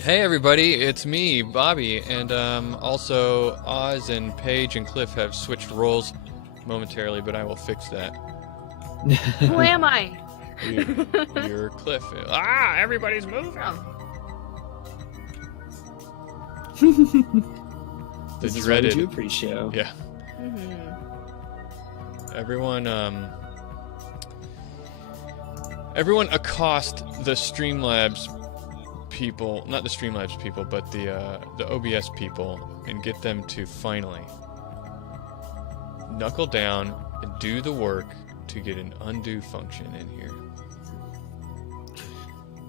Hey everybody, it's me, Bobby, and also Oz and Paige and Cliff have switched roles momentarily, but I will fix that. Who am I? You're Cliff. Ah, everybody's moving. The This dreaded. is what we do pre-show. Yeah. Everyone accost the Streamlabs people, not the Streamlabs people, but the OBS people, and get them to finally knuckle down and do the work to get an undo function in here.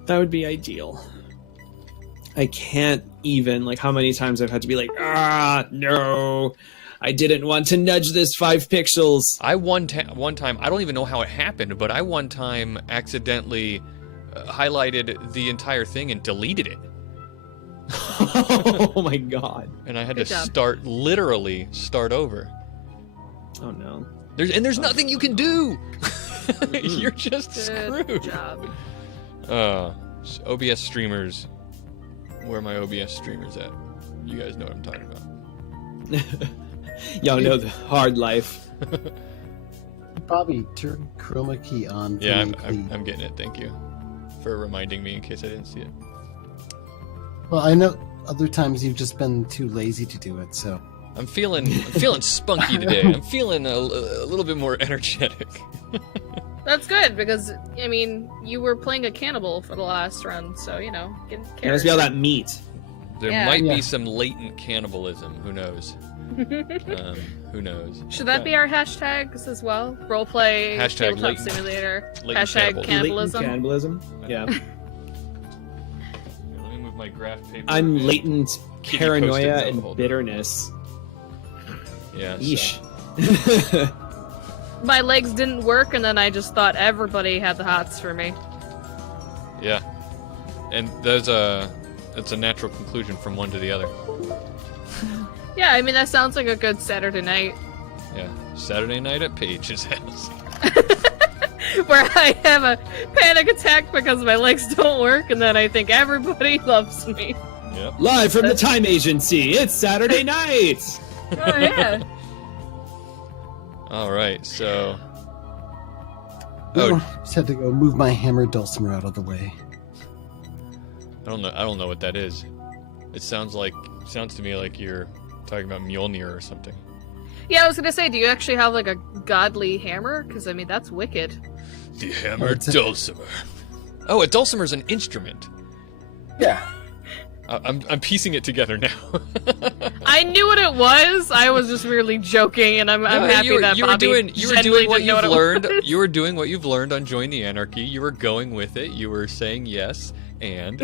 That would be ideal. I can't even, like, how many times I've had to be like, no, I didn't want to nudge this 5 pixels. I one time, I don't even know how it happened, but I one time accidentally highlighted the entire thing and deleted it. Oh my god. And I had to literally start over. Oh no. There's nothing you can do. You're just Good screwed. job. OBS streamers. Where are my OBS streamers at? You guys know what I'm talking about. Y'all know the hard life. Bobby, turn chroma key on. Yeah, I'm getting it. Thank you for reminding me in case I didn't see it. Well, I know other times you've just been too lazy to do it, so. I'm feeling spunky today. I'm feeling a little bit more energetic. That's good because I mean you were playing a cannibal for the last run, so you know. There must be all that meat. There Yeah. might Yeah. be some latent cannibalism. Who knows? Who knows? Should that be our hashtags as well? Roleplay, Hashtag tabletop latent- simulator, latent hashtag cannibalism. cannibalism. Yeah. Here, let me move my graph paper. I'm latent Kitty paranoia posted note and holder. bitterness. Yeah. so- Yeesh. My legs didn't work, and then I just thought everybody had the hots for me. Yeah. And that's a natural conclusion from one to the other. Yeah, I mean that sounds like a good Saturday night Yeah. Saturday night at Paige's house. where I have a panic attack because my legs don't work, and then I think everybody loves me. Yep. Live from the Time Agency, it's Saturday night! Oh yeah. All right. So. Oh, just had to go move my hammer dulcimer out of the way. I don't know what that is. It sounds to me like you're talking about Mjolnir or something. Yeah, I was gonna say, do you actually have like a godly hammer? Because I mean, that's wicked. The hammer it's a- dulcimer. Oh, a dulcimer's an instrument. Yeah. I'm piecing it together now. I knew what it was. I was just merely joking, and I'm happy that Bobby you were genuinely doing what didn't know you've it learned. was. You were doing what you've learned on Join the Anarchy. You were going with it. You were saying yes and.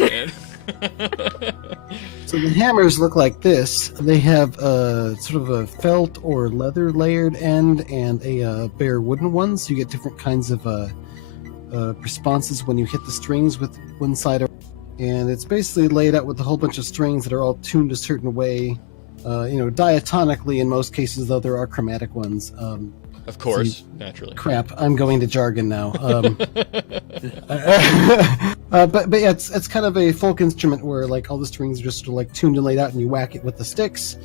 So the hammers look like this. They have sort of a felt or leather layered end and a bare wooden one. So you get different kinds of responses when you hit the strings with one side. And it's basically laid out with a whole bunch of strings that are all tuned a certain way. Diatonically in most cases, though there are chromatic ones. Of course, naturally. Crap, I'm going to jargon now. But yeah, it's kind of a folk instrument where like all the strings are just sort of like tuned and laid out, and you whack it with the sticks,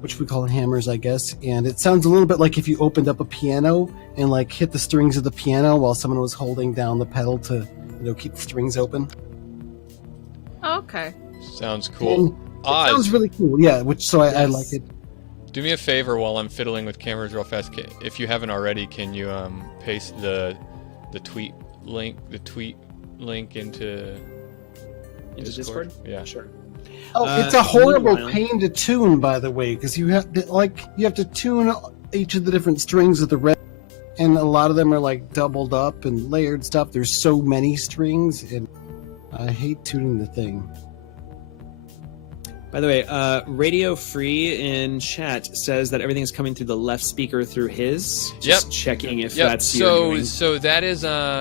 which we call hammers, I guess. And it sounds a little bit like if you opened up a piano and like hit the strings of the piano while someone was holding down the pedal to keep the strings open. Okay. Sounds cool. It Oz, sounds really cool, yeah. I like it. do me a favor while I'm fiddling with cameras real fast. If you haven't already, can you paste the tweet link into Discord? Yeah. Sure. Oh, it's a horrible meanwhile- pain to tune, by the way, because you have to tune each of the different strings of the red, and a lot of them are like doubled up and layered stuff. There's so many strings, and I hate tuning the thing. By the way, Radio Free in chat says that everything is coming through the left speaker through his. Just checking if that's you. So that is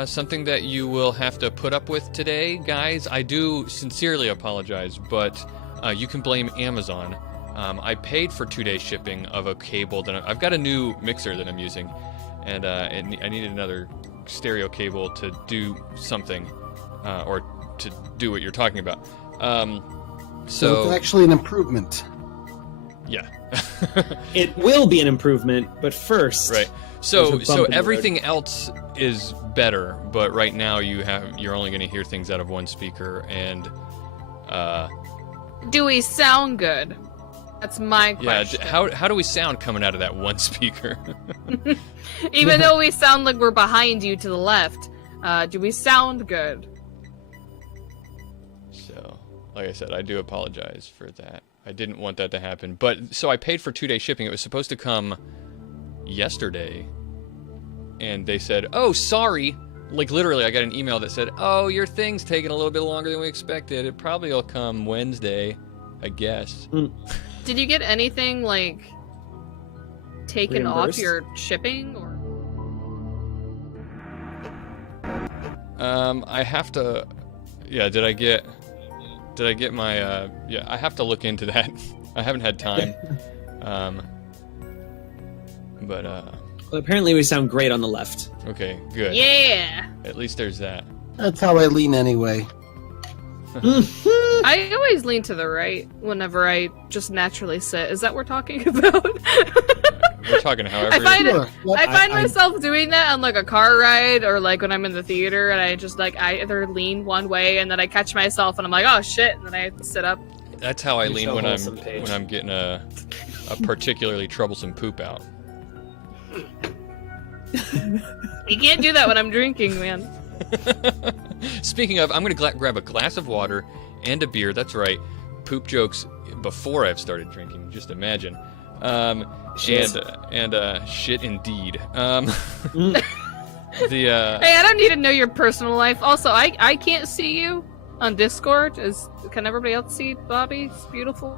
something that you will have to put up with today, guys. I do sincerely apologize, but you can blame Amazon. I paid for 2-day shipping of a cable that I've got a new mixer that I'm using, and I needed another stereo cable to do something, or to do what you're talking about. So it's actually an improvement. Yeah. It will be an improvement, but first, Right. there's So a bump in the everything else is better, but right now you're only going to hear things out of one speaker, and Do we sound good? That's my question. how do we sound coming out of that one speaker? Even though we sound like we're behind you to the left, do we sound good? So, like I said, I do apologize for that. I didn't want that to happen, but so I paid for 2-day shipping. It was supposed to come yesterday, and they said, "Oh, sorry." Like literally, I got an email that said, "Oh, your thing's taking a little bit longer than we expected. It probably will come Wednesday, I guess." Did you get anything like taken off Reimbursed? your shipping? Or I have to. Yeah, did I get my? Yeah, I have to look into that. I haven't had time. But Well, apparently we sound great on the left. okay, good. yeah, At least there's that. That's how I lean anyway. I always lean to the right whenever I just naturally sit. Is that what we're talking about? We're talking however. I find it. Sure. Yep. I find I- myself doing that on like a car ride or like when I'm in the theater and I just like I either lean one way and then I catch myself and I'm like, oh shit, and then I have to sit up. That's how I You're lean so when wholesome, Paige. I'm getting a particularly troublesome poop out. You can't do that when I'm drinking, man. Speaking of, I'm gonna grab a glass of water and a beer. That's right, poop jokes before I've started drinking. Just imagine. Shit. Mm. Shit indeed. The Hey, I don't need to know your personal life. Also, I can't see you on Discord. Can everybody else see Bobby's beautiful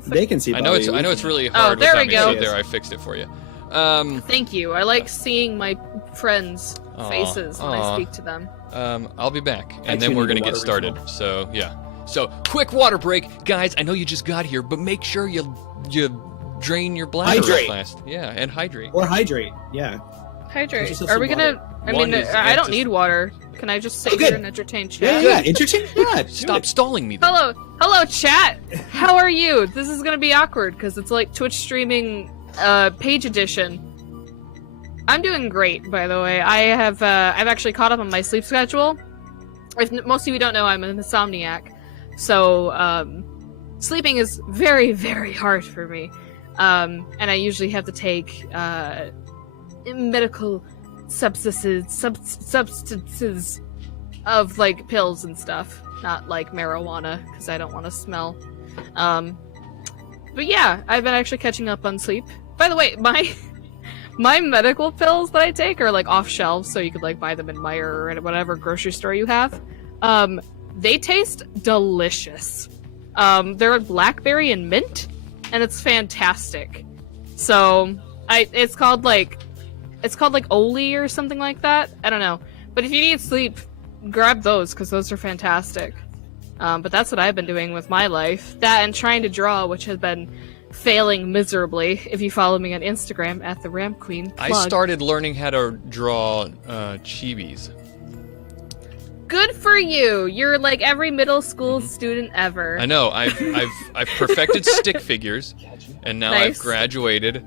face? They can see. I know Bobby. it's really hard. there without we me go. sit there. I fixed it for you. Thank you. I like seeing my friends' Aw, faces when I aw. speak to them. I'll be back, I and then too we're need gonna a get water started. refill. So yeah. So quick water break, guys. I know you just got here, but make sure you drain your bladder real Hydrate. fast. Yeah, and hydrate. Or hydrate. Yeah. Hydrate. Just have Are some we gonna? I One mean, is I don't antis- need water. Can I just sit Oh, good. here and entertain chat? Yeah. Entertain. Yeah. do Stop it. stalling me. Then. Hello, chat. How are you? This is gonna be awkward because it's like Twitch streaming, Paige edition. I'm doing great, by the way. I've actually caught up on my sleep schedule. If most of you don't know, I'm an insomniac, so sleeping is very, very hard for me. And I usually have to take medical substances of like pills and stuff, not like marijuana because I don't want to smell. But yeah, I've been actually catching up on sleep. By the way, my medical pills that I take are like off shelves, so you could like buy them in Meijer or at whatever grocery store you have. They taste delicious. They're blackberry and mint, and it's fantastic. So it's called like Oli or something like that. I don't know. But if you need sleep, grab those because those are fantastic. But that's what I've been doing with my life. That and trying to draw, which has been failing miserably. If you follow me on Instagram at the Ram Queen. I plug. started learning how to draw chibis. Good for you. You're like every middle school student ever. I know. I've perfected stick figures, and now I've Nice. graduated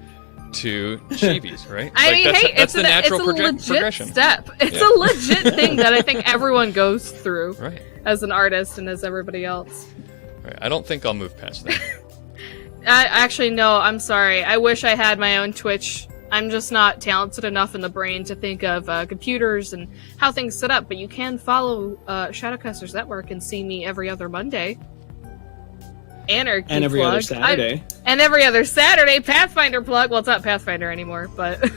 to chibis. Right? I mean, that's, hey, that's the natural it's a legit progression. step. It's Yeah. a legit thing that I think everyone goes through Right. as an artist and as everybody else. Right. I don't think I'll move past that. Actually, no, I'm sorry. I wish I had my own Twitch. I'm just not talented enough in the brain to think of computers and how things set up, but you can follow Shadowcasters Network and see me every other Monday. Anarchy And every other plug. Saturday. And every other Saturday, Pathfinder plug. Well, it's not Pathfinder anymore, but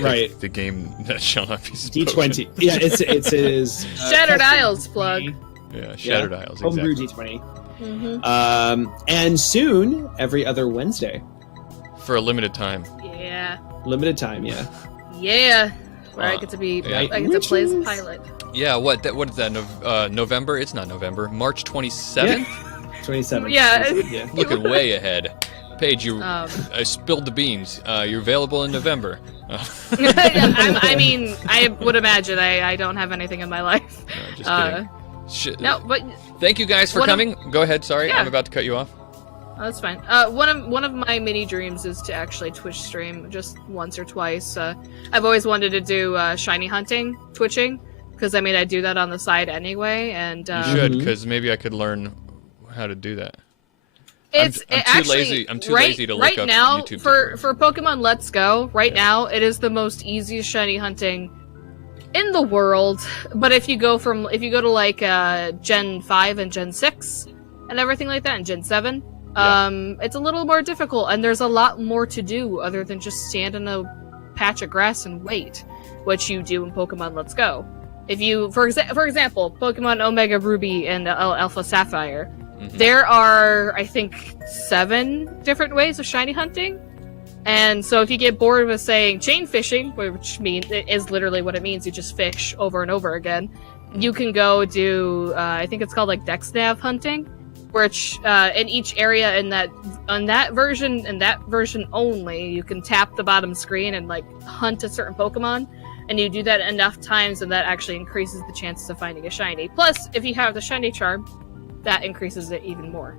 Right. The game that shall not be D20. Yeah, it is. Shattered Isles plug. Yeah, Shattered Isles. Homebrew Exactly. D20. Mm-hmm. And soon, every other Wednesday. For a limited time. Yeah. Limited time, yeah. Yeah. Where I Uh, get to be, yeah. I get to play as a Witches. pilot. Yeah. What is that? November? It's not November. March 27th. 27. Yeah. Yeah. Looking way ahead. Paige, you Um, I spilled the beans. You're available in November. I mean, I would imagine I don't have anything in my life. No, just kidding. No, but Thank you guys for coming. Go ahead. Sorry, Yeah. I'm about to cut you off. oh, that's fine. One of my mini dreams is to actually Twitch stream just once or twice. I've always wanted to do shiny hunting, twitching, because I mean I do that on the side anyway, and You should, because maybe I could learn how to do that. I'm too lazy to look up now, YouTube for Pokemon Let's Go. Right now, it is the most easiest shiny hunting in the world. But if you go to like Gen 5 and Gen 6 and everything like that, and Gen 7, it's a little more difficult, and there's a lot more to do other than just stand in a patch of grass and wait, which you do in Pokemon Let's Go. If you, for example, Pokemon Omega Ruby and Alpha Sapphire. There are, I think, 7 different ways of shiny hunting. And so if you get bored with saying chain fishing, which means it is literally what it means, you just fish over and over again, you can go do, I think it's called like Dex Nav hunting, which in each area in that version only, you can tap the bottom screen and like hunt a certain Pokemon. And you do that enough times, and that actually increases the chances of finding a shiny. Plus, if you have the shiny charm, that increases it even more.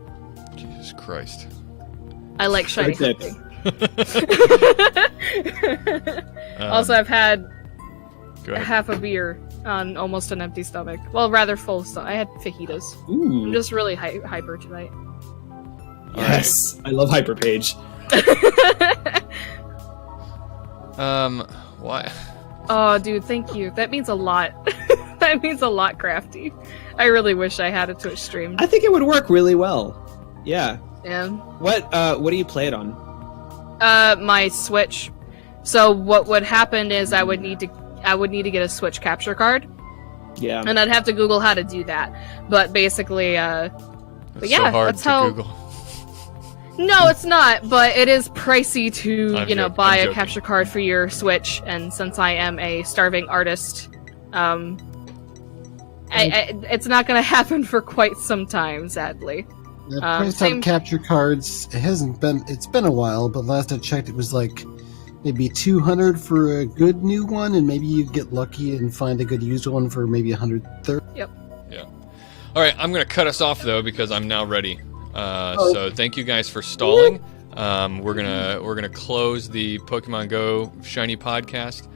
Jesus Christ. I like shiny hunting. Also, I've had half a beer on almost an empty stomach. Well, rather full stomach. I had fajitas. Ooh. I'm just really hyper tonight. Yes, I love Hyper Paige. Why? Oh, dude, thank you. That means a lot. That means a lot, Crafty. I really wish I had a Twitch stream. I think it would work really well. Yeah. Yeah. What do you play it on? My Switch. So what would happen is I would need to get a Switch capture card. Yeah. And I'd have to Google how to do that. But basically, but yeah, so hard that's to how. Google. No, it's not. But it is pricey to buy I'm a joking. capture card for your Switch. And since I am a starving artist, it's not going to happen for quite some time, sadly. The price on capture cards, it's been a while, but last I checked it was like maybe $200 for a good new one, and maybe you get lucky and find a good used one for maybe $130. Yep. Yeah. All right, I'm going to cut us off though because I'm now ready. So thank you guys for stalling. We're gonna close the Pokemon Go Shiny podcast.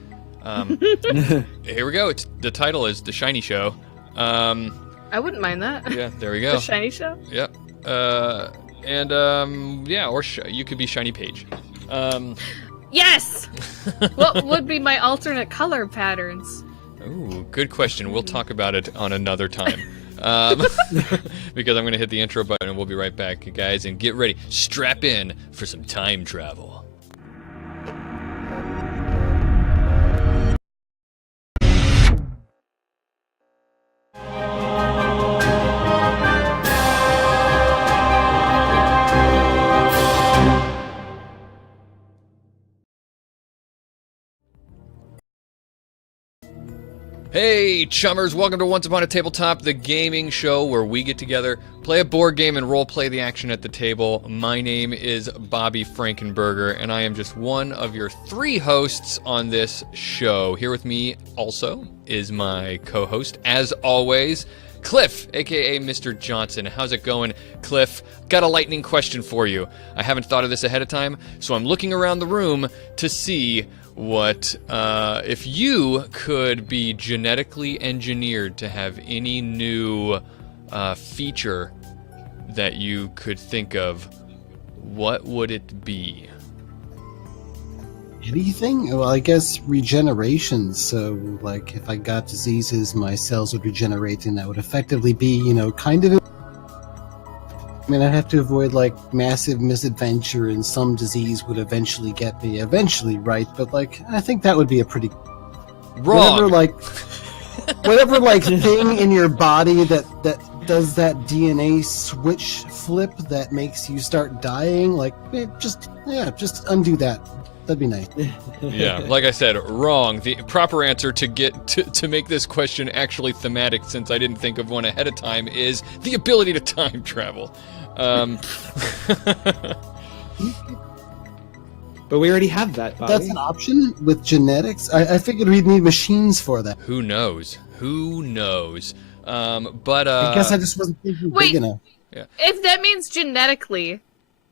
Here we go. The title is The Shiny Show. I wouldn't mind that. Yeah, there we go. The Shiny Show? Yep. You could be Shiny Paige. Yes! What would be my alternate color patterns? Ooh, good question. We'll talk about it on another time. Because I'm going to hit the intro button and we'll be right back, guys. And get ready. Strap in for some time travel. Hey, chummers, welcome to Once Upon a Tabletop, the gaming show where we get together, play a board game, and role-play the action at the table. My name is Bobby Frankenberger, and I am just one of your 3 hosts on this show. Here with me also is my co-host, as always, Cliff, a.k.a. Mr. Johnson. How's it going, Cliff? Got a lightning question for you. I haven't thought of this ahead of time, so I'm looking around the room to see if you could be genetically engineered to have any new feature that you could think of, what would it be? Anything? Well, I guess regeneration. So, like, if I got diseases, my cells would regenerate, and that would effectively be, kind of. I mean, I'd have to avoid, like, massive misadventure, and some disease would eventually get me right? But, like, I think that would be a pretty... Wrong! Whatever thing in your body that does that DNA switch flip that makes you start dying, just undo that. That'd be nice. Yeah, like I said, wrong. The proper answer to make this question actually thematic, since I didn't think of one ahead of time, is the ability to time travel. But we already have that, Bobby. That's an option with genetics? I figured we'd need machines for that. Who knows? Who knows? But I guess I just wasn't thinking Wait. big enough. If that means genetically,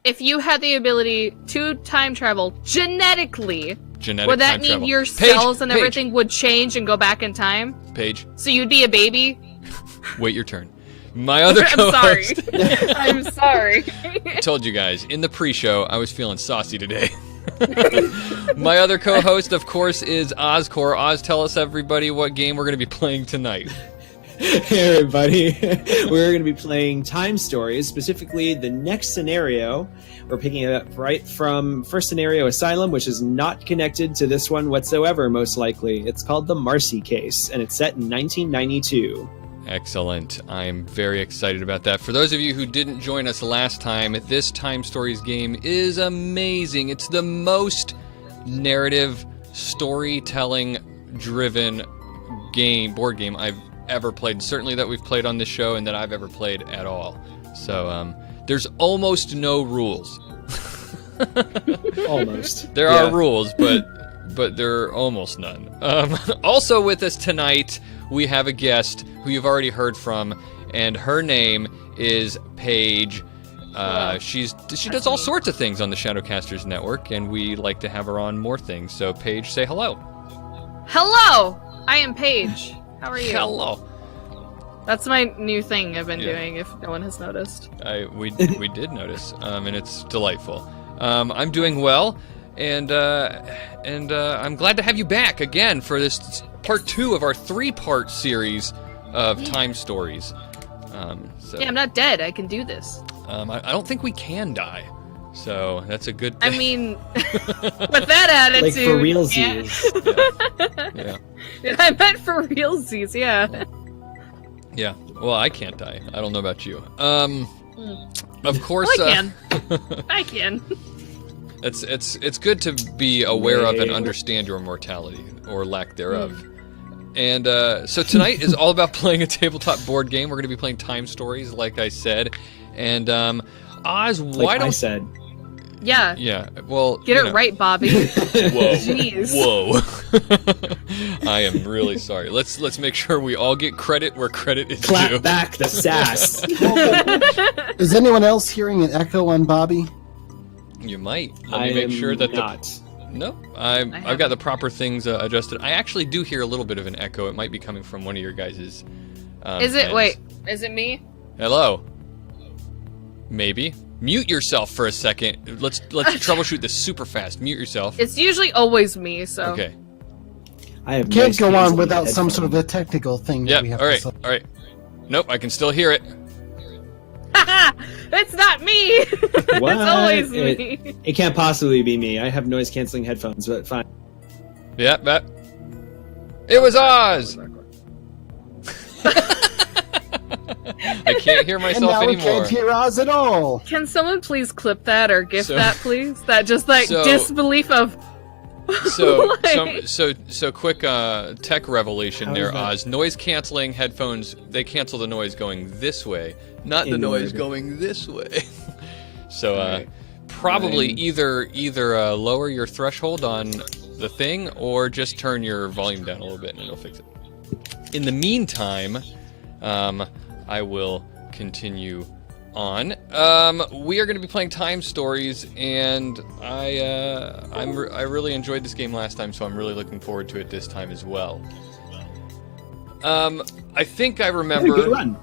if you had the ability to time travel genetically, genetic would that time mean travel. your Paige, cells and Paige, everything would change and go back in time? Paige, So you'd be a baby? wait your turn. My other I'm sorry. co-host. I'm sorry. I told you guys in the pre-show I was feeling saucy today. My other co-host, of course, is Ozcore. Oz, tell us everybody what game we're going to be playing tonight. Hey everybody, we're going to be playing Time Stories, specifically the next scenario. We're picking it up right from first scenario, Asylum, which is not connected to this one whatsoever, most likely. It's called the Marcy Case, and it's set in 1992. Excellent. I'm very excited about that. For those of you who didn't join us last time, this Time Stories game is amazing. It's the most narrative, storytelling-driven board game I've ever played. Certainly that we've played on this show and that I've ever played at all. So there's almost no rules. Almost. There are rules, but there are almost none. Also with us tonight, we have a guest who you've already heard from, and her name is Paige. She does all sorts of things on the Shadowcasters Network, and we like to have her on more things. So Paige, say hello. Hello! I am Paige. How are you? Hello. That's my new thing I've been doing, if no one has noticed. We did notice, and it's delightful. I'm doing well, and I'm glad to have you back again for this part 2 of our 3-part series of Time Stories. Yeah, I'm not dead. I can do this. I don't think we can die, so that's a good thing. I mean, with that attitude, Like for realsies. Yeah. I meant for realsies, yeah. Yeah. Well, I can't die. I don't know about you. Of course. Well, I can. I can. It's good to be aware of and understand your mortality or lack thereof. And so tonight is all about playing a tabletop board game. We're going to be playing Time Stories, like I said. And Oz, why don't I said? Yeah. Yeah. Well, Get it right, Bobby. Whoa. Jeez. Whoa. I am really sorry. Let's make sure we all get credit where credit is due. Clap back the sass. Is anyone else hearing an echo on Bobby? You might. Let me make sure that not. No, I've got the proper things adjusted. I actually do hear a little bit of an echo. It might be coming from one of your guys'. Is it? ends. Wait. Is it me? Hello. Maybe. Mute yourself for a second. Let's troubleshoot this super fast. Mute yourself. It's usually always me, so. Okay. I have Can't noise go on canceling without some headphones. sort of a technical thing that Yep. we have All right. to solve. All right. Nope. I can still hear it. It's not me! What? It's always me. It can't possibly be me. I have noise canceling headphones, but fine. Yep. That. It was Oz. I can't hear And myself now we anymore. can't hear Oz at all. Can someone please clip that or gif So- that, please? That just like so- disbelief of. So, Like- so quick tech revelation How there, is that? Oz. Noise canceling headphones, they cancel the noise going this way, not the noise Inward. going this way. So Right. probably Fine. either lower your threshold on the thing or just turn your volume down a little bit and it'll fix it. In the meantime, I will continue on. We are going to be playing Time Stories, and I really enjoyed this game last time, so I'm really looking forward to it this time as well. I think I Had a remember. good run.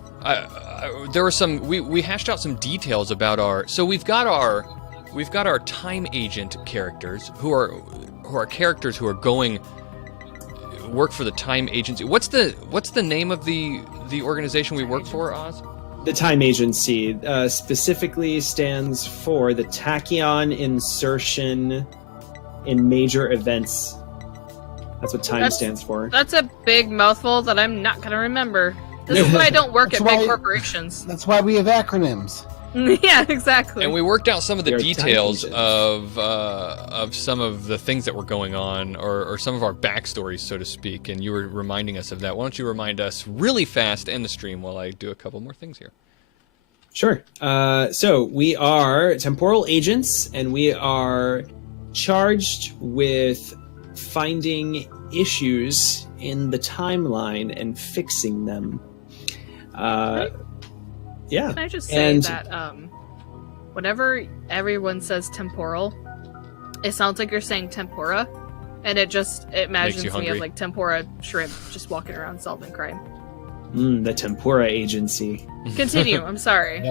There were some. We hashed out some details about our. So we've got our time agent characters who are characters who are going work for the time agency. What's the name of the organization we work for, Oz? The Time Agency specifically stands for the Tachyon Insertion in Major Events. That's what time stands for. That's a big mouthful that I'm not gonna remember. This is why I don't work That's at big why- corporations. That's why we have acronyms. Yeah, exactly. And we worked out some of the They're details time of some of the things that were going on, or some of our backstories, so to speak. And you were reminding us of that. Why don't you remind us really fast and the stream while I do a couple more things here? Sure. So we are temporal agents, and we are charged with finding issues in the timeline and fixing them. Yeah. Can I just say And- that whenever everyone says temporal, it sounds like you're saying tempura, and it imagines me hungry. of like tempura shrimp just walking around solving crime. The Tempura Agency. Continue. I'm sorry.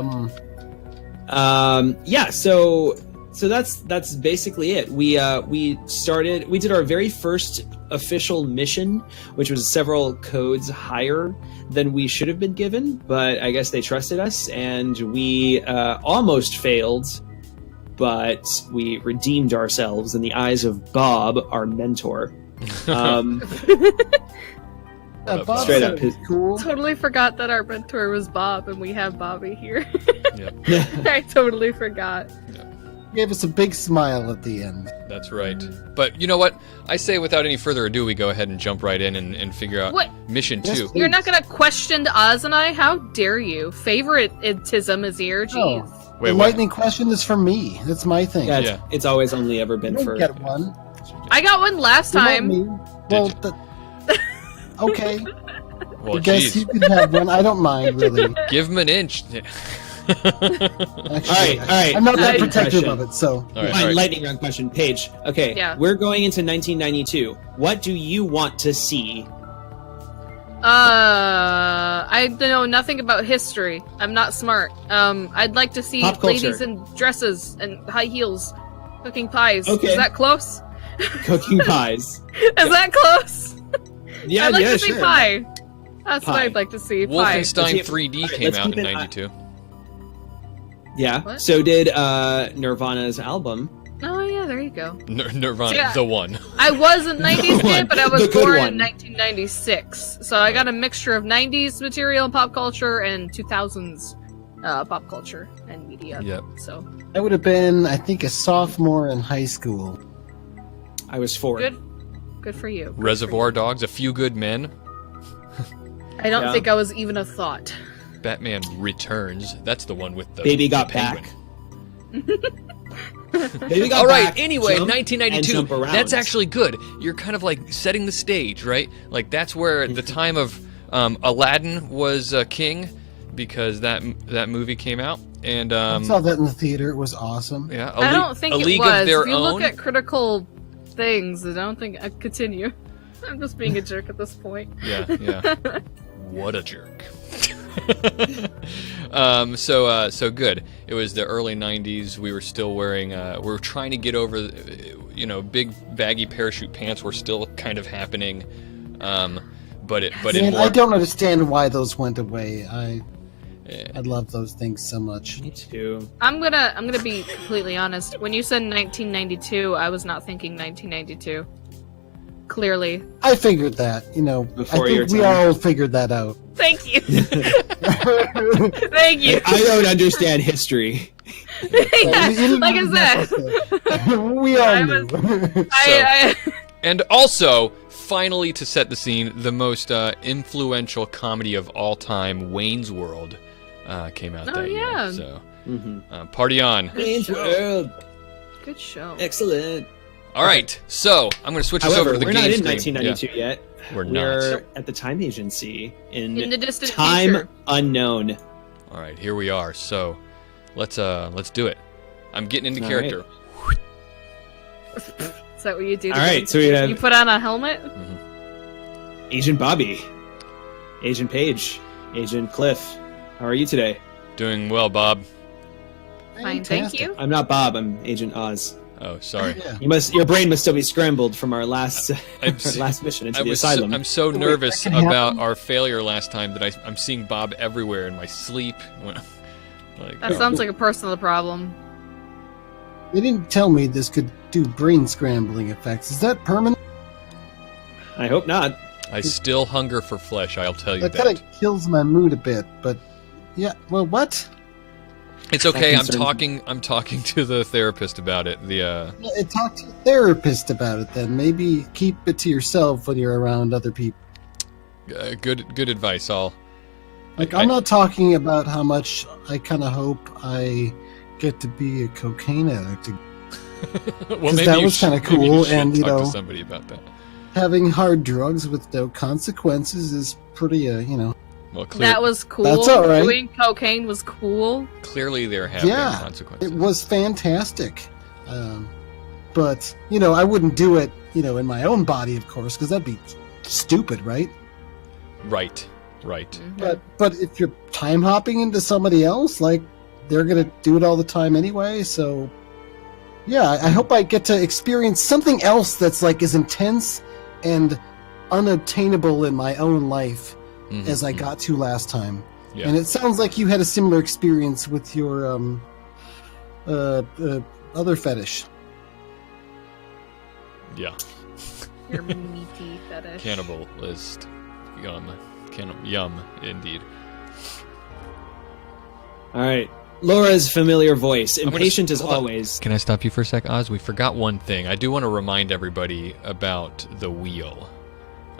Yeah, so that's basically it. We did our very first official mission, which was several codes higher than we should have been given, but I guess they trusted us, and we almost failed, but we redeemed ourselves in the eyes of Bob, our mentor. Bob Straight said up, it was cool. Totally forgot that our mentor was Bob, and we have Bobby here. Yep, I totally forgot. Gave us a big smile at the end. that's right. But you know what? I say without any further ado, we go ahead and jump right in and figure out What? mission Yes, 2. please. You're not gonna question Oz and I? How dare you? Favoritism is here. Jeez. Oh. Wait, The what? lightning question is for me. That's my thing. Yeah, Yeah. it's always only ever You been don't for. get one. I got one last You want time. me? Well, okay. Well, I guess geez. you can have one. I don't mind, really. Give him an inch. Actually, All right. I'm not that Lightning protective question. of it, so. All right, Fine, all right. lightning round question, Paige. Okay, Yeah. we're going into 1992. What do you want to see? I know nothing about history. I'm not smart. I'd like to see Pop culture. ladies in dresses and high heels cooking pies. Okay. Is that close? Cooking pies. Is that close? Yeah, I'd like yeah, to see sure. pie. That's what Pie. I'd like to see. Pie. Wolfenstein Let's keep- 3D all right, came let's out keep in it- 92. Yeah. What? So did Nirvana's album. Oh yeah, there you go. Nirvana, Yeah. the one. I was a 90s one. kid, but I The was good born one. in 1996. So I got a mixture of 90s material and pop culture and 2000s pop culture and media. Yep. So I would have been, I think, a sophomore in high school. I was 4. good for you. Good for Reservoir Dogs, A Few Good Men, you. I don't Yeah. think I was even a thought. Batman Returns. That's the one with the Baby Got the penguin. Back. Baby Got All right. Back, Anyway, jump, 1992. and jump around. That's actually good. You're kind of like setting the stage, right? Like that's where the time of Aladdin was king, because that movie came out, and I saw that in the theater. It was awesome. yeah, I don't think a it League was. of Their If you Own. look at critical things, I don't think I'd continue. I'm just being a jerk at this point. Yeah. What a jerk. So good. It was the early 90s. We were still wearing we were trying to get over big baggy parachute pants were still kind of happening. But in Man, more, I don't understand why those went away. I love those things so much. Me too. I'm gonna be completely honest. When you said 1992, I was not thinking 1992. Clearly. I figured that, Before I your think we time. all figured that out. Thank you. Thank you. I don't understand history. Yeah, You didn't like I even said. have to say. We all I knew. I and also, finally, to set the scene, the most influential comedy of all time, Wayne's World, came out Oh, that yeah. year. So, Mm-hmm. party on. Wayne's World. Good show. Excellent. All right, so I'm going to switch us However, over to the we're game not in screen. 1992 yet. Yeah, we're not. We're at the Time Agency In the distant time future. unknown. All right, here we are. So, let's do it. I'm getting into All character. Is that what you do? All right, so we You have put on a helmet? Agent Bobby, Agent Paige, Agent Cliff. How are you today? Doing well, Bob. Fine, thank Fantastic. you. I'm not Bob. I'm Agent Oz. Oh, sorry. Yeah. Your brain must still be scrambled from our last I'm our last mission into the I'm asylum. so Wait, nervous that can about happen? our failure last time that I'm seeing Bob everywhere in my sleep. That sounds like a personal problem. They didn't tell me this could do brain scrambling effects. Is that permanent? I hope not. I still hunger for flesh. I'll tell you That that. kind of kills my mood a bit, but yeah. Well, what? It's okay. I'm concerns talking. I'm talking to the therapist about it. Yeah, talk to your therapist about it then. Maybe keep it to yourself when you're around other people. Good advice. I'm not talking about how much I kind of hope I get to be a cocaine addict. well, maybe that you was should- kinda maybe you cool, should and, you talk to know- somebody about that. Having hard drugs with no consequences is pretty, Well, That was cool. That's all right. Doing cocaine was cool. clearly there have been consequences. It was fantastic. But, I wouldn't do it, in my own body, of course, because that'd be stupid, right? Right. Mm-hmm. But if you're time hopping into somebody else, like, they're going to do it all the time anyway, so... Yeah, I hope I get to experience something else that's, like, as intense and unobtainable in my own life as I got to last time. Yeah. And it sounds like you had a similar experience with your other fetish. Yeah. Your meaty fetish. Cannibalist. Yum, indeed. All right. Laura's familiar voice, impatient as always. Can I stop you for a sec, Oz? We forgot one thing. I do want to remind everybody about the wheel.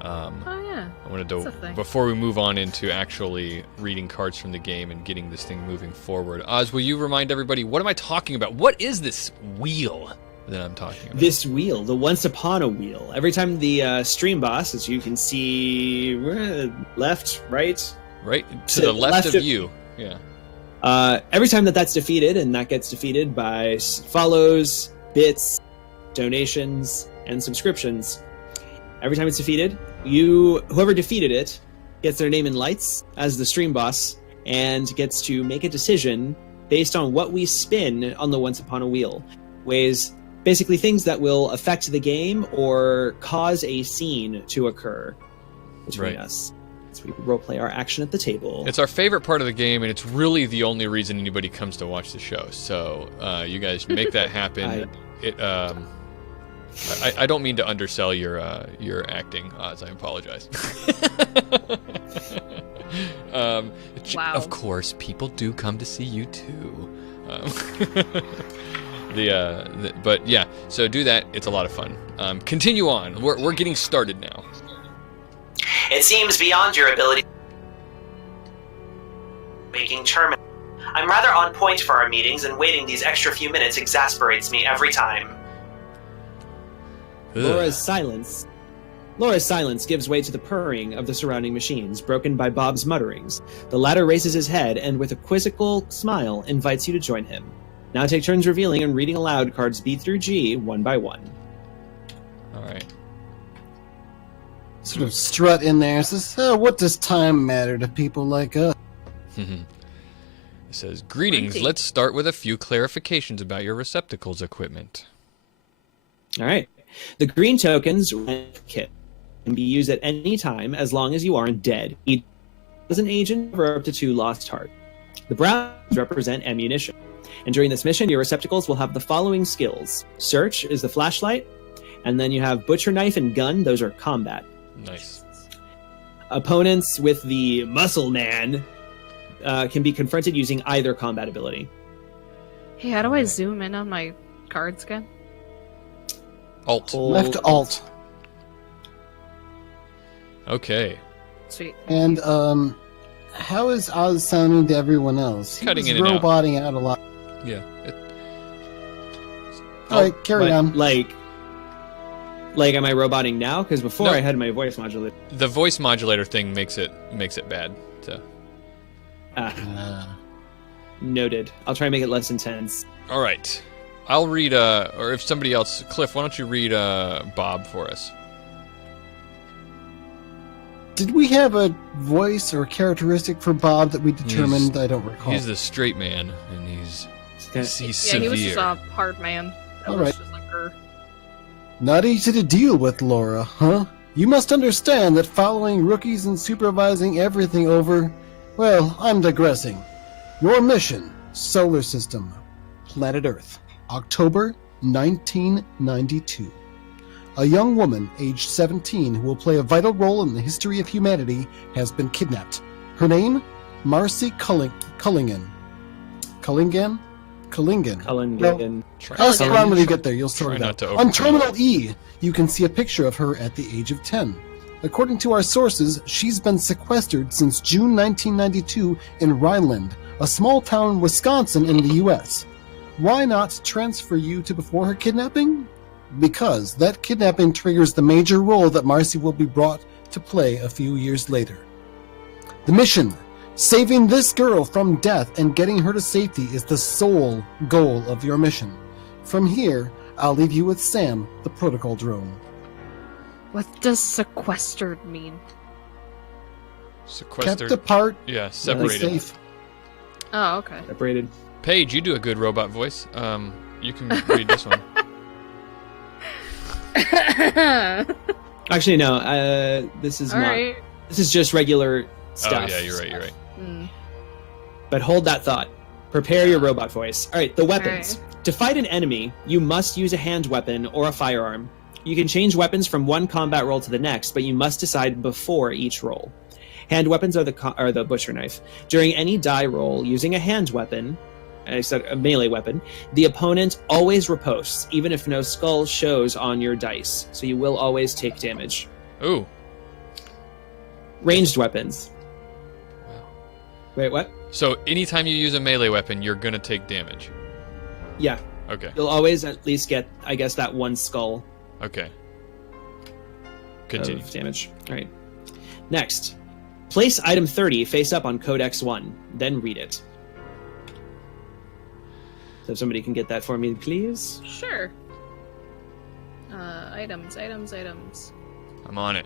Oh yeah. I wanted to, before we move on into actually reading cards from the game and getting this thing moving forward. Oz, will you remind everybody, what am I talking about? What is this wheel that I'm talking about? This wheel, the Once Upon a Wheel. Every time the stream boss, as you can see, left, right? Right, to the left of you. Yeah. Every time that's defeated, and that gets defeated by follows, bits, donations, and subscriptions. Every time it's defeated, whoever defeated it gets their name in lights as the stream boss and gets to make a decision based on what we spin on the Once Upon a Wheel. Basically things that will affect the game or cause a scene to occur between us. So we roleplay our action at the table. It's our favorite part of the game, and it's really the only reason anybody comes to watch the show. So you guys make that happen. I don't mean to undersell your acting, Oz. I apologize. Wow. Of course, people do come to see you too. But yeah, so do that. It's a lot of fun. Continue on. We're getting started now. It seems beyond your ability. Making terminal. I'm rather on point for our meetings, and waiting these extra few minutes exasperates me every time. Laura's silence gives way to the purring of the surrounding machines, broken by Bob's mutterings. The latter raises his head and, with a quizzical smile, invites you to join him. Now take turns revealing and reading aloud cards B through G, one by one. All right. Sort of strut in there and says, what does time matter to people like us? It says, greetings. Let's start with a few clarifications about your receptacles equipment. All right. The green tokens kit can be used at any time as long as you aren't dead. Each is an agent for up to 2 lost heart. The browns represent ammunition. And during this mission, your receptacles will have the following skills. Search is the flashlight, and then you have butcher knife and gun. Those are combat. Nice. Opponents with the muscle man can be confronted using either combat ability. Hey, how do I zoom in on my cards again? Alt. Left alt. Okay. Sweet. And how is Oz sounding to everyone else? He Cutting was in and out. roboting out a lot. Yeah. All right, carry on. Like, am I roboting now? Because before No. I had my voice modulator. The voice modulator thing makes it bad. So. Noted. I'll try and make it less intense. All right. I'll read, or if somebody else, Cliff, why don't you read Bob for us? Did we have a voice or characteristic for Bob that we determined? I don't recall. He's the straight man, and he's Yeah, severe. he was just a hard man. That All was right. just like her. Not easy to deal with, Laura, huh? You must understand that following rookies and supervising everything over... Well, I'm digressing. Your mission, Solar System, Planet Earth, October 1992. A young woman, aged 17, who will play a vital role in the history of humanity, has been kidnapped. Her name? Marcy Cullingan. Cullingan? Cullingan. Ask around when you get there, you'll sort Try it not out. to On overpronounce. Terminal E, you can see a picture of her at the age of 10. According to our sources, she's been sequestered since June 1992 in Rhineland, a small town in Wisconsin in the U.S. Why not transfer you to before her kidnapping? Because that kidnapping triggers the major role that Marcy will be brought to play a few years later. The mission, saving this girl from death and getting her to safety, is the sole goal of your mission. From here, I'll leave you with Sam, the protocol drone. What does sequestered mean? Sequestered. Kept apart, Yeah, but separated. safe. Oh, okay. Separated. Paige, you do a good robot voice. You can read this one. Actually, no. This is All not. right. This is just regular stuff. Oh yeah, you're right. But hold that thought. Prepare your robot voice. All right, the weapons. To fight an enemy, you must use a hand weapon or a firearm. You can change weapons from one combat roll to the next, but you must decide before each roll. Hand weapons are the butcher knife. During any die roll using a hand weapon, I said a melee weapon, the opponent always riposts, even if no skull shows on your dice. So you will always take damage. Ooh. Ranged weapons. Wow. Wait, what? So anytime you use a melee weapon, you're gonna take damage. Yeah. Okay. You'll always at least get, I guess, that one skull Okay. Continue. of damage. All right. Next. Place item 30 face up on Codex 1, then read it. So if somebody can get that for me, please. Sure. Items. I'm on it.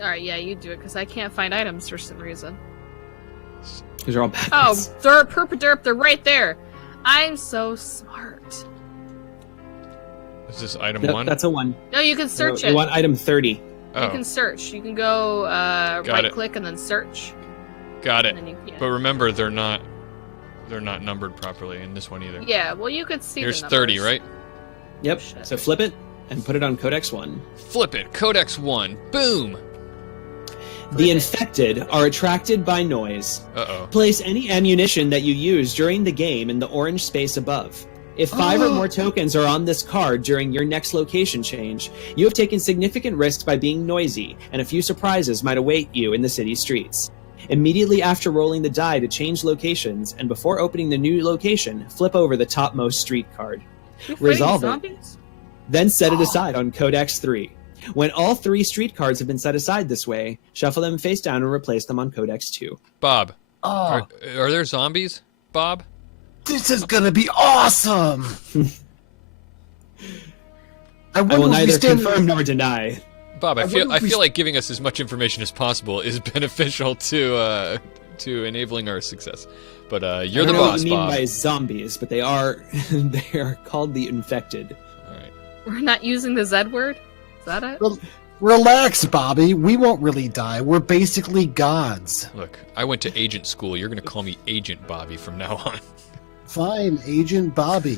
Alright, yeah, you do it, because I can't find items for some reason. Because they're all Oh, backwards. derp, derp, they're right there! I'm so smart. Is this item Nope, 1? that's a 1. No, you can search You it. want item 30. Oh, You can search. You can go Got it. right-click and then search. got it. And then you, yeah. But remember, they're not numbered properly in this one either. Yeah, well, you could see Here's the 30, numbers. right? Yep. Shit. So flip it and put it on Codex 1. Flip it. Codex 1. Boom. The infected are attracted by noise. Uh-oh. Place any ammunition that you use during the game in the orange space above. If 5 or more tokens are on this card during your next location change, you have taken significant risks by being noisy, and a few surprises might await you in the city streets. Immediately after rolling the die to change locations, and before opening the new location, flip over the topmost street card. You fighting Resolve it. zombies? Then set it aside on Codex 3. When all 3 street cards have been set aside this way, shuffle them face down and replace them on Codex 2. Bob, Oh, are there zombies, Bob? this is gonna be awesome! I will neither confirm nor deny. Bob, I wonder if we feel like giving us as much information as possible is beneficial to enabling our success. But you're I the don't know boss, what you mean Bob. by zombies, but they are they are called the infected. All right. We're not using the Z word? Is that it? Well, relax, Bobby. We won't really die. We're basically gods. Look, I went to agent school. You're gonna call me Agent Bobby from now on. Fine, Agent Bobby.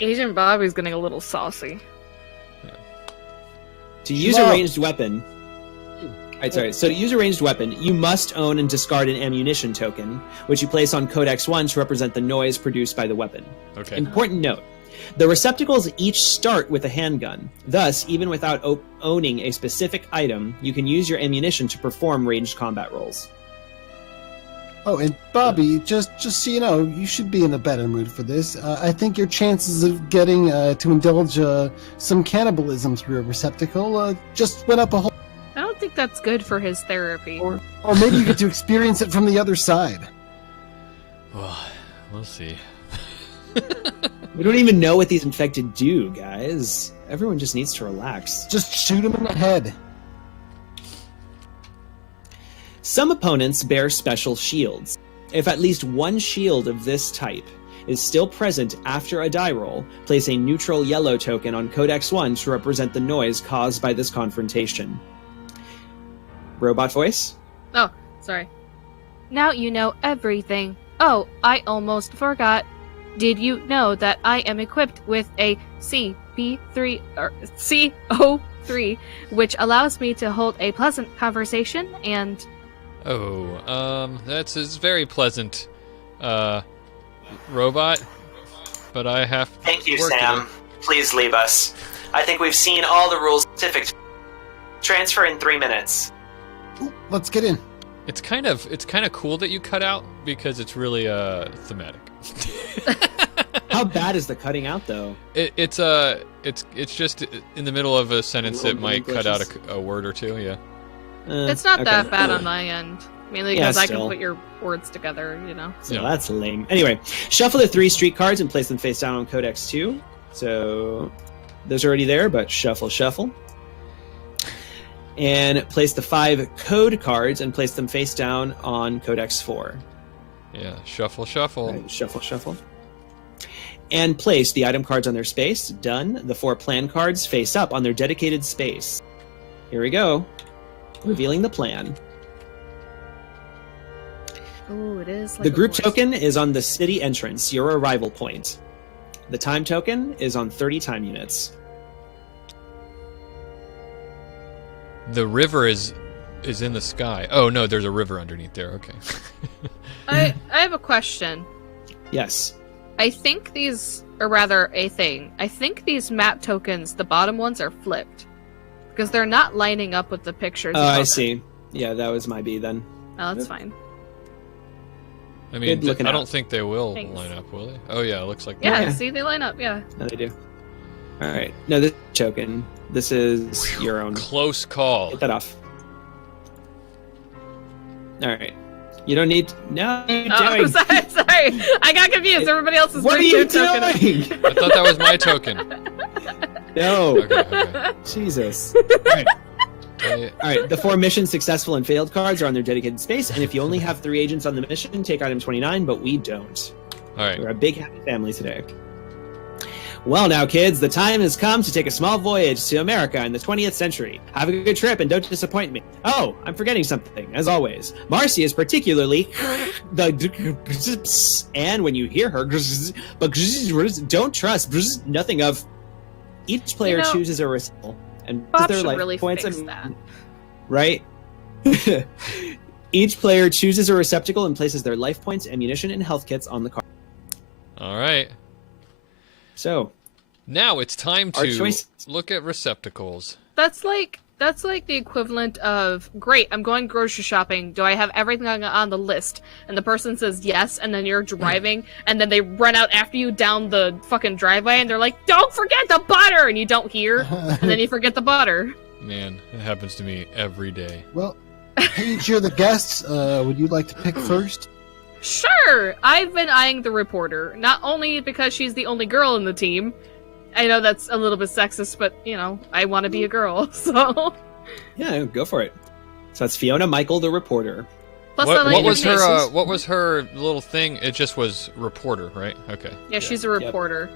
Agent Bobby's getting a little saucy. To use a ranged weapon. Alright, sorry. So to use a ranged weapon, you must own and discard an ammunition token, which you place on Codex 1 to represent the noise produced by the weapon. Okay. Important note. The receptacles each start with a handgun. Thus, even without owning a specific item, you can use your ammunition to perform ranged combat rolls. Oh, and Bobby, just so you know, you should be in a better mood for this. I think your chances of getting to indulge some cannibalism through a receptacle just went up a whole. I don't think that's good for his therapy. Or maybe you get to experience it from the other side. Well, we'll see. We don't even know what these infected do, guys. Everyone just needs to relax. Just shoot him in the head. Some opponents bear special shields. If at least one shield of this type is still present after a die roll, place a neutral yellow token on Codex 1 to represent the noise caused by this confrontation. Robot voice? Oh, sorry. Now you know everything. Oh, I almost forgot. Did you know that I am equipped with a CP3 or CO3, which allows me to hold a pleasant conversation and That's very pleasant, robot. But I have. Thank you, work to Sam. do. Please leave us. I think we've seen all the rules specific to transfer in 3 minutes. Ooh, let's get in. It's kind of cool that you cut out because it's really thematic. How bad is the cutting out, though? It's just in the middle of a sentence Little it might cut glitches. out a word or two. Yeah. it's not Okay. that bad on my end. Mainly Yeah, because I can still. put your words together, you know. So Yeah. that's lame. Anyway, shuffle the 3 street cards and place them face down on Codex 2. So those are already there, but shuffle, shuffle. And place the 5 code cards and place them face down on Codex 4. Yeah, shuffle, shuffle. Right, shuffle, shuffle. And place the item cards on their space. Done. The 4 plan cards face up on their dedicated space. Here we go. Revealing the plan. Ooh, it is like The a group horse. token is on the city entrance, your arrival point. The time token is on 30 time units. The river is in the sky. Oh no, there's a river underneath there. Okay. I have a question. Yes. I think these, or rather a thing, I think these map tokens, the bottom ones are flipped. Because they're not lining up with the pictures. Oh, I above it. see. Yeah, that was my B then. Oh, that's fine. I mean, Good looking I out. don't think they will Thanks. line up, will they? Oh yeah, it looks like Yeah, Yeah. see, they line up, yeah. No, they do. All right. No, this token. This is your own. Close call. Get that off. All right. You don't need. No, what are you Oh, doing? sorry. I got confused. Everybody else is What are doing you their token. doing? I thought that was my token. No. Okay. Jesus. All right. Okay. All right. The 4 mission successful and failed cards are on their dedicated space, and if you only have 3 agents on the mission, take item 29. But we don't. All right. We're a big happy family today. Well, now, kids, the time has come to take a small voyage to America in the 20th century. Have a good trip and don't disappoint me. Oh, I'm forgetting something, as always. Marcy is particularly the and when you hear her, but don't trust nothing of. Each player You know, chooses a recital and Bob their should life really points fix and that. right. Each player chooses a receptacle and places their life points, ammunition, and health kits on the card. All right. So, Now it's time Our to choice- look at receptacles. That's like the equivalent of, great, I'm going grocery shopping. Do I have everything on the list? And the person says yes, and then you're driving, and then they run out after you down the fucking driveway, and they're like, don't forget the butter! And you don't hear, and then you forget the butter. Man, it happens to me every day. Well, Paige, you're the guest. Would you like to pick first? Sure! I've been eyeing the reporter, not only because she's the only girl in the team. I know that's a little bit sexist, but, you know, I want to be a girl, so... yeah, go for it. So that's Fiona Michael, the reporter. Plus, I What, like what was her? faces. What was her little thing? It just was reporter, right? Okay. Yeah, she's a reporter.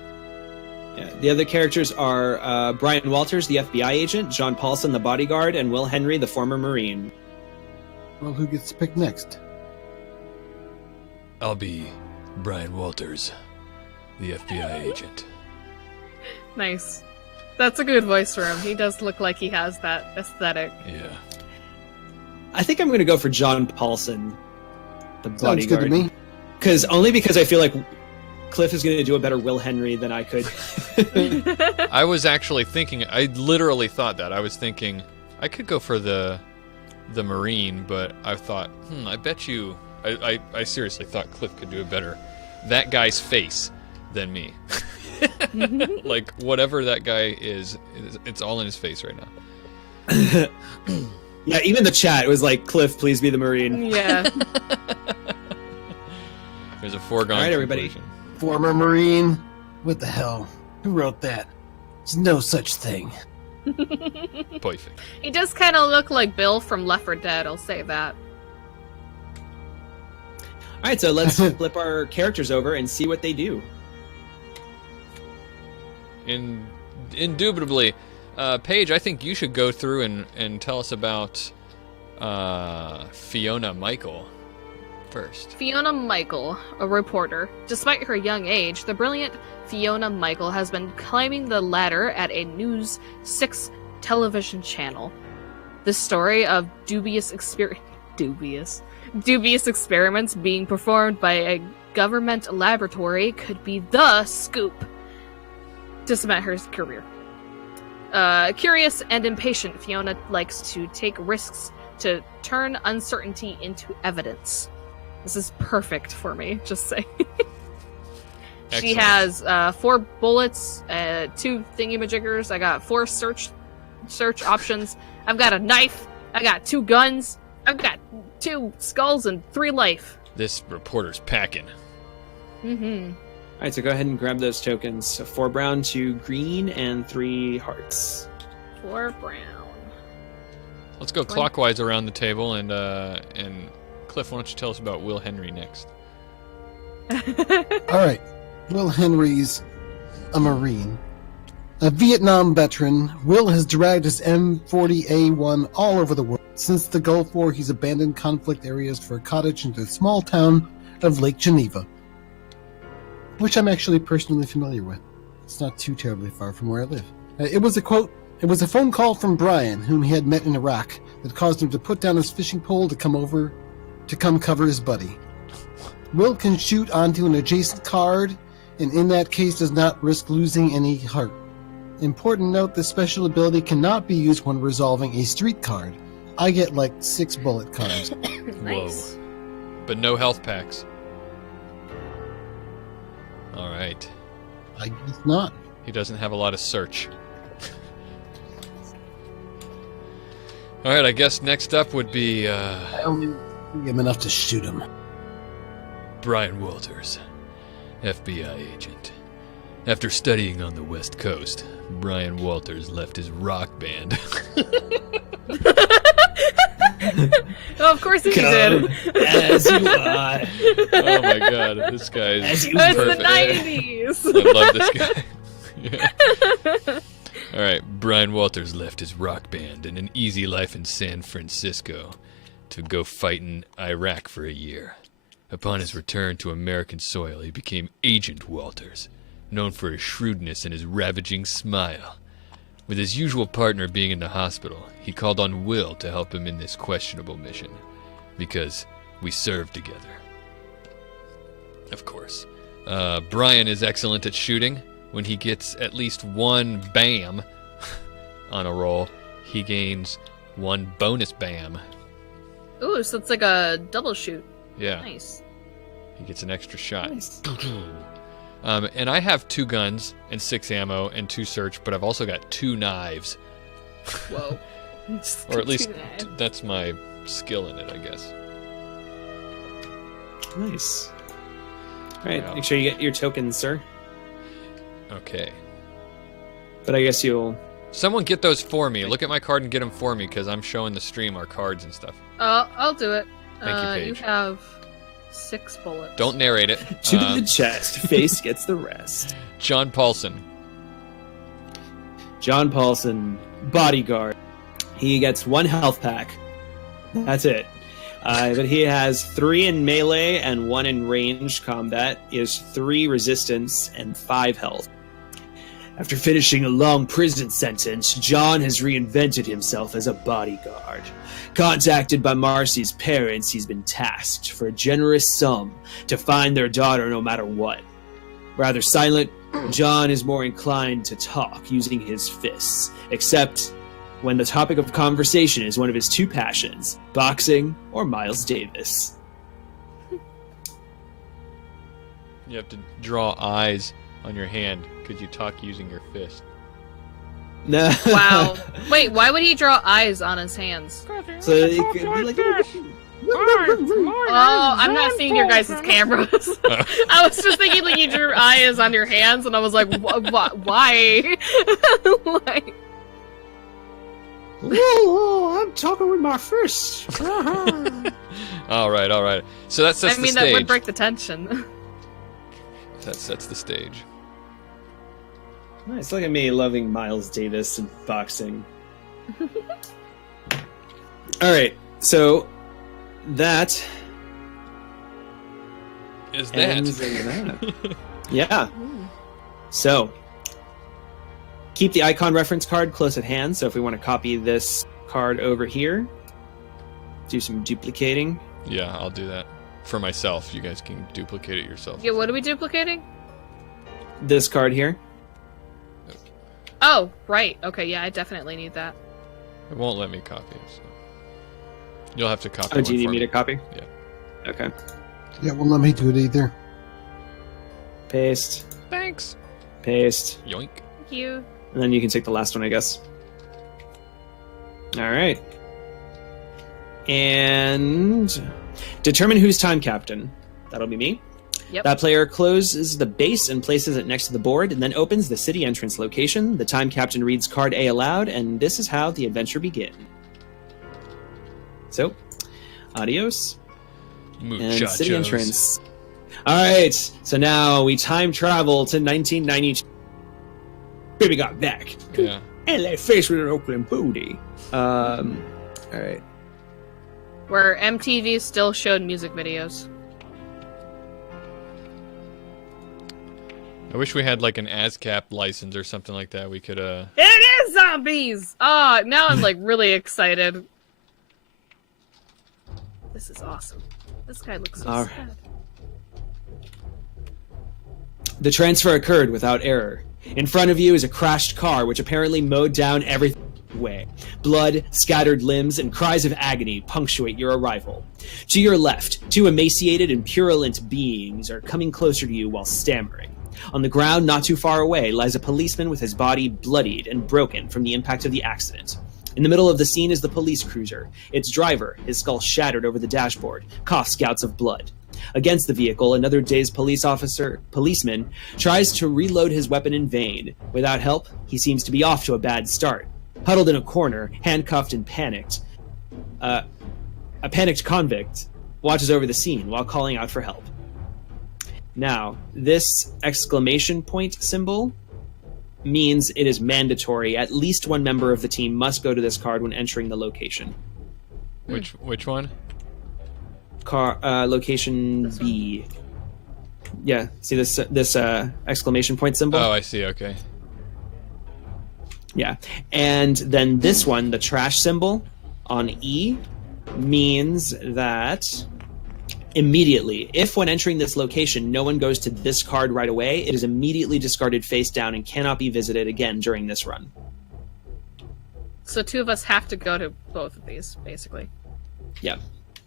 Yeah. The other characters are Brian Walters, the FBI agent, John Paulson, the bodyguard, and Will Henry, the former Marine. Well, who gets to pick next? I'll be Brian Walters, the FBI agent. Nice. That's a good voice for him. He does look like he has that aesthetic. Yeah. I think I'm going to go for John Paulson, the Sounds good to bodyguard. me. Because I feel like Cliff is going to do a better Will Henry than I could. I was actually thinking. I literally thought that. I was thinking I could go for the Marine, but I thought, I bet you. I seriously thought Cliff could do it better. That guy's face than me. Like whatever that guy is, it's all in his face right now. Yeah, even the chat was like, Cliff, please be the Marine. Yeah. There's a foregone All right, everybody. conclusion. Former Marine? What the hell? Who wrote that? There's no such thing. Perfect. He does kind of look like Bill from Left 4 Dead, I'll say that. All right, so let's flip our characters over and see what they do. Indubitably, Paige, I think you should go through and tell us about Fiona Michael first. Fiona Michael, a reporter. Despite her young age, the brilliant Fiona Michael has been climbing the ladder at a News 6 television channel. The story of dubious experiments being performed by a government laboratory could be the scoop to cement her career. Curious and impatient, Fiona likes to take risks to turn uncertainty into evidence. This is perfect for me, just saying. She Excellent. has 4 bullets, 2 thingy-majiggers. I got 4 search options. I've got a knife. I got 2 guns, I've got 2 skulls and 3 life. This reporter's packing. Mm-hmm. All right, so go ahead and grab those tokens. So 4 brown, 2 green, and 3 hearts. 4 brown. Let's go clockwise around the table, and Cliff, why don't you tell us about Will Henry next? All right. Will Henry's a Marine. A Vietnam veteran, Will has dragged his M40A1 all over the world. Since the Gulf War, he's abandoned conflict areas for a cottage in the small town of Lake Geneva, which I'm actually personally familiar with. It's not too terribly far from where I live. It was a phone call from Brian, whom he had met in Iraq, that caused him to put down his fishing pole to come cover his buddy. Will can shoot onto an adjacent card, and in that case does not risk losing any heart. Important note, this special ability cannot be used when resolving a street card. I get like 6 bullet cards. Nice. Whoa. But no health packs. All right. I guess not. He doesn't have a lot of search. All right, I guess next up would be I only am enough to shoot him. Brian Walters, FBI agent. After studying on the West Coast, Brian Walters left his rock band. Oh, of course he did. As you are. Oh my god, this guy's As you It's perfect. the 90s. I love this guy. Yeah. All right, Brian Walters left his rock band and an easy life in San Francisco to go fight in Iraq for a year. Upon his return to American soil, he became Agent Walters, known for his shrewdness and his ravaging smile. With his usual partner being in the hospital, he called on Will to help him in this questionable mission, because we served together. Of course. Brian is excellent at shooting. When he gets at least 1 BAM on a roll, he gains 1 bonus BAM. Ooh, so it's like a double shoot. Yeah, Nice. he gets an extra shot. Nice. And I have 2 guns and 6 ammo and 2 search, but I've also got 2 knives. Whoa. Or at least that's my skill in it, I guess. Nice. All right, Yeah. make sure you get your tokens, sir. Okay. But I guess you'll... Someone get those for me. Look at my card and get them for me, because I'm showing the stream our cards and stuff. I'll do it. Thank you, Paige. You have 6 bullets. Don't narrate it. Shoot in the chest. Face gets the rest. John Paulson. John Paulson, bodyguard. He gets 1 health pack. That's it. But he has 3 in melee and 1 in ranged combat. He has 3 resistance and 5 health. After finishing a long prison sentence, John has reinvented himself as a bodyguard. Contacted by Marcy's parents, he's been tasked for a generous sum to find their daughter no matter what. Rather silent, John is more inclined to talk using his fists, except when the topic of conversation is one of his 2 passions, boxing or Miles Davis. You have to draw eyes on your hand because you talk using your fist. No. Wow. Wait, why would he draw eyes on his hands? So it could be like... Oh, I'm not seeing your guys' cameras. I was just thinking like you drew eyes on your hands, and I was like, why? Like, Whoa, I'm talking with my fist. all right. So that sets I mean, the that stage. would break the tension. That sets the stage. Nice. Look at me loving Miles Davis and boxing. All right. So that Is ends that? in that. Yeah. So keep the icon reference card close at hand. So if we want to copy this card over here, do some duplicating. Yeah, I'll do that for myself. You guys can duplicate it yourself. Yeah, what are we duplicating? This card here. Oh, right. Okay, yeah, I definitely need that. It won't let me copy it. So. You'll have to copy. Oh, do you need one me for to copy? Yeah. Okay. Yeah, well, let me do it either. Paste. Thanks. Paste. Yoink. Thank you. And then you can take the last one, I guess. All right. And determine who's time captain. That'll be me. Yep. That player closes the base and places it next to the board, and then opens the city entrance location. The time captain reads card A aloud, and this is how the adventure begins. So, adios. And city entrance. All right, so now we time travel to 1992. Baby got back. Yeah. And they faced with an Oakland booty. All right. Where MTV still showed music videos. I wish we had like an ASCAP license or something like that. We could It is zombies! Now I'm like really excited. This is awesome. This guy looks so All sad. The transfer occurred without error. In front of you is a crashed car which apparently mowed down everything way. Blood, scattered limbs, and cries of agony punctuate your arrival. To your left, two emaciated and purulent beings are coming closer to you while stammering. On the ground not too far away lies a policeman with his body bloodied and broken from the impact of the accident. In the middle of the scene is the police cruiser. Its driver, his skull shattered over the dashboard, coughs gouts of blood. Against the vehicle, another dazed policeman tries to reload his weapon in vain. Without help, he seems to be off to a bad start. Huddled in a corner, handcuffed and panicked, a panicked convict watches over the scene while calling out for help. Now, this exclamation point symbol means it is mandatory. At least one member of the team must go to this card when entering the location. Which one? Location This B. Yeah, see this exclamation point symbol? Oh, I see. Okay. Yeah. And then this one, the trash symbol on E, means that immediately, if when entering this location no one goes to this card right away, it is immediately discarded face down and cannot be visited again during this run. So two of us have to go to both of these, basically. Yeah.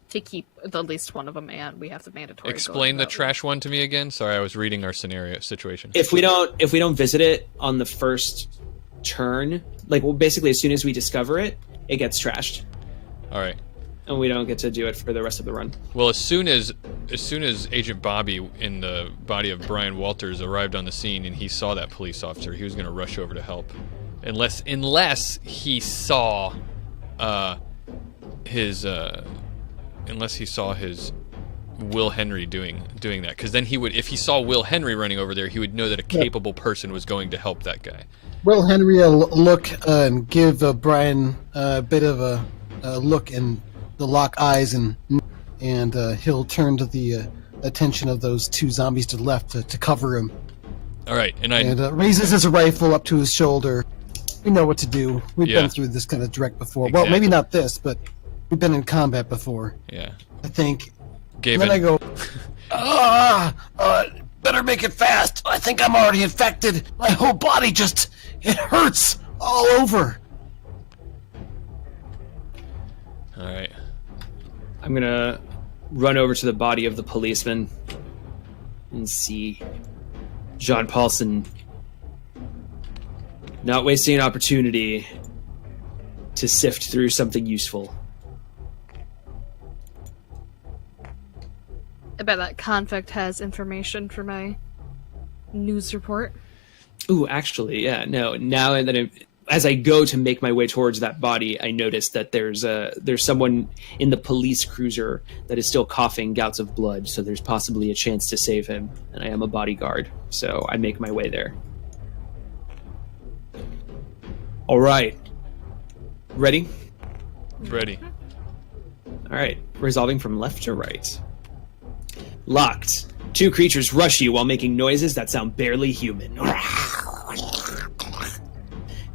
To keep at least one of them, and we have to mandatory. Explain the trash one to me again. Sorry, I was reading our situation. If we don't visit it on the first turn, basically as soon as we discover it, it gets trashed. All right. And we don't get to do it for the rest of the run. Well, as soon as Agent Bobby in the body of Brian Walters arrived on the scene and he saw that police officer, he was going to rush over to help, unless he saw his Will Henry doing that, because then he would, if he saw Will Henry running over there, he would know that a capable person was going to help that guy. Will Henry will look and give Brian a bit of a look and the lock eyes, and he'll turn to the attention of those two zombies to the left to cover him. All right, and raises his rifle up to his shoulder. We know what to do. We've been through this kind of direct before. Exactly. Well, maybe not this, but we've been in combat before. Yeah. I think. And then I go, better make it fast. I think I'm already infected. My whole body it hurts all over. All right. I'm gonna run over to the body of the policeman and see John Paulson not wasting an opportunity to sift through something useful. I bet that convict has information for my news report. Ooh, actually, yeah, no. Now that as I go to make my way towards that body, I notice that there's someone in the police cruiser that is still coughing gouts of blood, so there's possibly a chance to save him, and I am a bodyguard, so I make my way there. All right. Ready? Ready. All right. Resolving from left to right. Locked. Two creatures rush you while making noises that sound barely human.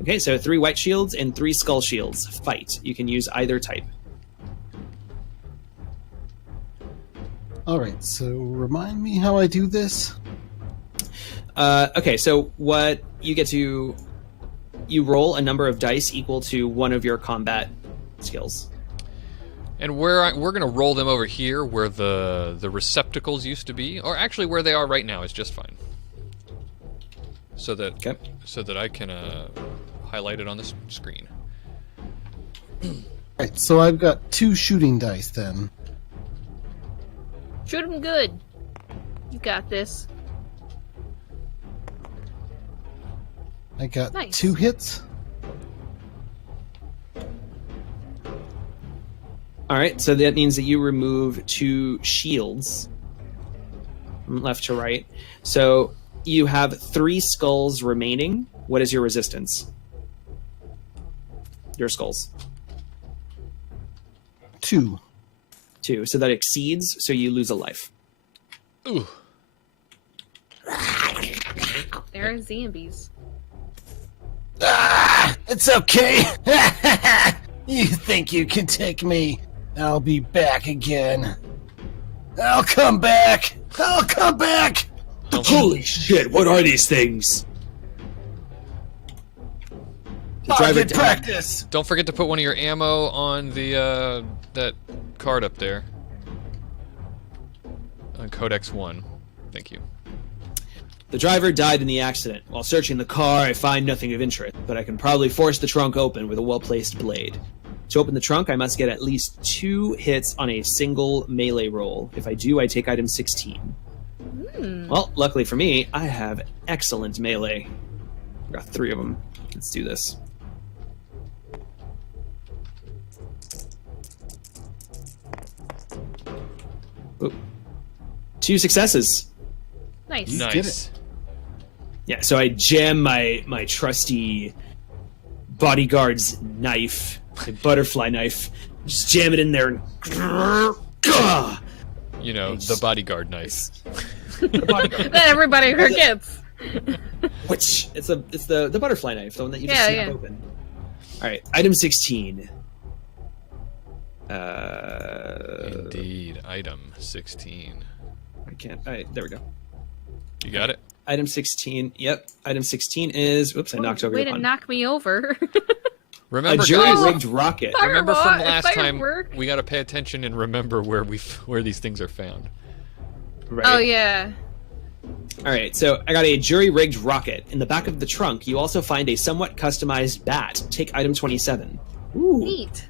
Okay, so 3 white shields and 3 skull shields. Fight. You can use either type. Alright, so remind me how I do this? Okay, so what you get to... You roll a number of dice equal to one of your combat skills. And we're going to roll them over here where the receptacles used to be, or actually where they are right now is just fine. So that I can highlight it on the screen. Right, so I've got 2 shooting dice then. Shoot him good. You got this. I got Nice. 2 hits. All right, so that means that you remove 2 shields from left to right. So you have 3 skulls remaining. What is your resistance? Your skulls. 2. 2. So that exceeds, so you lose a life. Ooh. There are zombies. It's okay. You think you can take me? I'll be back again. I'll come back. I'll come back. Holy shit, what are these things? The driver Target practice. Don't forget to put one of your ammo on the that card up there. On Codex 1. Thank you. The driver died in the accident. While searching the car, I find nothing of interest, but I can probably force the trunk open with a well-placed blade. To open the trunk, I must get at least 2 hits on a single melee roll. If I do, I take item 16. Well, luckily for me, I have excellent melee. I've got 3 of them. Let's do this. Oop. 2 successes. Nice. Did Nice. Yeah, so I jam my trusty bodyguard's knife, my butterfly knife, just jam it in there and You know, the bodyguard knife. That everybody forgets. which it's the butterfly knife, the one that you just Yeah, snap yeah. open. All right, item 16. Indeed. Item 16. I can't. All right, there we go. You got it? Item 16. Yep. Item 16 is. Oops, I knocked over Way your to pun. knock me over. A Remember, jury-rigged guys, rocket. remember from Fireball, last time, firework. we got to pay attention and remember where these things are found. Right. Oh yeah. All right, so I got a jury-rigged rocket. In the back of the trunk, you also find a somewhat customized bat. Take item 27. Ooh. Neat.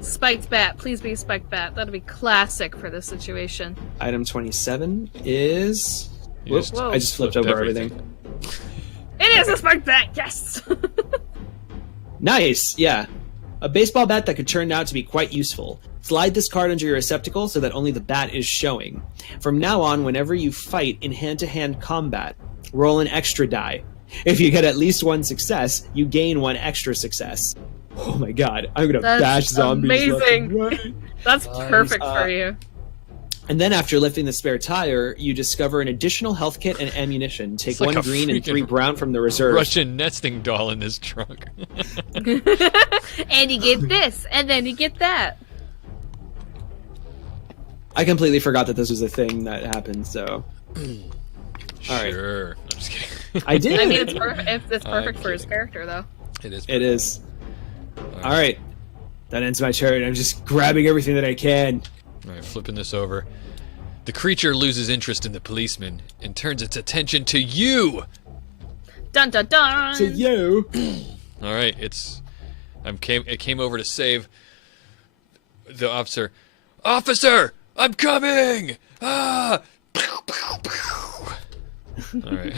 Spiked bat. Please be spiked bat. That'd be classic for this situation. Item 27 is. You Whoops, Whoa. I just flipped over everything. It is a spiked bat. Yes. Nice, yeah. A baseball bat that could turn out to be quite useful. Slide this card into your receptacle so that only the bat is showing. From now on, whenever you fight in hand-to-hand combat, roll an extra die. If you get at least 1 success, you gain 1 extra success. Oh my god, I'm gonna That's bash zombies left and amazing. right. That's Nice. perfect for you. And then after lifting the spare tire, you discover an additional health kit and ammunition. Take It's like 1 a green and freaking 3 brown from the reserve. Russian nesting doll in this trunk. And you get this, and then you get that. I completely forgot that this was a thing that happened, so... Alright. Sure. I'm just kidding. I did! I mean, it's perfect. It's I'm perfect for his kidding. character, though. It is. It is. Alright. That ends my turn. I'm just grabbing everything that I can. All right, flipping this over. The creature loses interest in the policeman and turns its attention to you. Dun dun dun. To you! All right, it came over to save the officer. Officer, I'm coming! Ah! All right.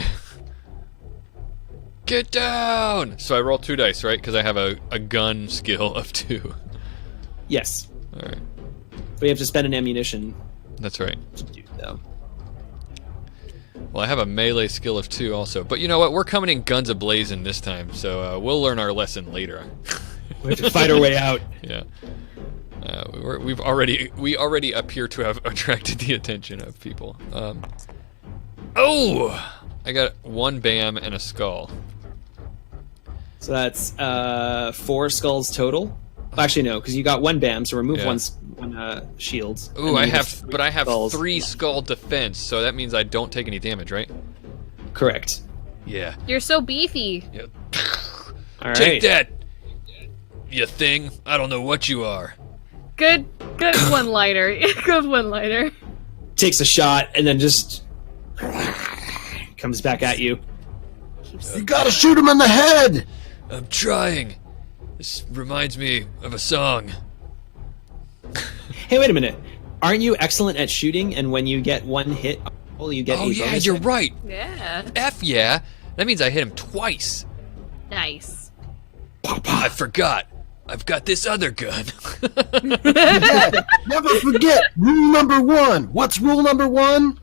Get down! So I roll 2 dice, right? Because I have a gun skill of 2. Yes. All right, But you have to spend an ammunition that's right. to do so. Well, I have a melee skill of 2 also. But you know what? We're coming in guns a-blazing this time, so we'll learn our lesson later. We have to fight our way out. Yeah. We already appear to have attracted the attention of people. Oh! I got 1 bam and a skull. So that's 4 skulls total. Actually, no, because you got 1 bam, so remove Yeah. one shield. Ooh, And I then you have, 3 but I have skulls. 3 skull defense, so that means I don't take any damage, right? Correct. Yeah. You're so beefy. Yeah. All right. Take that, you thing. I don't know what you are. Good one-liner. Good one-liner. Takes a shot and then just comes back at you. You gotta shoot him in the head. I'm trying. This reminds me of a song. Hey, wait a minute. Aren't you excellent at shooting? And when you get one hit, you get Oh a yeah, bonus you're hit? right. Yeah. F yeah. That means I hit him twice. Nice. I forgot. I've got this other gun. Yeah, never forget rule number 1. What's rule number 1?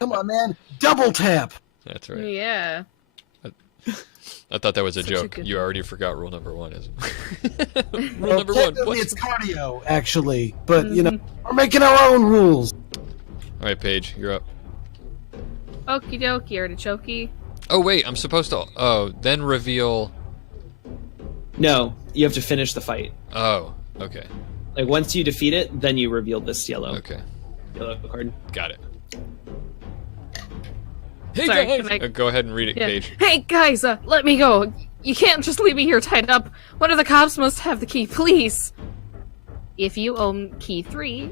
Come on, man. Double tap. That's right. Yeah. I thought that was a Such a joke. good You one. already forgot rule number 1 is. Rule Well, number 1. technically What's... it's cardio, actually. But, you know, we're making our own rules. All right, Paige, you're up. Okie dokie, artichoke. Oh wait, I'm supposed to. Oh, then reveal. No, you have to finish the fight. Oh, okay, Like, once you defeat it, then you reveal this yellow okay, card. got it. Hey Sorry, guys, can I- go ahead and read it, Yeah. Paige. Hey guys, let me go. You can't just leave me here tied up. One of the cops must have the key, please. If you own key 3,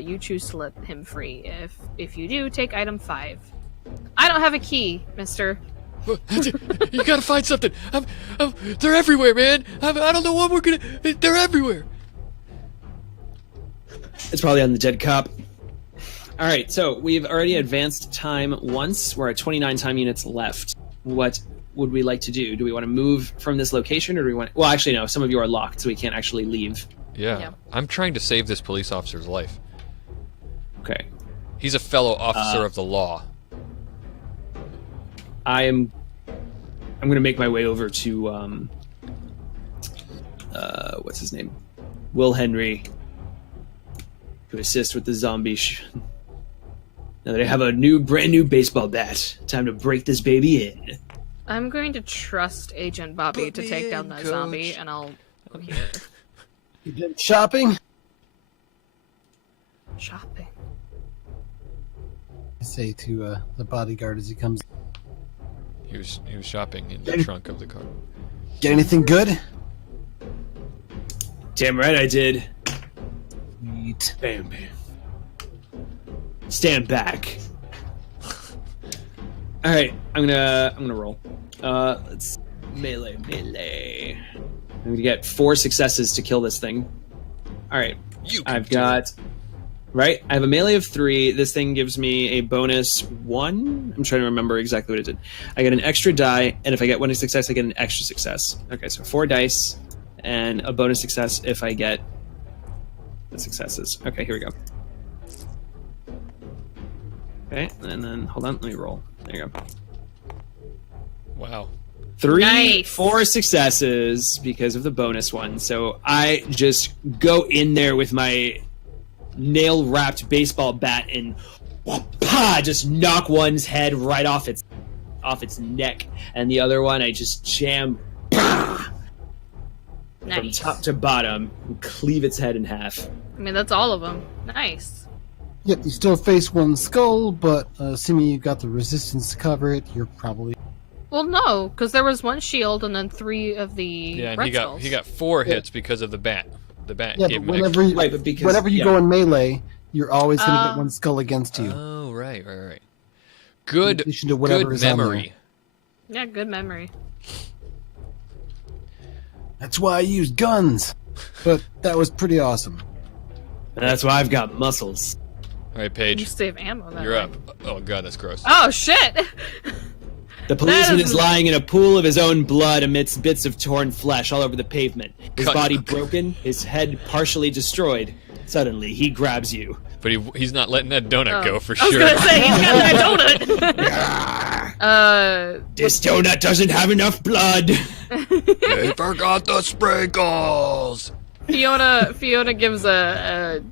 you choose to let him free. If you do, take item 5. I don't have a key, mister. You gotta find something. They're everywhere, man. I don't know what we're gonna. They're everywhere. It's probably on the dead cop. All right, so we've already advanced time once. We're at 29 time units left. What would we like to do? Do we want to move from this location, or do we want? Well, actually, no. Some of you are locked, so we can't actually leave. Yeah, I'm trying to save this police officer's life. Okay. He's a fellow officer of the law. I'm going to make my way over to what's his name? Will Henry, to assist with the zombie. Now that I have a brand new baseball bat, time to break this baby in. I'm going to trust Agent Bobby Put to me take down in, that coach. zombie, and I'll go here. You did shopping? Shopping. I say to the bodyguard as he comes. He was shopping in the trunk of the car. Get anything good? Damn right I did. Sweet. Bam, bam. Stand back. All right, I'm gonna roll. Let's melee. I'm gonna get 4 successes to kill this thing. All right, You can I've do it. got. Right, I have a melee of 3. This thing gives me a bonus 1. I'm trying to remember exactly what it did. I get an extra die, and if I get 1 success, I get an extra success. Okay, so 4 dice, and a bonus success if I get the successes. Okay, here we go. Okay, and then hold on, let me roll. There you go. Wow. 3, Nice. 4 successes because of the bonus one. So I just go in there with my nail-wrapped baseball bat and just knock one's head right off its neck, and the other one I just jam from Nice. top to bottom and cleave its head in half. I mean, that's all of them. Nice. Yep, you still face one skull, but assuming you've got the resistance to cover it, you're probably... Well, no, because there was 1 shield and then 3 of the Yeah, and red he got skulls. 4 hits because of the bat. The bat Yeah, gave but him an whenever you, Right, but because whenever you yeah. go in melee, you're always going to Oh. get one skull against you. Oh, right. in Good, addition to whatever good is on there. memory. Yeah, good memory. That's why I use guns. But that was pretty awesome. And that's why I've got muscles. All right, You Paige, save ammo that you're way. up. Oh god, that's gross. Oh, shit! The policeman is- is lying in a pool of his own blood amidst bits of torn flesh all over the pavement. His Cut. body broken, his head partially destroyed. Suddenly, he grabs you. But he's not letting that donut Oh. go for I was sure. gonna say, he's got that donut! This donut doesn't have enough blood. They forgot the sprinkles. Fiona gives a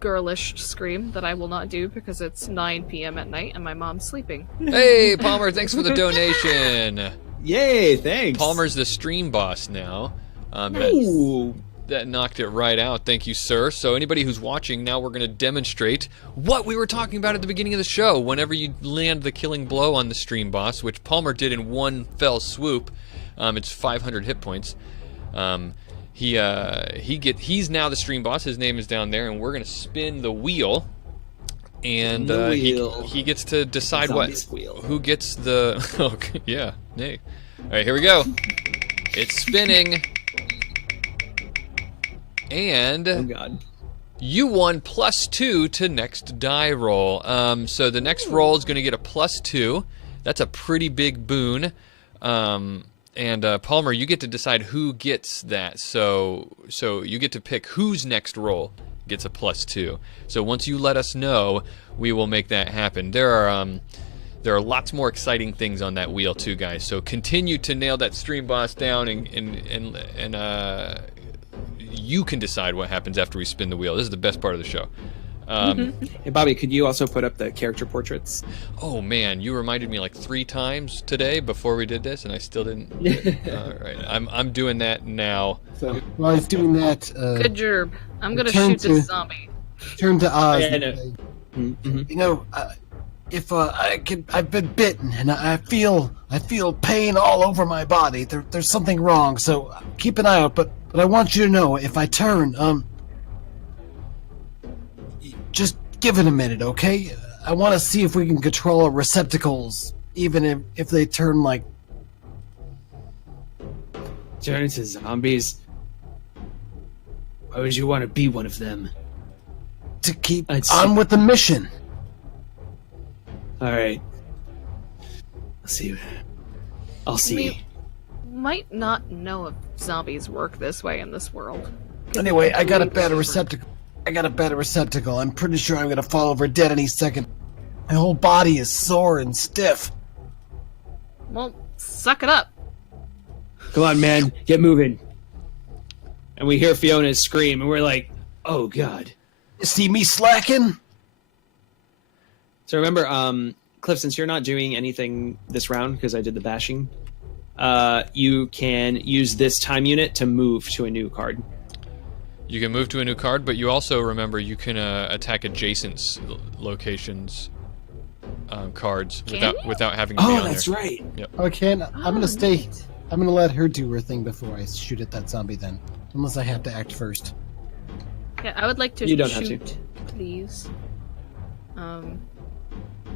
girlish scream that I will not do because it's 9 p.m. at night and my mom's sleeping. Hey, Palmer, thanks for the donation. Yay, thanks. Palmer's the stream boss now. Ooh. That knocked it right out. Thank you, sir. So anybody who's watching, now we're going to demonstrate what we were talking about at the beginning of the show. Whenever you land the killing blow on the stream boss, which Palmer did in one fell swoop, it's 500 hit points. He's now the stream boss. His name is down there, and we're going to spin the wheel. And The wheel. he gets to decide Zombie's wheel. who gets the... Okay, yeah, nay. All right, here we go. It's spinning. And Oh god. you won +2 to next die roll. So the next roll is going to get a +2. That's a pretty big boon. And Palmer, you get to decide who gets that. So you get to pick whose next roll gets a +2. So once you let us know, we will make that happen. There are lots more exciting things on that wheel too, guys. So continue to nail that stream boss down, and you can decide what happens after we spin the wheel. This is the best part of the show. Hey, Bobby, could you also put up the character portraits? Oh man, you reminded me like 3 times today before we did this, and I still didn't. All right, I'm doing that now. So while he's doing that, Good job. I'm gonna turn shoot to- this zombie. turn to Oz. Yeah, and no. say, Mm-hmm. You know, if I've been bitten and I feel pain all over my body. There's something wrong. So keep an eye out. But I want you to know, if I turn, just give it a minute, okay? I want to see if we can control our receptacles, even if they turn like. Turn into zombies. Why would you want to be one of them? To keep I'd see. on with the mission. All right. I'll see. We might not know if zombies work this way in this world. Anyway, I got a better receptacle. I'm pretty sure I'm gonna fall over dead any second. My whole body is sore and stiff. Well, suck it up. Come on, man, get moving. And we hear Fiona scream, and we're like, "Oh god!" You see me slacking? So remember, Cliff, since you're not doing anything this round because I did the bashing, you can use this time unit to move to a new card. You can move to a new card, but you also remember you can attack adjacent locations cards without having to be on there. right. Okay, I'm gonna Oh, stay. neat. I'm gonna let her do her thing before I shoot at that zombie then. Unless I have to act first. Yeah, I would like to You don't have shoot, please.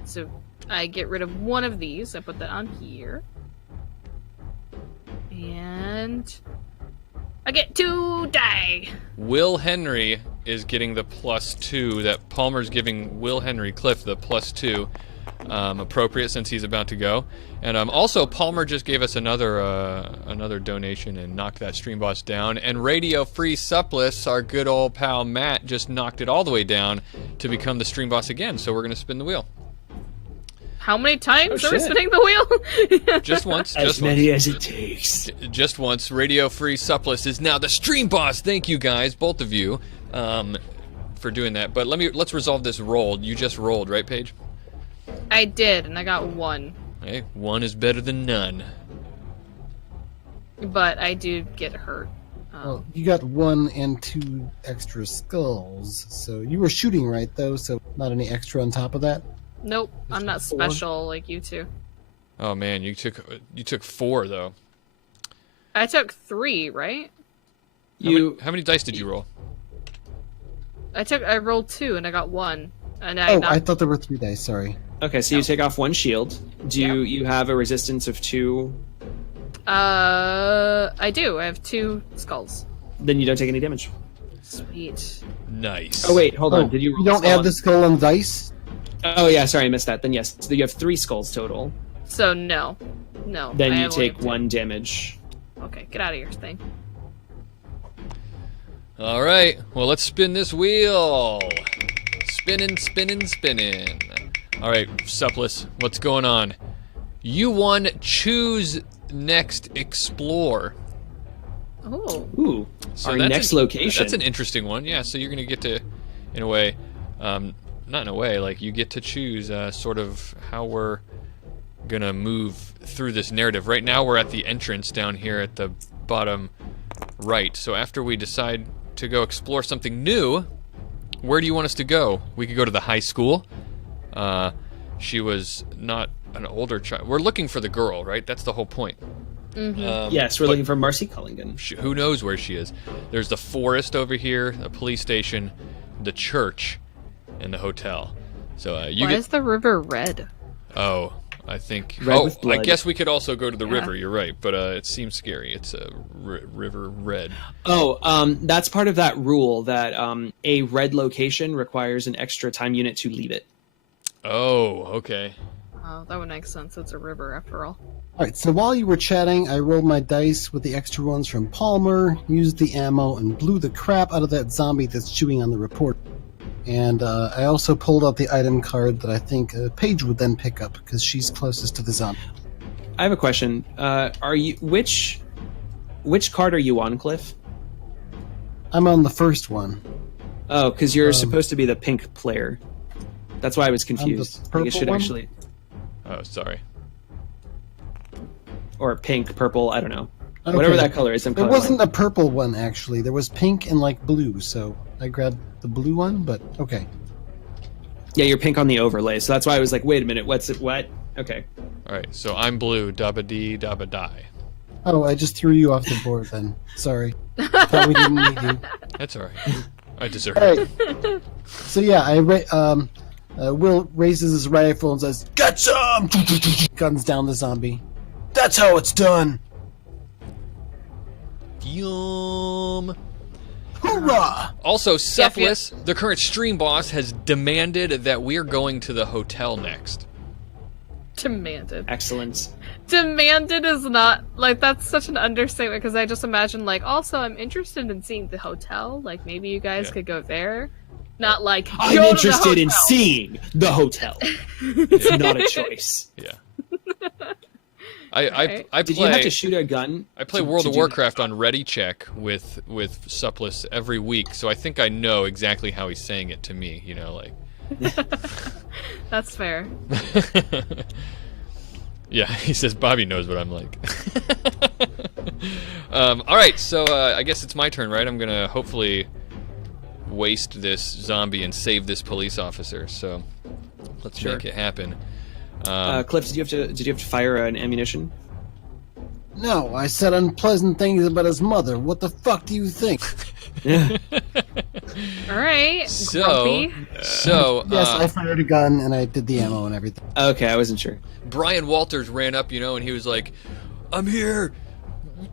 So I get rid of one of these. I put that on here. And I get 2 die. Will Henry is getting the +2 that Palmer's giving Will Henry Cliff the +2, appropriate since he's about to go. And also Palmer just gave us another donation and knocked that stream boss down. And Radio Free Suppless, our good old pal Matt, just knocked it all the way down to become the stream boss again. So we're gonna spin the wheel. How many times Oh, are we shit. spinning the wheel? Just once. As just many once. as it takes. Just once. Radio Free Suppless is now the stream boss. Thank you guys, both of you, for doing that. But let's resolve this roll. You just rolled, right, Paige? I did, and I got 1. Hey, 1 is better than none. But I do get hurt. Well, you got 1 and 2 extra skulls, so you were shooting right though, so not any extra on top of that. Nope, I'm not 4? special like you two. Oh man, you took 4 though. I took 3, right? How many dice did you roll? I rolled 2 and I got 1. And I knocked- thought there were 3 dice. Sorry. Okay, so you take off 1 shield. Do you have a resistance of 2? I do. I have 2 skulls. Then you don't take any damage. Sweet. Nice. Oh wait, hold on. Did you? You roll don't skull add on- the skull on dice? Oh yeah, sorry, I missed that. Then yes, so you have 3 skulls total. So no. No. Then I you only take have 2. 1 damage. Okay, get out of here, thing. All right. Well, let's spin this wheel. Spinning, spinning, spinning. All right, Suppless, what's going on? You won Choose Next Explore. Oh. Ooh, So our that's next an- location. That's an interesting one. Yeah, so you're going to get to, in a way, not in a way, like you get to choose sort of how we're going to move through this narrative. Right now we're at the entrance down here at the bottom right. So after we decide to go explore something new, where do you want us to go? We could go to the high school. She was not an older child. We're looking for the girl, right? That's the whole point. Mm-hmm. Yes, we're but looking for Marcy Cullingan. who knows where she is? There's the forest over here, the police station, the church, and the hotel. So you Why get. is the river red? Oh, I think. Red with I blood. guess we could also go to the Yeah. river. You're right, but it seems scary. It's a river red. Oh, that's part of that rule that a red location requires an extra time unit to leave it. Oh, okay. Oh, that would make sense. It's a river after all. All right, so while you were chatting, I rolled my dice with the extra ones from Palmer, used the ammo, and blew the crap out of that zombie that's chewing on the report. And I also pulled out the item card that I think Paige would then pick up because she's closest to the zombie. I have a question. Are you which card are you on, Cliff? I'm on the first one. Oh, because you're supposed to be the pink player. That's why I was confused. I think it purple should one? actually, Oh, sorry. or pink, purple. I don't know. Okay. Whatever that color is. I'm There colorblind. wasn't a purple one, actually. There was pink and, like, blue, so I grabbed the blue one, but okay. Yeah, you're pink on the overlay, so that's why I was like, wait a minute, what's it? What? Okay. All right, so I'm blue. Dabba dee, dabba die. Oh, I just threw you off the board then. Sorry. Thought we didn't need you. That's all right. I deserve All it. right. So yeah, Will raises his rifle and says, "Get some!" Guns down the zombie. That's how it's done. Yum. Hoorah! Also, Cephalus, the current stream boss, has demanded that we're going to the hotel next. Demanded. Excellent. Demanded is not like that's such an understatement because I just imagine like also I'm interested in seeing the hotel. Like maybe you guys Yeah. could go there. Not like I'm go to the interested in hotel. seeing the hotel. It's not a choice. Yeah. I Alright. I Did you have play to shoot a gun? I play to- World to of do Warcraft on Ready Check with Cephalus every week, so I think I know exactly how he's saying it to me. You know, like. That's fair. Yeah, he says Bobby knows what I'm like. All right, so I guess it's my turn, right? I'm gonna hopefully waste this zombie and save this police officer. So let's Sure. make it happen. Cliff, did you have to fire an ammunition? No, I said unpleasant things about his mother. What the fuck do you think? Yeah. All right. So, Grumpy. Yes, I fired a gun and I did the ammo and everything. Okay, I wasn't sure. Brian Walters ran up, and he was like, "I'm here,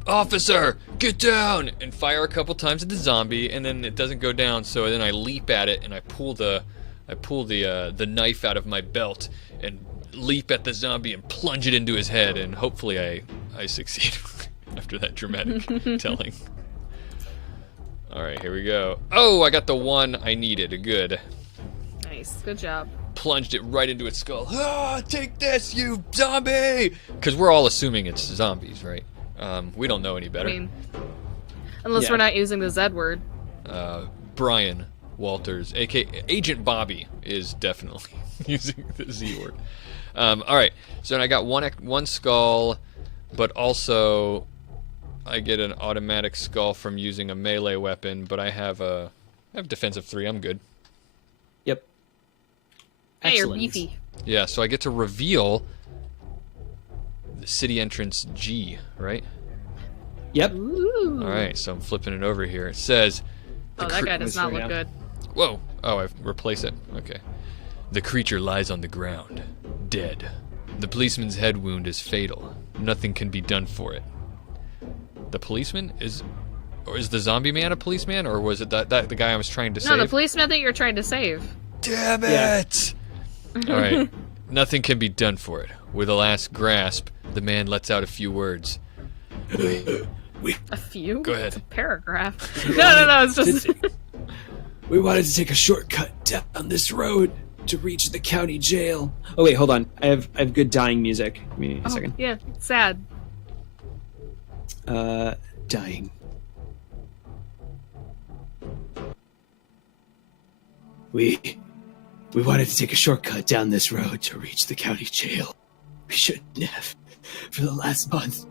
officer, get down!" and fire a couple times at the zombie, and then it doesn't go down. So then I leap at it and I pull the knife out of my belt and leap at the zombie and plunge it into his head, and hopefully I succeed after that dramatic telling. All right, here we go. Oh, I got the one I needed. Good. Nice. Good job. Plunged it right into its skull. Ah, take this, you zombie! Because we're all assuming it's zombies, right? We don't know any I better. mean, unless Yeah. we're not using the Z word. Brian Walters, aka Agent Bobby, is definitely using the Z word. All right, so then I got one skull, but also I get an automatic skull from using a melee weapon. But I have defensive 3. I'm good. Yep. Hey, you're Excellent. beefy. Yeah, so I get to reveal the city entrance G, right? Yep. Ooh. All right, so I'm flipping it over here. It says, Oh, that guy does not look good. "Whoa! Oh, I replace it. Okay. The creature lies on the ground, dead. The policeman's head wound is fatal. Nothing can be done for it." The policeman is the zombie man a policeman, or was it that the guy I was trying to No, save? the policeman that you're trying to save. Damn Yeah. it! All right. Nothing can be done for it. With a last grasp, the man lets out a few words. A few? Go ahead. It's a paragraph. No, it's just... We wanted to take a shortcut down this road to reach the county jail. Oh wait, hold on. I have good dying music. Give me a second. Yeah, sad. Dying. We wanted to take a shortcut down this road to reach the county jail. We shouldn't have. For the last month,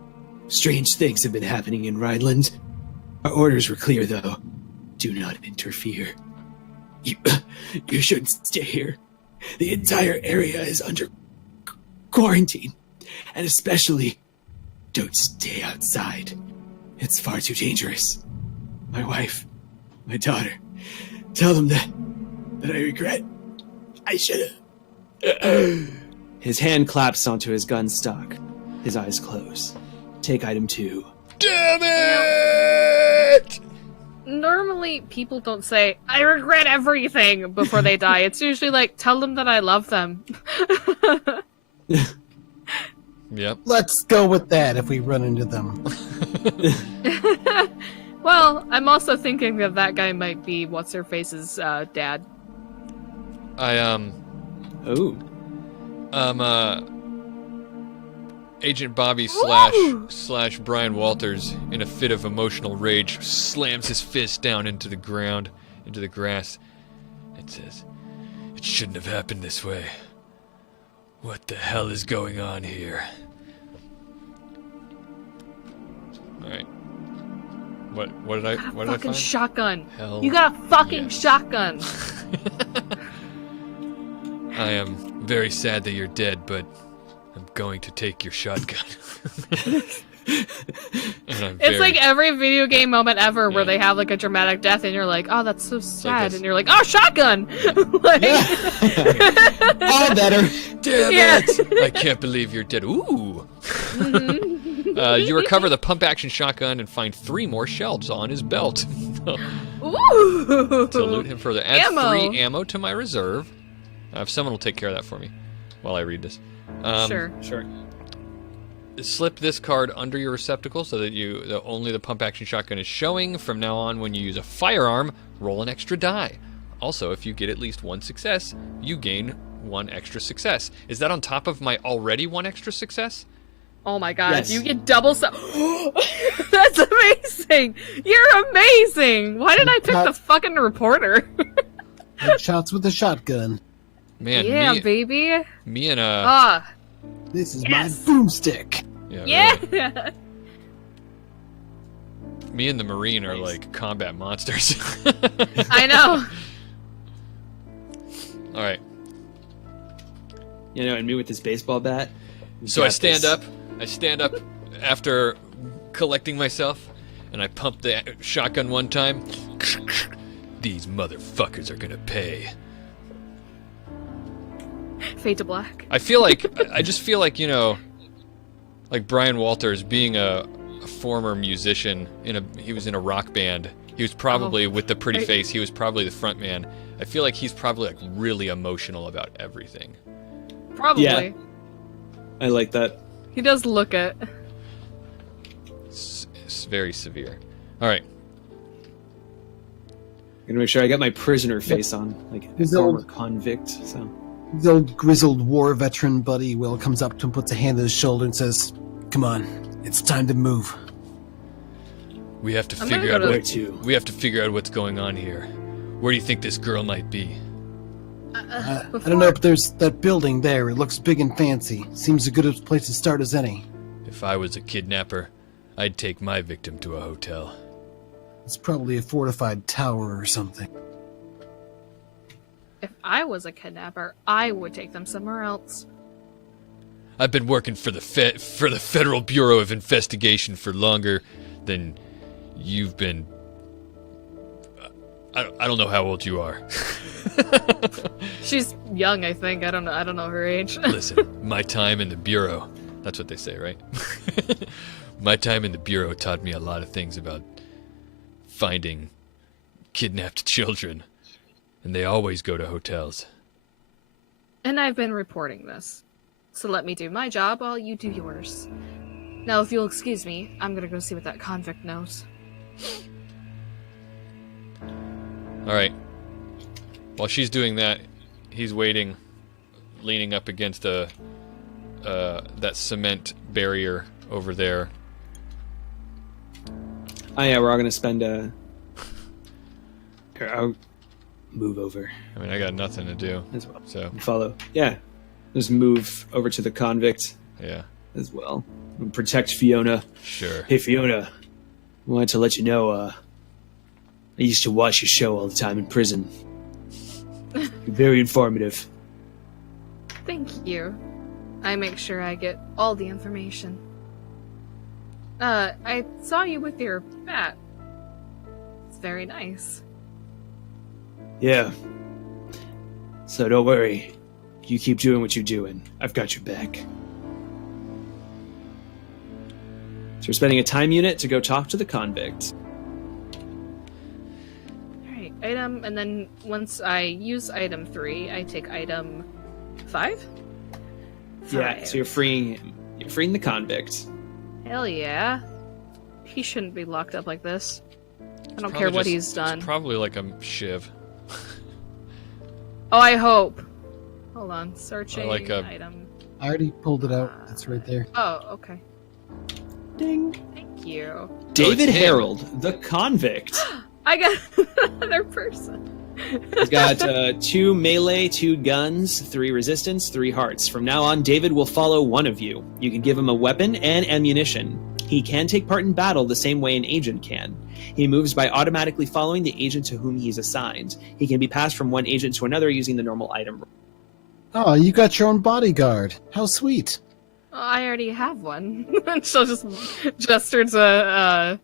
strange things have been happening in Rhineland. Our orders were clear, though. Do not interfere. You shouldn't stay here. The entire area is under quarantine. And especially, don't stay outside. It's far too dangerous. My wife, my daughter, tell them that I regret. I should have. His hand claps onto his gun stock. His eyes close. Take item 2. Damn it! Normally, people don't say, I regret everything before they die. It's usually like, tell them that I love them. Yep. Let's go with that if we run into them. Well, I'm also thinking that guy might be what's-her-face's dad. Oh. Agent Bobby slash Brian Walters, in a fit of emotional rage, slams his fist down into the ground, into the grass, and says, "It shouldn't have happened this way. What the hell is going on here?" Alright. What did I Fucking find? shotgun. Hell You got a fucking yes. shotgun. I am very sad that you're dead, but I'm going to take your shotgun. And It's like every video game moment ever where Yeah. they have like a dramatic death and you're like, oh, that's so sad. this. And you're like, oh, shotgun! Like, All better. Damn Yeah. it! I can't believe you're dead. Ooh. You recover the pump-action shotgun and find 3 more shells on his belt. Ooh! To loot him further. Add Ammo. 3 ammo to my reserve. If someone will take care of that for me while I read this. Sure. Sure. Slip this card under your receptacle so that only the pump-action shotgun is showing. From now on, when you use a firearm, roll an extra die. Also, if you get at least 1 success, you gain 1 extra success. Is that on top of my already 1 extra success? Oh my god, Yes. you get double That's amazing! You're amazing! Why did I pick the fucking reporter? Shots with a shotgun. Man, yeah, me, baby. me and This is Yes. my boomstick. Yeah! really. Me and the Marine are Nice. like combat monsters. I know. All right. You know, and me with this baseball bat. So I Got stand this. up. I stand up after collecting myself, and I pump the shotgun 1 time. These motherfuckers are gonna pay. Fade to black. I feel like I just feel like, you know, like Brian Walters being a former musician he was in a rock band. He was probably with the pretty right. face. He was probably the front man. I feel like he's probably like really emotional about everything. Probably. Yeah. I like that. He does look it. It's very severe. All right. I'm gonna make sure I got my prisoner face on, like a His former old- convict. So His old grizzled war veteran buddy Will comes up to him, puts a hand on his shoulder, and says, "Come on, it's time to move." We have to I'm figure gonna out go to- where what to? we have to figure out what's going on here. Where do you think this girl might be? I don't know, but there's that building there. It looks big and fancy. Seems a good place to start as any. If I was a kidnapper, I'd take my victim to a hotel. It's probably a fortified tower or something. If I was a kidnapper, I would take them somewhere else. I've been working for the Federal Bureau of Investigation for longer than you've been. I don't know how old you are. She's young, I think. I don't know her age. Listen, my time in the Bureau. That's what they say, right? My time in the Bureau taught me a lot of things about finding kidnapped children. And they always go to hotels. And I've been reporting this. So let me do my job while you do yours. Now, if you'll excuse me, I'm gonna go see what that convict knows. Alright. While she's doing that, he's waiting, leaning up against that cement barrier over there. Oh yeah, we're all gonna spend a. Here, I'll move over I mean, I got nothing to do, as well. so, Follow. Yeah, just move over to the convict yeah, as well. And protect Fiona. sure. Hey Fiona, I wanted to let you know. I used to watch your show all the time in prison. Very informative. Thank you. I make sure I get all the information. I saw you with your bat. It's very nice. Yeah. So don't worry. You keep doing what you're doing. I've got your back. So we're spending a time unit to go talk to the convict. Alright, item, and then once I use item 3, I take item 5? Yeah, so you're freeing him. You're freeing the convict. Hell yeah. He shouldn't be locked up like this. I don't Probably care what just- he's done. It's probably like a shiv. Oh, I hope. Hold on, searching like a- item. I already pulled it out. It's right there. Oh, okay. Ding. Thank you. David it's him. Harold, the convict. I got another person. He's got 2 melee, 2 guns, 3 resistance, 3 hearts. From now on, David will follow one of you. You can give him a weapon and ammunition. He can take part in battle the same way an agent can. He moves by automatically following the agent to whom he's assigned. He can be passed from one agent to another using the normal item. Oh, you got your own bodyguard. How sweet. Oh, I already have one. She'll just gesture to,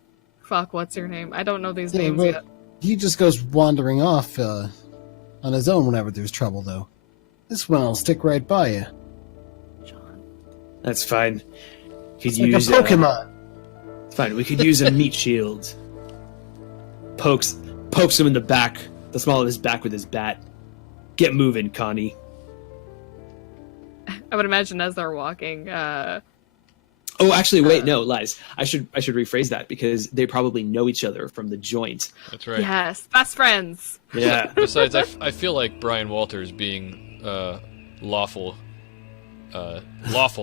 fuck, what's your name? I don't know these names but yet. he just goes wandering off on his own whenever there's trouble, though. This one will stick right by you. John. That's fine. Could It's like a use Pokemon. it's fine. We could use a meat shield. Pokes him in the back, the small of his back with his bat. Get moving, Connie. I would imagine as they're walking, Oh, actually, wait, no, lies. I should rephrase that because they probably know each other from the joint. That's right. yes, best friends. Yeah. Besides, I feel like Brian Walters being lawful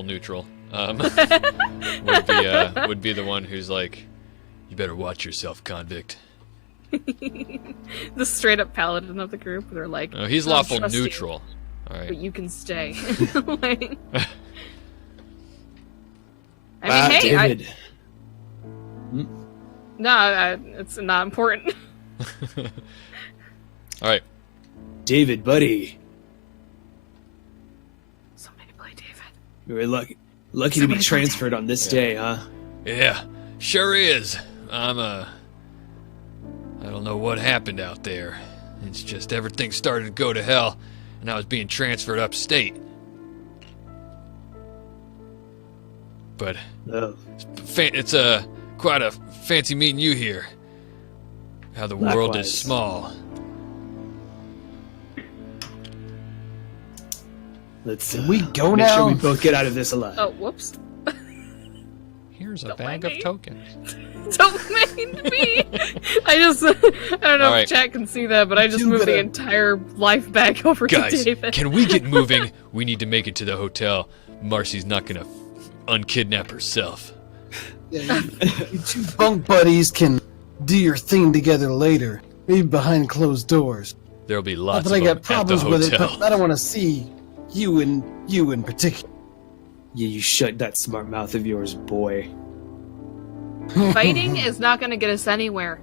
neutral would be the one who's like, you better watch yourself, convict. The straight up paladin of the group. They're like, No, he's "I don't lawful trust you, neutral. All but right. you can stay. Like, I mean, hey, David. no, it's not important. All right. David, buddy. Somebody play David. We were lucky to be Somebody transferred on this day, huh? Yeah, sure is. I don't know what happened out there. It's just everything started to go to hell, and I was being transferred upstate. But Oh. it's quite a fancy meeting you here. How the world is Likewise. small. Let's Can we go make now? sure we both get out of this alive. Oh, whoops. Here's a Don't bag mind of me. tokens. Don't mind me. I don't know All right. if chat can see that, but I just You moved the gotta- entire life back over Guys, to David. can we get moving? We need to make it to the hotel. Marcy's not gonna unkidnap herself. Yeah, you two bunk buddies can do your thing together later. Maybe behind closed doors. There'll be Not lots that I of got them problems at the with it, hotel. but I don't want to see you in particular. Yeah, you shut that smart mouth of yours, boy. Fighting is not going to get us anywhere.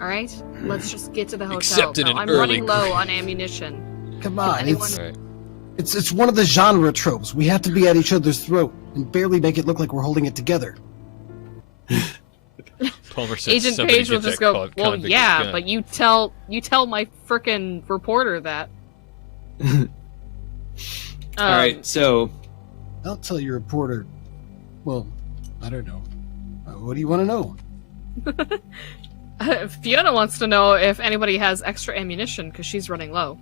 All right, let's just get to the hotel. Except in No, an I'm early running low grave. on ammunition. Come on, anyone- All right. it's one of the genre tropes. We have to be at each other's throat and barely make it look like we're holding it together. Palmer said Agent somebody Paige will get just that go, convict well, gun." yeah, but you tell my frickin' reporter that. All right, so I'll tell your reporter. Well, I don't know. What do you want to know? Fiona wants to know if anybody has extra ammunition because she's running low.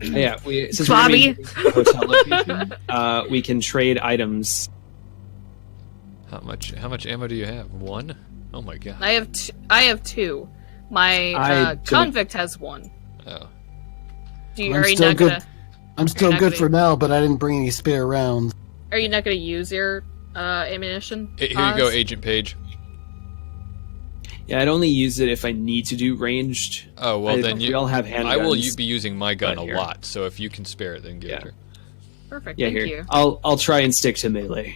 yeah, since Bobby. we're in the hotel location, we can trade items. How much ammo do you have? 1? Oh my god. I have 2. My I don't- convict has 1. Oh. Are you not gonna? I'm still not good gonna- for now, but I didn't bring any spare rounds. Are you not gonna use your ammunition? Here you go, Oz? Agent Paige. Yeah, I'd only use it if I need to do ranged. Oh well, then we you. all have handguns. I will be using my gun right a here. lot, so if you can spare it, then give it Yeah. to her. Perfect. Yeah, Thank here. you. I'll try and stick to melee.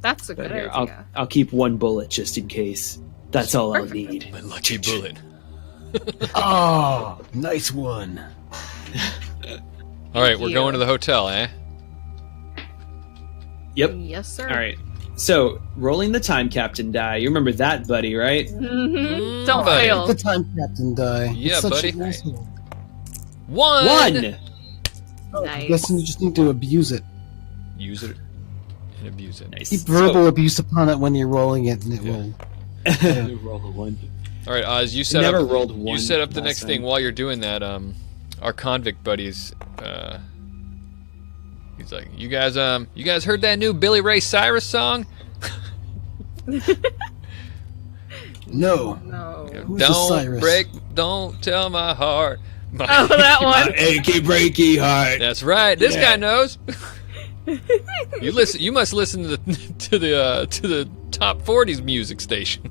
That's a But good here, idea. I'll keep 1 bullet just in case. That's all I'll Perfect. need. My lucky bullet. Oh, nice one. All right, we're you. going to the hotel, eh? Yep. Yes, sir. All right. So, rolling the time captain die. You remember that, buddy, right? Mm-hmm. Don't buddy. The fail. time captain die. Yeah, It's such buddy. an asshole. 1. 1. I'm Nice. guessing you just need to abuse it. Use it and abuse it. Nice. Keep verbal abuse upon it when you're rolling it, and it Yeah. will. Roll a 1. All right, Oz, you set Never up. rolled 1. You set up the last next time. thing. While you're doing that, our convict buddies, he's like, you guys heard that new Billy Ray Cyrus song? No. No. Who's the Cyrus? Don't tell my heart. Oh, that one. Achy breaky heart. That's right. This Yeah. guy knows. You listen. You must listen to the top 40s music station.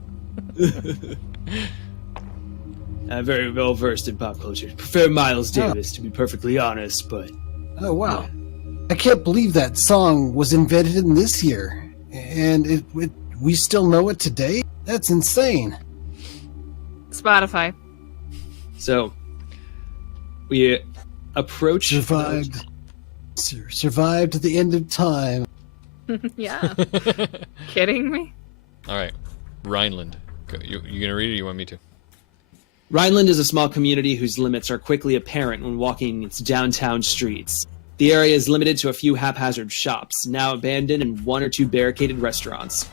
I'm very well versed in pop culture. Prefer Miles Davis, to be perfectly honest, but Oh wow! I can't believe that song was invented in this year, and we still know it today. That's insane. Spotify. so we approach Survived the end of time. Yeah. Kidding me? All right, Rhineland. You gonna read it? Or you want me to? Rhineland is a small community whose limits are quickly apparent when walking its downtown streets. The area is limited to a few haphazard shops, now abandoned, and 1 or 2 barricaded restaurants.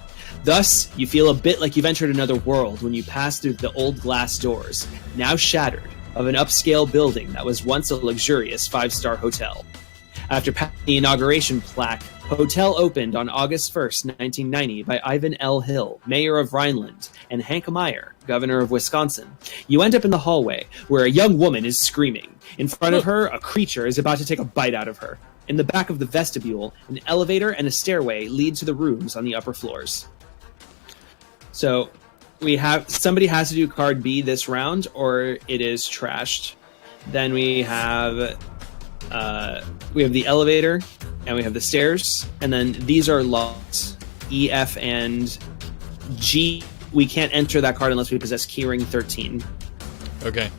Thus, you feel a bit like you've entered another world when you pass through the old glass doors, now shattered, of an upscale building that was once a luxurious 5-star hotel. After passing the inauguration plaque, hotel opened on August 1st, 1990 by Ivan L. Hill, mayor of Rhineland, and Hank Meyer, governor of Wisconsin. You end up in the hallway, where a young woman is screaming. In front of her, a creature is about to take a bite out of her. In the back of the vestibule, an elevator and a stairway lead to the rooms on the upper floors. So, somebody has to do card B this round, or it is trashed. Then we have the elevator, and we have the stairs, and then these are locked. E, F, and G. We can't enter that card unless we possess Keyring 13. Okay,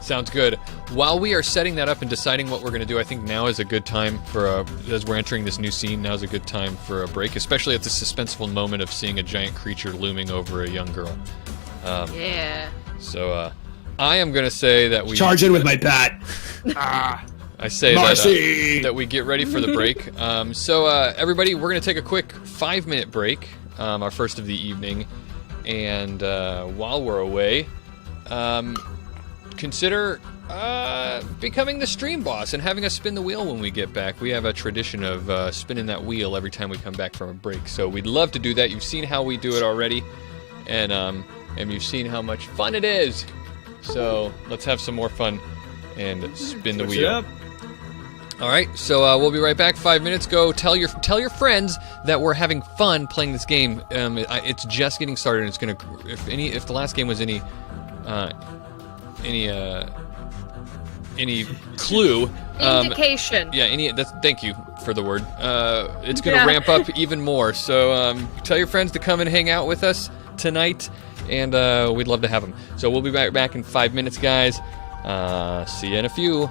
sounds good. While we are setting that up and deciding what we're going to do, I think now is a good time for as we're entering this new scene. Now is a good time for a break, especially at the suspenseful moment of seeing a giant creature looming over a young girl. Yeah. So I am going to say that we Charge in with my bat. I say Marcy! that we get ready for the break. So everybody, we're going to take a quick 5-minute break, our first of the evening. And while we're away, consider becoming the stream boss and having us spin the wheel when we get back. We have a tradition of spinning that wheel every time we come back from a break. So we'd love to do that. You've seen how we do it already, and you've seen how much fun it is. So let's have some more fun and spin the Switch it wheel. up. All right, so we'll be right back. 5 minutes. Go tell your friends that we're having fun playing this game. It's just getting started. And it's gonna if the last game was any clue. Indication. Yeah. Thank you for the word. It's gonna ramp up even more. So tell your friends to come and hang out with us tonight, and we'd love to have them. So we'll be back in 5 minutes, guys. See you in a few.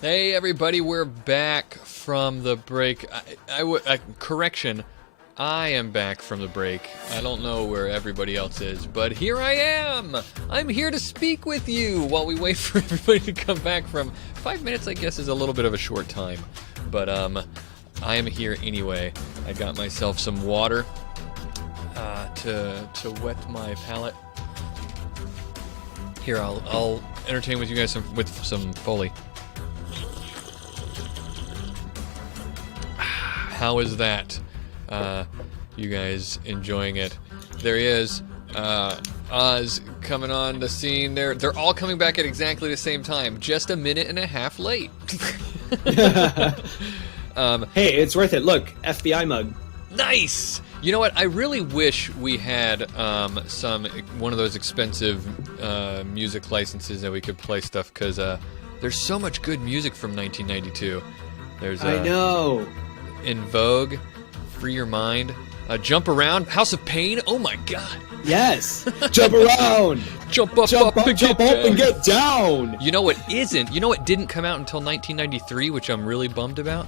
Hey everybody, we're back from the break. Correction, I am back from the break. I don't know where everybody else is, but here I am. I'm here to speak with you while we wait for everybody to come back from 5 minutes. I guess is a little bit of a short time, but I am here anyway. I got myself some water to wet my palate. Here, I'll entertain with you guys with some Foley. How is that? You guys enjoying it? There he is. Oz coming on the scene. They're all coming back at exactly the same time, just a minute and a half late. Hey, it's worth it. Look, FBI mug. Nice. You know what? I really wish we had one of those expensive music licenses that we could play stuff, because there's so much good music from 1992. I know. In Vogue, Free Your Mind, Jump Around, House of Pain. Oh my God! Yes, jump around, jump up, and get down. You know what isn't? You know what didn't come out until 1993, which I'm really bummed about.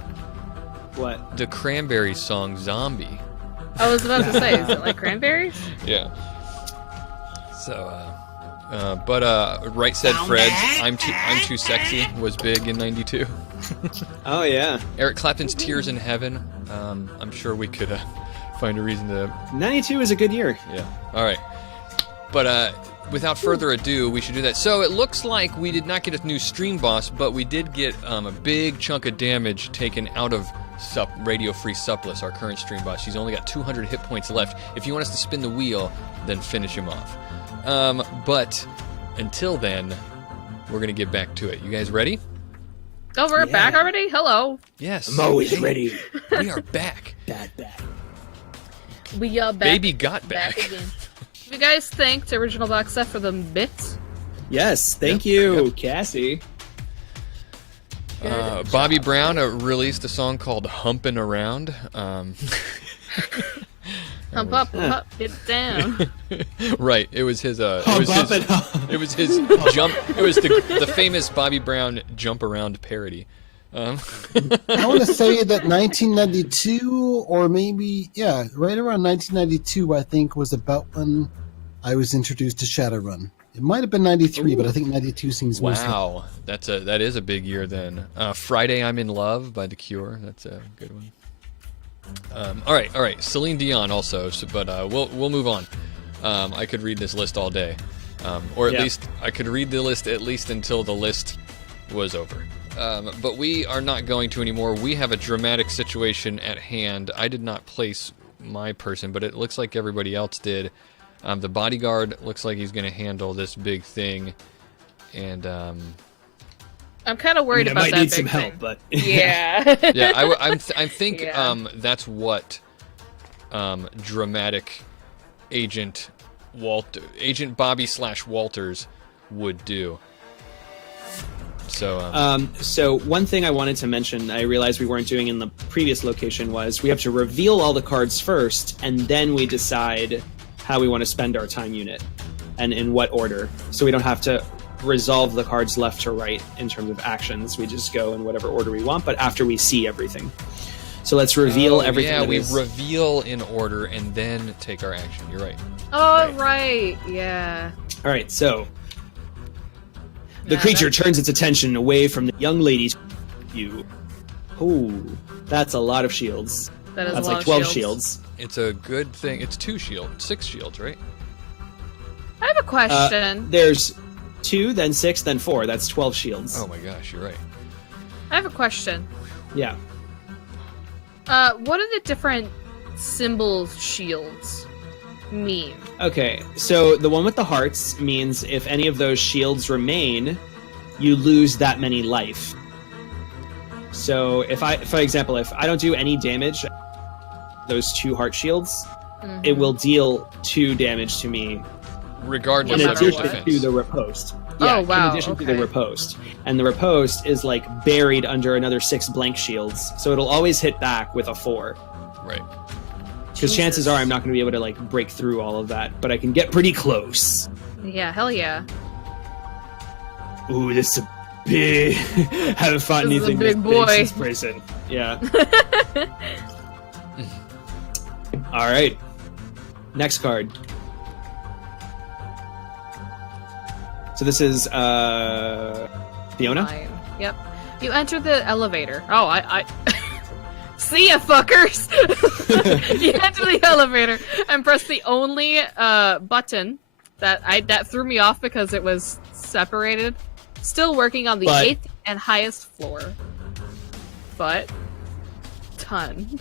What? The Cranberries song "Zombie." I was about to say, is it like Cranberries? Yeah. So, Right Said Fred, I'm too sexy was big in '92. Oh yeah. Eric Clapton's Tears in Heaven. I'm sure we could find a reason to. 92 is a good year. Yeah. All right. But without further ado, we should do that. So it looks like we did not get a new stream boss, but we did get a big chunk of damage taken out of Radio Free Supplice, our current stream boss. She's only got 200 hit points left. If you want us to spin the wheel, then finish him off. But until then, we're gonna get back to it. You guys ready? Oh, we're back already? Hello. Yes. I'm always ready. We are back. Back. We are back. Baby got back. Again. You guys thanked Original Box Set for the bits? Yes, thank you, Cassie. Bobby Brown released a song called "Humpin' Around." Hump up, get down. Right. It was his. It was his jump. It was the famous Bobby Brown "Jump Around" parody. I want to say that 1992, or maybe right around 1992, I think was about when I was introduced to Shadowrun. It might have been 93, but I think 92 seems most Wow, that is a big year then. Friday I'm in Love by The Cure. That's a good one. All right. Celine Dion also, but we'll move on. I could read this list all day, or at least I could read the list at least until the list was over. But we are not going to anymore. We have a dramatic situation at hand. I did not place my person, but it looks like everybody else did. The bodyguard looks like he's going to handle this big thing, and I'm kind of worried about might that need big some thing. help, but Yeah. yeah, I think that's what dramatic Agent Bobby / Walters would do. So one thing I wanted to mention, I realized we weren't doing in the previous location, was we have to reveal all the cards first, and then we decide how we want to spend our time unit and in what order. So we don't have to resolve the cards left to right in terms of actions. We just go in whatever order we want, but after we see everything. So let's reveal everything. Yeah, we reveal in order and then take our action. You're right. Oh, right. Yeah. All right, so the creature turns its attention away from the young lady's view. Oh, that's a lot of shields. That's like a lot 12 of shields. It's a good thing. It's 6 shields, right? I have a question. There's 2, then 6, then 4. That's 12 shields. Oh my gosh, you're right. I have a question. Yeah. What are the different symbol shields mean? Okay, so the one with the hearts means if any of those shields remain, you lose that many life. So for example, if I don't do any damage, those 2 heart shields, it will deal 2 damage to me. Regardless in of your addition defense. to the riposte. Yeah, oh, wow. In addition to the riposte. And the riposte is like buried under another 6 blank shields. So it'll always hit back with a 4. Right. Because chances are I'm not going to be able to like break through all of that, but I can get pretty close. Yeah, hell yeah. Ooh, this is big. Haven't fought This is a anything big this boy. big since prison. Yeah. All right. Next card. So this is Fiona. Fine. Yep. You enter the elevator. Oh, I see ya, fuckers. You enter the elevator and press the only button that threw me off because it was separated. Still working on the 8th and highest floor. But ton.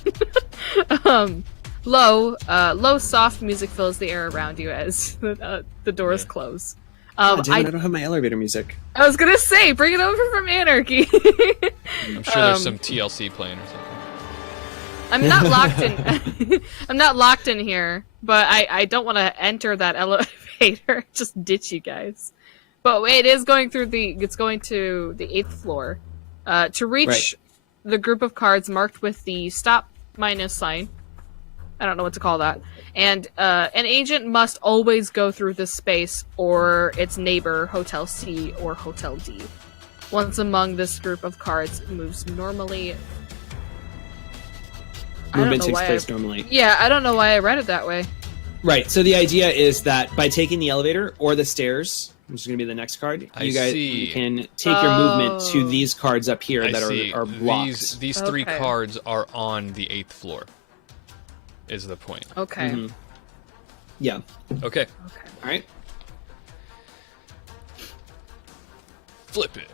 Low soft music fills the air around you as the doors close. Damn it, I don't have my elevator music. I was gonna say, bring it over from Anarchy. I'm sure there's some TLC playing or something. I'm not locked in. I'm not locked in here, but I don't want to enter that elevator. Just ditch you guys. But it is going through it's going to the 8th floor. To reach the group of cards marked with the stop minus sign. I don't know what to call that. And an agent must always go through this space or its neighbor, Hotel C or Hotel D. Once among this group of cards, moves normally. Movement takes place normally. Yeah, I don't know why I read it that way. Right. So the idea is that by taking the elevator or the stairs, which is going to be the next card, you guys can take your movement to these cards up here that are blocked. These three cards are on the 8th floor. Is the point. Okay. Mm-hmm. Yeah. Okay. All right. Flip it.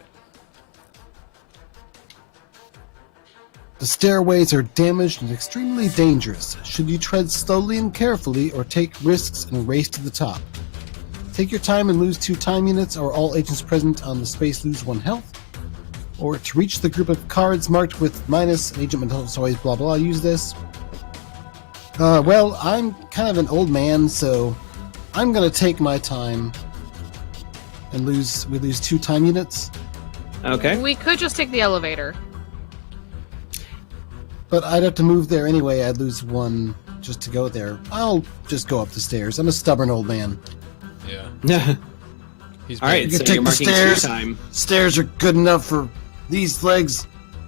The stairways are damaged and extremely dangerous. Should you tread slowly and carefully or take risks and race to the top? Take your time and lose 2 time units, or all agents present on the space lose 1 health. Or to reach the group of cards marked with minus, an agent must always blah blah use this. Well, I'm kind of an old man, so I'm gonna take my time and we lose 2 time units. Okay. We could just take the elevator. But I'd have to move there anyway. I'd lose 1 just to go there. I'll just go up the stairs. I'm a stubborn old man. Yeah. All right, You so can you're take the marking stairs. 2 time. Stairs are good enough for these legs.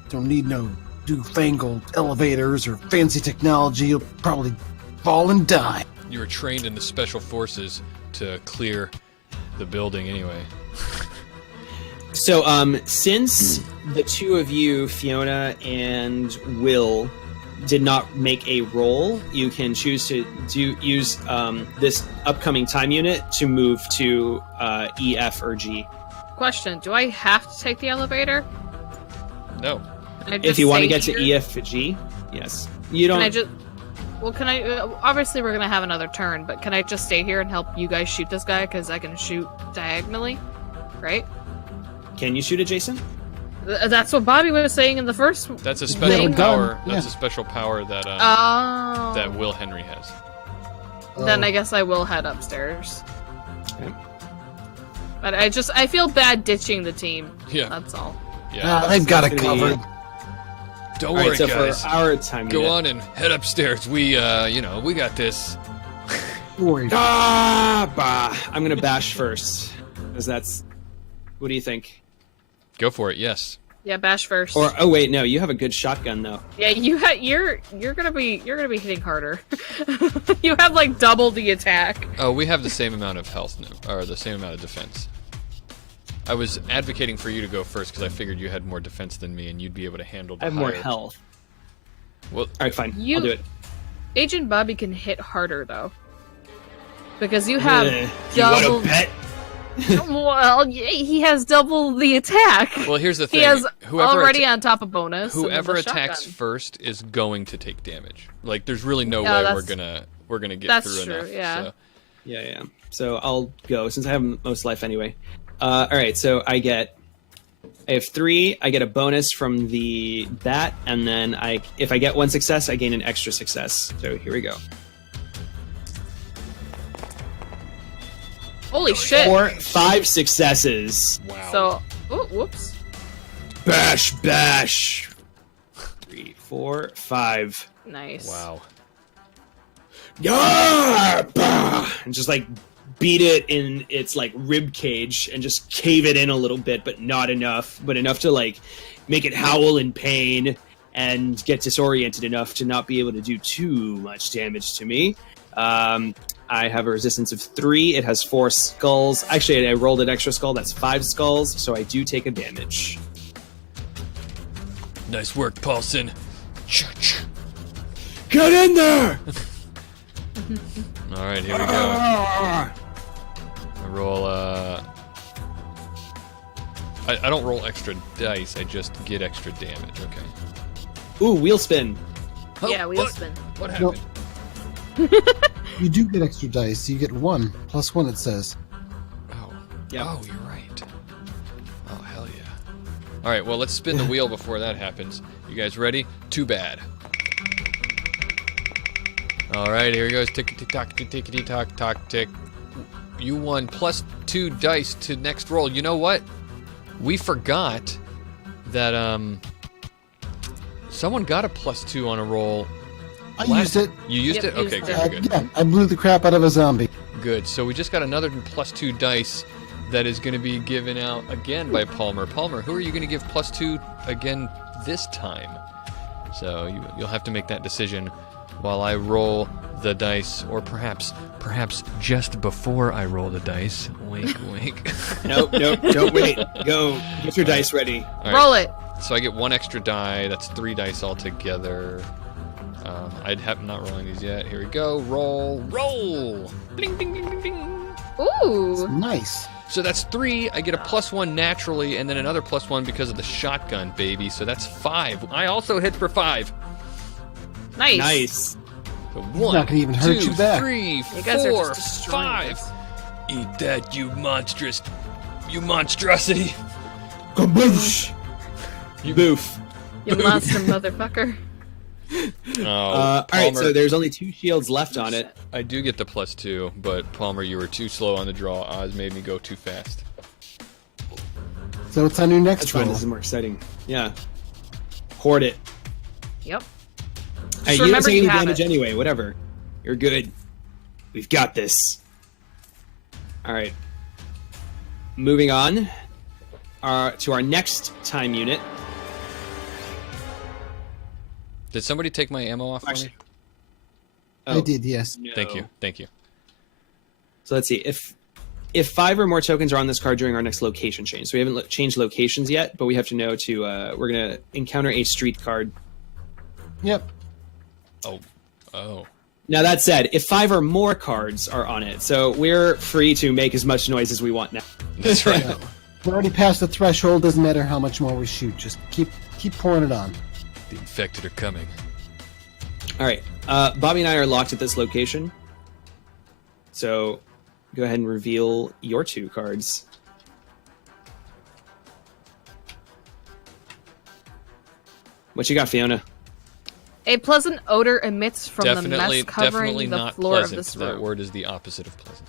Don't need no newfangled elevators or fancy technology. You'll probably fall and die. You were trained in the special forces to clear the building anyway. So, since the 2 of you, Fiona and Will, did not make a roll, you can choose to use this upcoming time unit to move to E, F, or G. Question: do I have to take the elevator? No. Can I just If you want to stay get to here? E, F, G, yes. You don't. Can I just? Well, can I? Obviously, we're gonna have another turn, but can I just stay here and help you guys shoot this guy? Because I can shoot diagonally, right? Can you shoot adjacent? That's what Bobby was saying in the first. That's a special Thing. power. Yeah. That's a special power that Oh. that Will Henry has. Then I guess I will head upstairs. Okay. But I feel bad ditching the team. Yeah. That's all. Yeah. They've got it Gonna be- covered. Don't All worry, right, so guys. for our time Go unit. on and head upstairs. We we got this. Don't worry. Bah! I'm gonna bash first, because that's. What do you think? Go for it. Yes. Yeah, bash first. Or oh wait, no, you have a good shotgun though. Yeah, you're gonna be hitting harder. You have like double the attack. Oh, we have the same amount of health now, or the same amount of defense. I was advocating for you to go first because I figured you had more defense than me and you'd be able to handle the I have more higher- health. Well, All right, fine. You- I'll do it. Agent Bobby can hit harder though, because you have You want double. to bet? Well, he has double the attack. well, here's the thing. He has Whoever already atta- on top of bonus. and whoever the attacks shotgun. first is going to take damage. Like, there's really no Yeah, way that's- we're gonna get that's through true, enough. yeah. So. Yeah. So I'll go since I have most life anyway. All right, so I have 3. I get a bonus from the bat, and then if I get 1 success, I gain an extra success. So here we go. Holy shit! 5 successes. Wow. So, oh, whoops. Bash, bash. 3, 4, 5. Nice. Wow. Yeah, bah! And just like beat it in its like rib cage and just cave it in a little bit, but not enough, but enough to like make it howl in pain and get disoriented enough to not be able to do too much damage to me. I have a resistance of 3. It has 4 skulls. Actually, I rolled an extra skull. That's 5 skulls, so I do take a damage. Nice work, Paulson. Get in there! All right, here we go. I roll. I don't roll extra dice. I just get extra damage. Okay. Ooh, wheel spin. Oh, Yeah, wheel spin. What happened? You do get extra dice. You get 1 plus 1. It says. Oh. Yep. Oh, you're right. Oh, hell yeah. All right, well, let's spin the wheel before that happens. You guys ready? Too bad. All right, here goes. Tickety-tock, tickety-tock, tock, tick. You won +2 dice to next roll. You know what? We forgot that someone got a +2 on a roll. I used it. You used Yep, it? Okay, used good, good. Yeah, I blew the crap out of a zombie. Good. So we just got another +2 dice that is going to be given out again by Palmer. Palmer, who are you going to give +2 again this time? So you'll have to make that decision while I roll the dice, or perhaps just before I roll the dice. Wink, wink. Nope, don't wait. Go. Get your dice ready. All right. Roll it. So I get 1 extra die. That's 3 dice altogether. I'd have not rolling these yet. Here we go. Roll. Bling, bling, bling, bling, bling. Ooh. Nice. So that's 3. I get a +1 naturally, and then another +1 because of the shotgun, baby. So that's 5. I also hit for 5. Nice. Nice. So It's 1, not gonna even hurt 2, you back. 3, You guys are 4, just destroying 5. this. Eat that, you monstrosity. Kaboosh. You boof. You monster motherfucker. Oh, All right, so there's only 2 shields left on it. I do get the +2, but Palmer, you were too slow on the draw. Oz made me go too fast. So it's on your next That's fine. roll. This is more exciting. Yeah. Hoard it. Yep. Hey, you don't take any damage anyway. Whatever. You're good. We've got this. All right. Moving on to our next time unit. Did somebody take my ammo off for me? Actually, I did, yes. no. Thank you. So let's see. If 5 or more tokens are on this card during our next location change. So we haven't changed locations yet, but we have to know to we're gonna encounter a street card. Yep. Oh. Now that said, if 5 or more cards are on it, so we're free to make as much noise as we want now. That's right. Yeah. We're already past the threshold. Doesn't matter how much more we shoot. Just keep pouring it on. The infected are coming. All right. Bobby and I are locked at this location. So go ahead and reveal your 2 cards. What you got, Fiona? A pleasant odor emits from the Definitely mess covering the not floor pleasant. of this That room. word is the opposite of pleasant.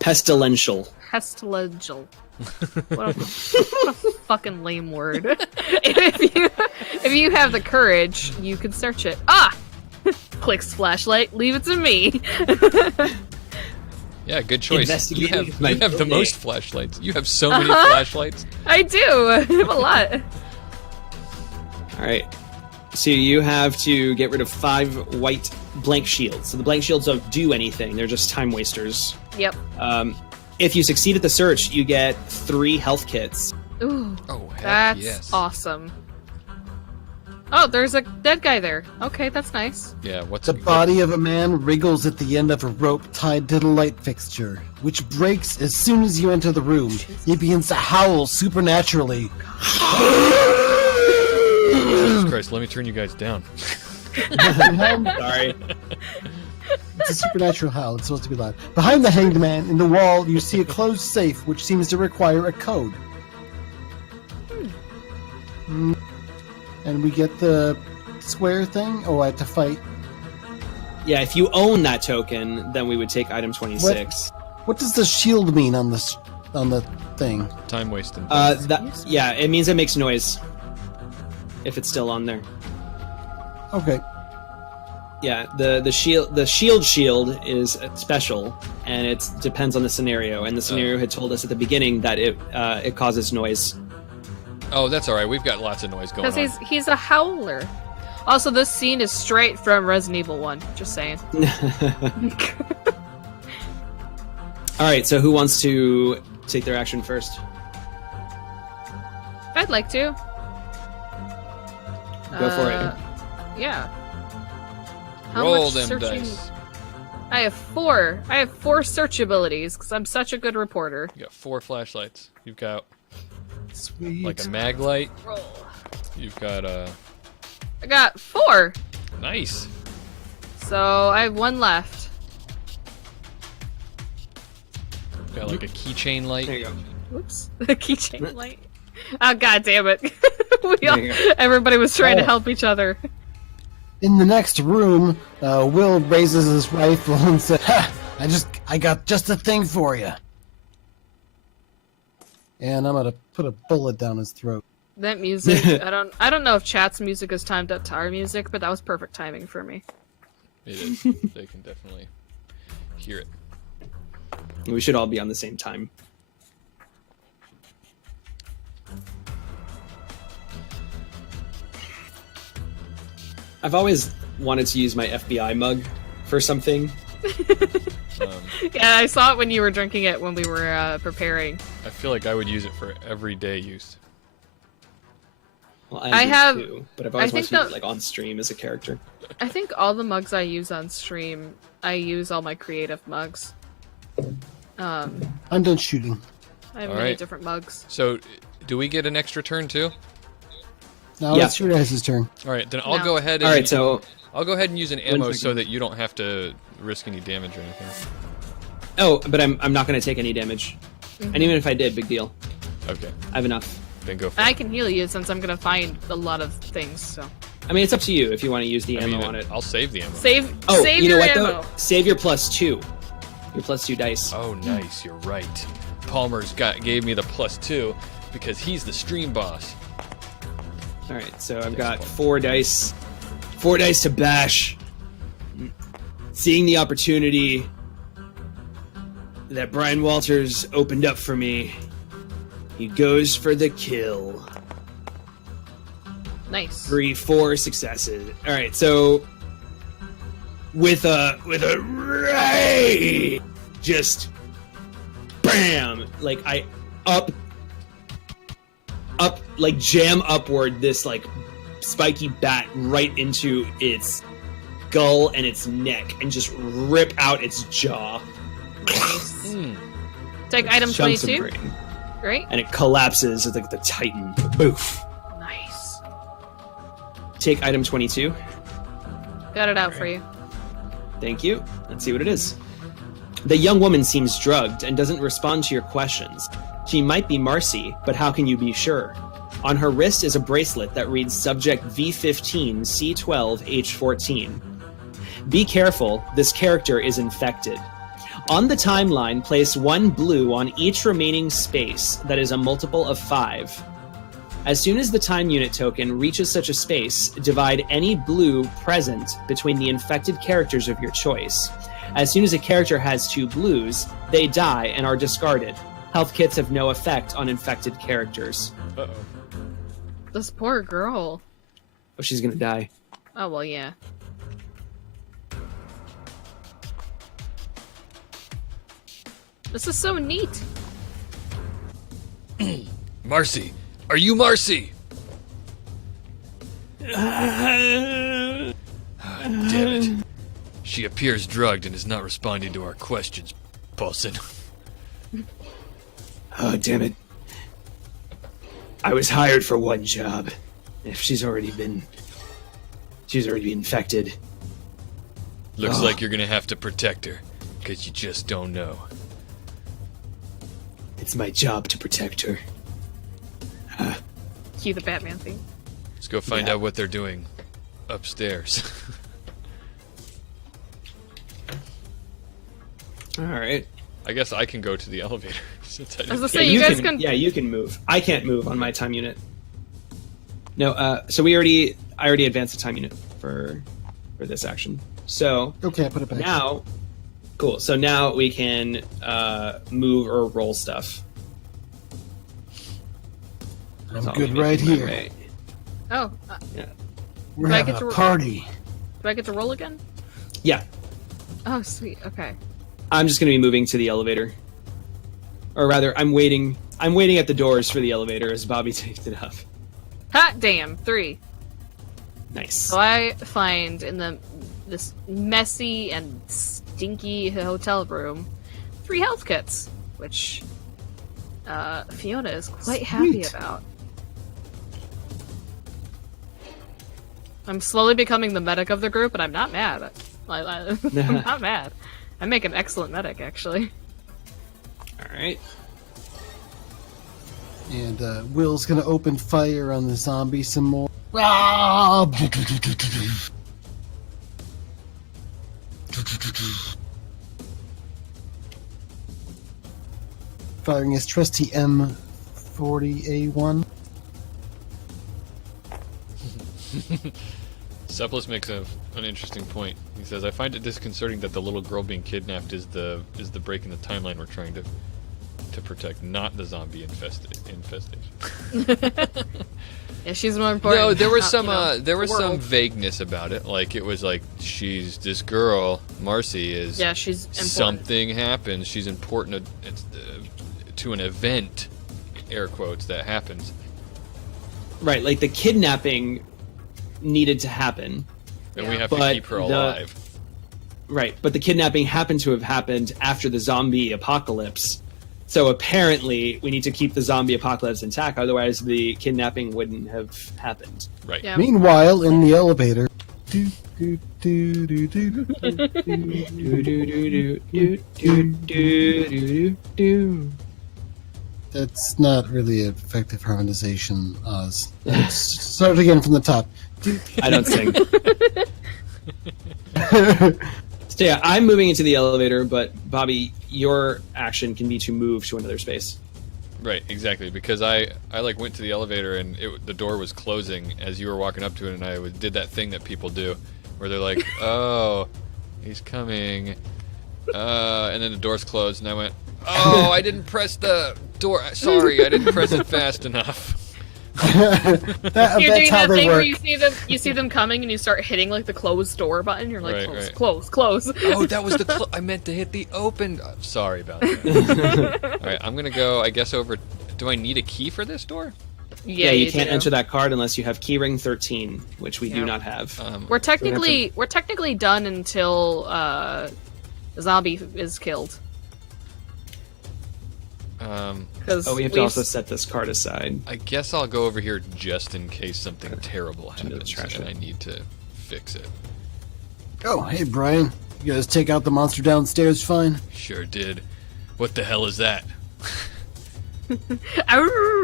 Pestilential. Pestilential. What a fucking lame word. if you have the courage, you can search it. Ah! Clicks flashlight. Leave it to me. Yeah, good choice. You Investigating have my the building. most flashlights. You have so many flashlights. I do. I have a lot. All right. So you have to get rid of 5 white blank shields. So the blank shields don't do anything. They're just time wasters. Yep. If you succeed at the search, you get 3 health kits. Ooh. Oh, heck That's yes. awesome. Oh, there's a dead guy there. Okay, that's nice. Yeah, what's The body of a man wriggles at the end of a rope tied to the light fixture, which breaks as soon as you enter the room. He begins to howl supernaturally. Jesus Christ, let me turn you guys down. Sorry. It's a supernatural howl. It's supposed to be loud. Behind the hanged man, in the wall, you see a closed safe, which seems to require a code. And we get the square thing. Oh, I have to fight. Yeah, if you own that token, then we would take item 26. What does the shield mean on the thing? Time wasting. Yeah, it means it makes noise. If it's still on there. Okay. Yeah, the shield is special, and it depends on the scenario. And the scenario had told us at the beginning that it causes noise. Oh, that's all right. We've got lots of noise going on. Because he's a howler. Also, this scene is straight from Resident Evil 1. Just saying. All right, so who wants to take their action first? I'd like to. Go for it. Yeah. Roll much them searching- dice. I have 4. I have 4 search abilities because I'm such a good reporter. You got 4 flashlights. You've got Sweet. like a mag light. Roll. You've got a I got 4, nice. so I have 1 left. You've got like a keychain light. There you go. Whoops. The keychain light. Oh, god damn it. There you go. Everybody was trying to Oh. help each other. In the next room, Will raises his rifle and says, "Ha! I got just a thing for you." And I'm gonna put a bullet down his throat. That music, I don't know if chat's music is timed up to our music, but that was perfect timing for me. It is. They can definitely hear it. We should all be on the same time. I've always wanted to use my FBI mug for something. Yeah, I saw it when you were drinking it when we were preparing. I feel like I would use it for everyday use. Well, I do have- too, but I've always I wanted think to use that- it like on stream as a character. I think all the mugs I use on stream, I use all my creative mugs. I'm done shooting. I have All many right. different mugs. So, do we get an extra turn too? Now Yeah. it's your guys' turn. All right, then I'll No. go ahead and All right, so I'll go ahead and use an ammo second. so that you don't have to risk any damage or anything. but I'm not going to take any damage, and even if I did, big deal. Okay, I have enough. then go for I it. can heal you since I'm gonna find a lot of things. So I mean, it's up to you if you want to use the I ammo mean, on it. I'll save the ammo. save You know your what ammo. though? Save your +2. Your +2 dice. Oh, nice. You're right. Palmer's gave me the +2 because he's the stream boss. All right, so I've got 4 dice. 4 dice to bash. Seeing the opportunity that Brian Walters opened up for me, he goes for the kill. Nice. 4 successes. All right, so with a ray, just bam, like I up, like jam upward this like spiky bat right into its skull and its neck, and just rip out its jaw. Nice. Hmm. Take item Chunks of 22. brain. Right. And it collapses as like the Titan. Boof. Nice. Take item 22. Got it out for you. Thank you. Let's see what it is. The young woman seems drugged and doesn't respond to your questions. She might be Marcy, but how can you be sure? On her wrist is a bracelet that reads Subject V15 C12 H14. Be careful, this character is infected. On the timeline, place 1 blue on each remaining space that is a multiple of 5. As soon as the time unit token reaches such a space, divide any blue present between the infected characters of your choice. As soon as a character has 2 blues, they die and are discarded. Health kits have no effect on infected characters. Uh-oh. This poor girl. Oh, she's gonna die. Oh well, yeah. This is so neat. Marcy, are you Marcy? Damn it. She appears drugged and is not responding to our questions, Paulson. Oh, damn it. I was hired for one job. If she's already been infected. Looks like you're gonna have to protect her, because you just don't know. It's my job to protect her. Cue the Batman thing. Let's go find out what they're doing upstairs. All right. I guess I can go to the elevator. Since I I was gonna didn't say, you guys can. Yeah, you can move. I can't move on my time unit. No, so I already advanced the time unit for this action. So Okay, I put it back. now, cool. So now we can move or roll stuff. I'm That's all good me right making my here. way. Oh, We're Do I having get a to- party. do I get to roll again? Yeah, Oh, sweet. Okay. I'm just going to be moving to the elevator, or rather, I'm waiting. I'm waiting at the doors for the elevator as Bobby takes it up. Hot damn, 3. Nice. So I find in this messy and stinky hotel room 3 health kits, which Fiona is quite happy Sweet. about. I'm slowly becoming the medic of the group, and I'm not mad. I'm not mad. I make an excellent medic, actually. All right. And Will's gonna open fire on the zombie some more. Ah! Firing his trusty M40A1. Sepulus makes an interesting point. He says, "I find it disconcerting that the little girl being kidnapped is the break in the timeline we're trying to protect, not the zombie infestation." Yeah, she's more important. No, there was not, some you know, there was the some world. vagueness about it. Like it was like she's this girl, Marcy is. Yeah, she's important. Something happens. She's important to an event, air quotes, that happens. Right, like the kidnapping needed to happen. And we Yeah. have to But keep her the- alive. Right, but the kidnapping happened to have happened after the zombie apocalypse. So apparently, we need to keep the zombie apocalypse intact. Otherwise, the kidnapping wouldn't have happened. Right. Yeah. Meanwhile, in the elevator. Do, do, do, do, do, do, do. That's not really an effective harmonization, Oz. Let's start again from the top. I don't sing. So yeah, I'm moving into the elevator, but Bobby, your action can be to move to another space. Right, exactly. Because I like went to the elevator and the door was closing as you were walking up to it, and I did that thing that people do, where they're like, "Oh, he's coming," and then the door's closed, and I went, "Oh, I didn't press the door. Sorry, I didn't press it fast enough." You're That's doing how that they thing where work. you see them coming and you start hitting like the closed door button. You're like, Right, close, right. close, close. Oh, that was the. I meant to hit the open. Sorry about that. All right, I'm gonna go. I guess over. Do I need a key for this door? Yeah, you can't do. enter that card unless you have keyring 13, which we do Yeah. not have. We're technically done until the zombie is killed. Because Oh, we have to also set this card aside. I guess I'll go over here just in case something terrible Into the happens trash and I bin. need to fix it. Oh, hey, Brian. You guys take out the monster downstairs fine? Sure did. What the hell is that?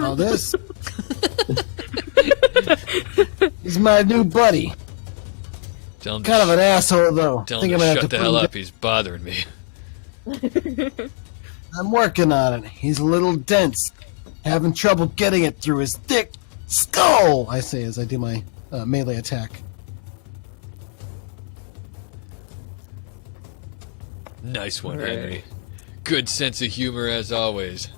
All this? He's my new buddy. Tell him Kind of to, an asshole, though. tell Think him I'm to gonna have shut to the put hell him up. He's bothering me. I'm working on it. He's a little dense. Having trouble getting it through his thick skull, I say as I do my melee attack. Nice one, All right. Henry. Good sense of humor as always.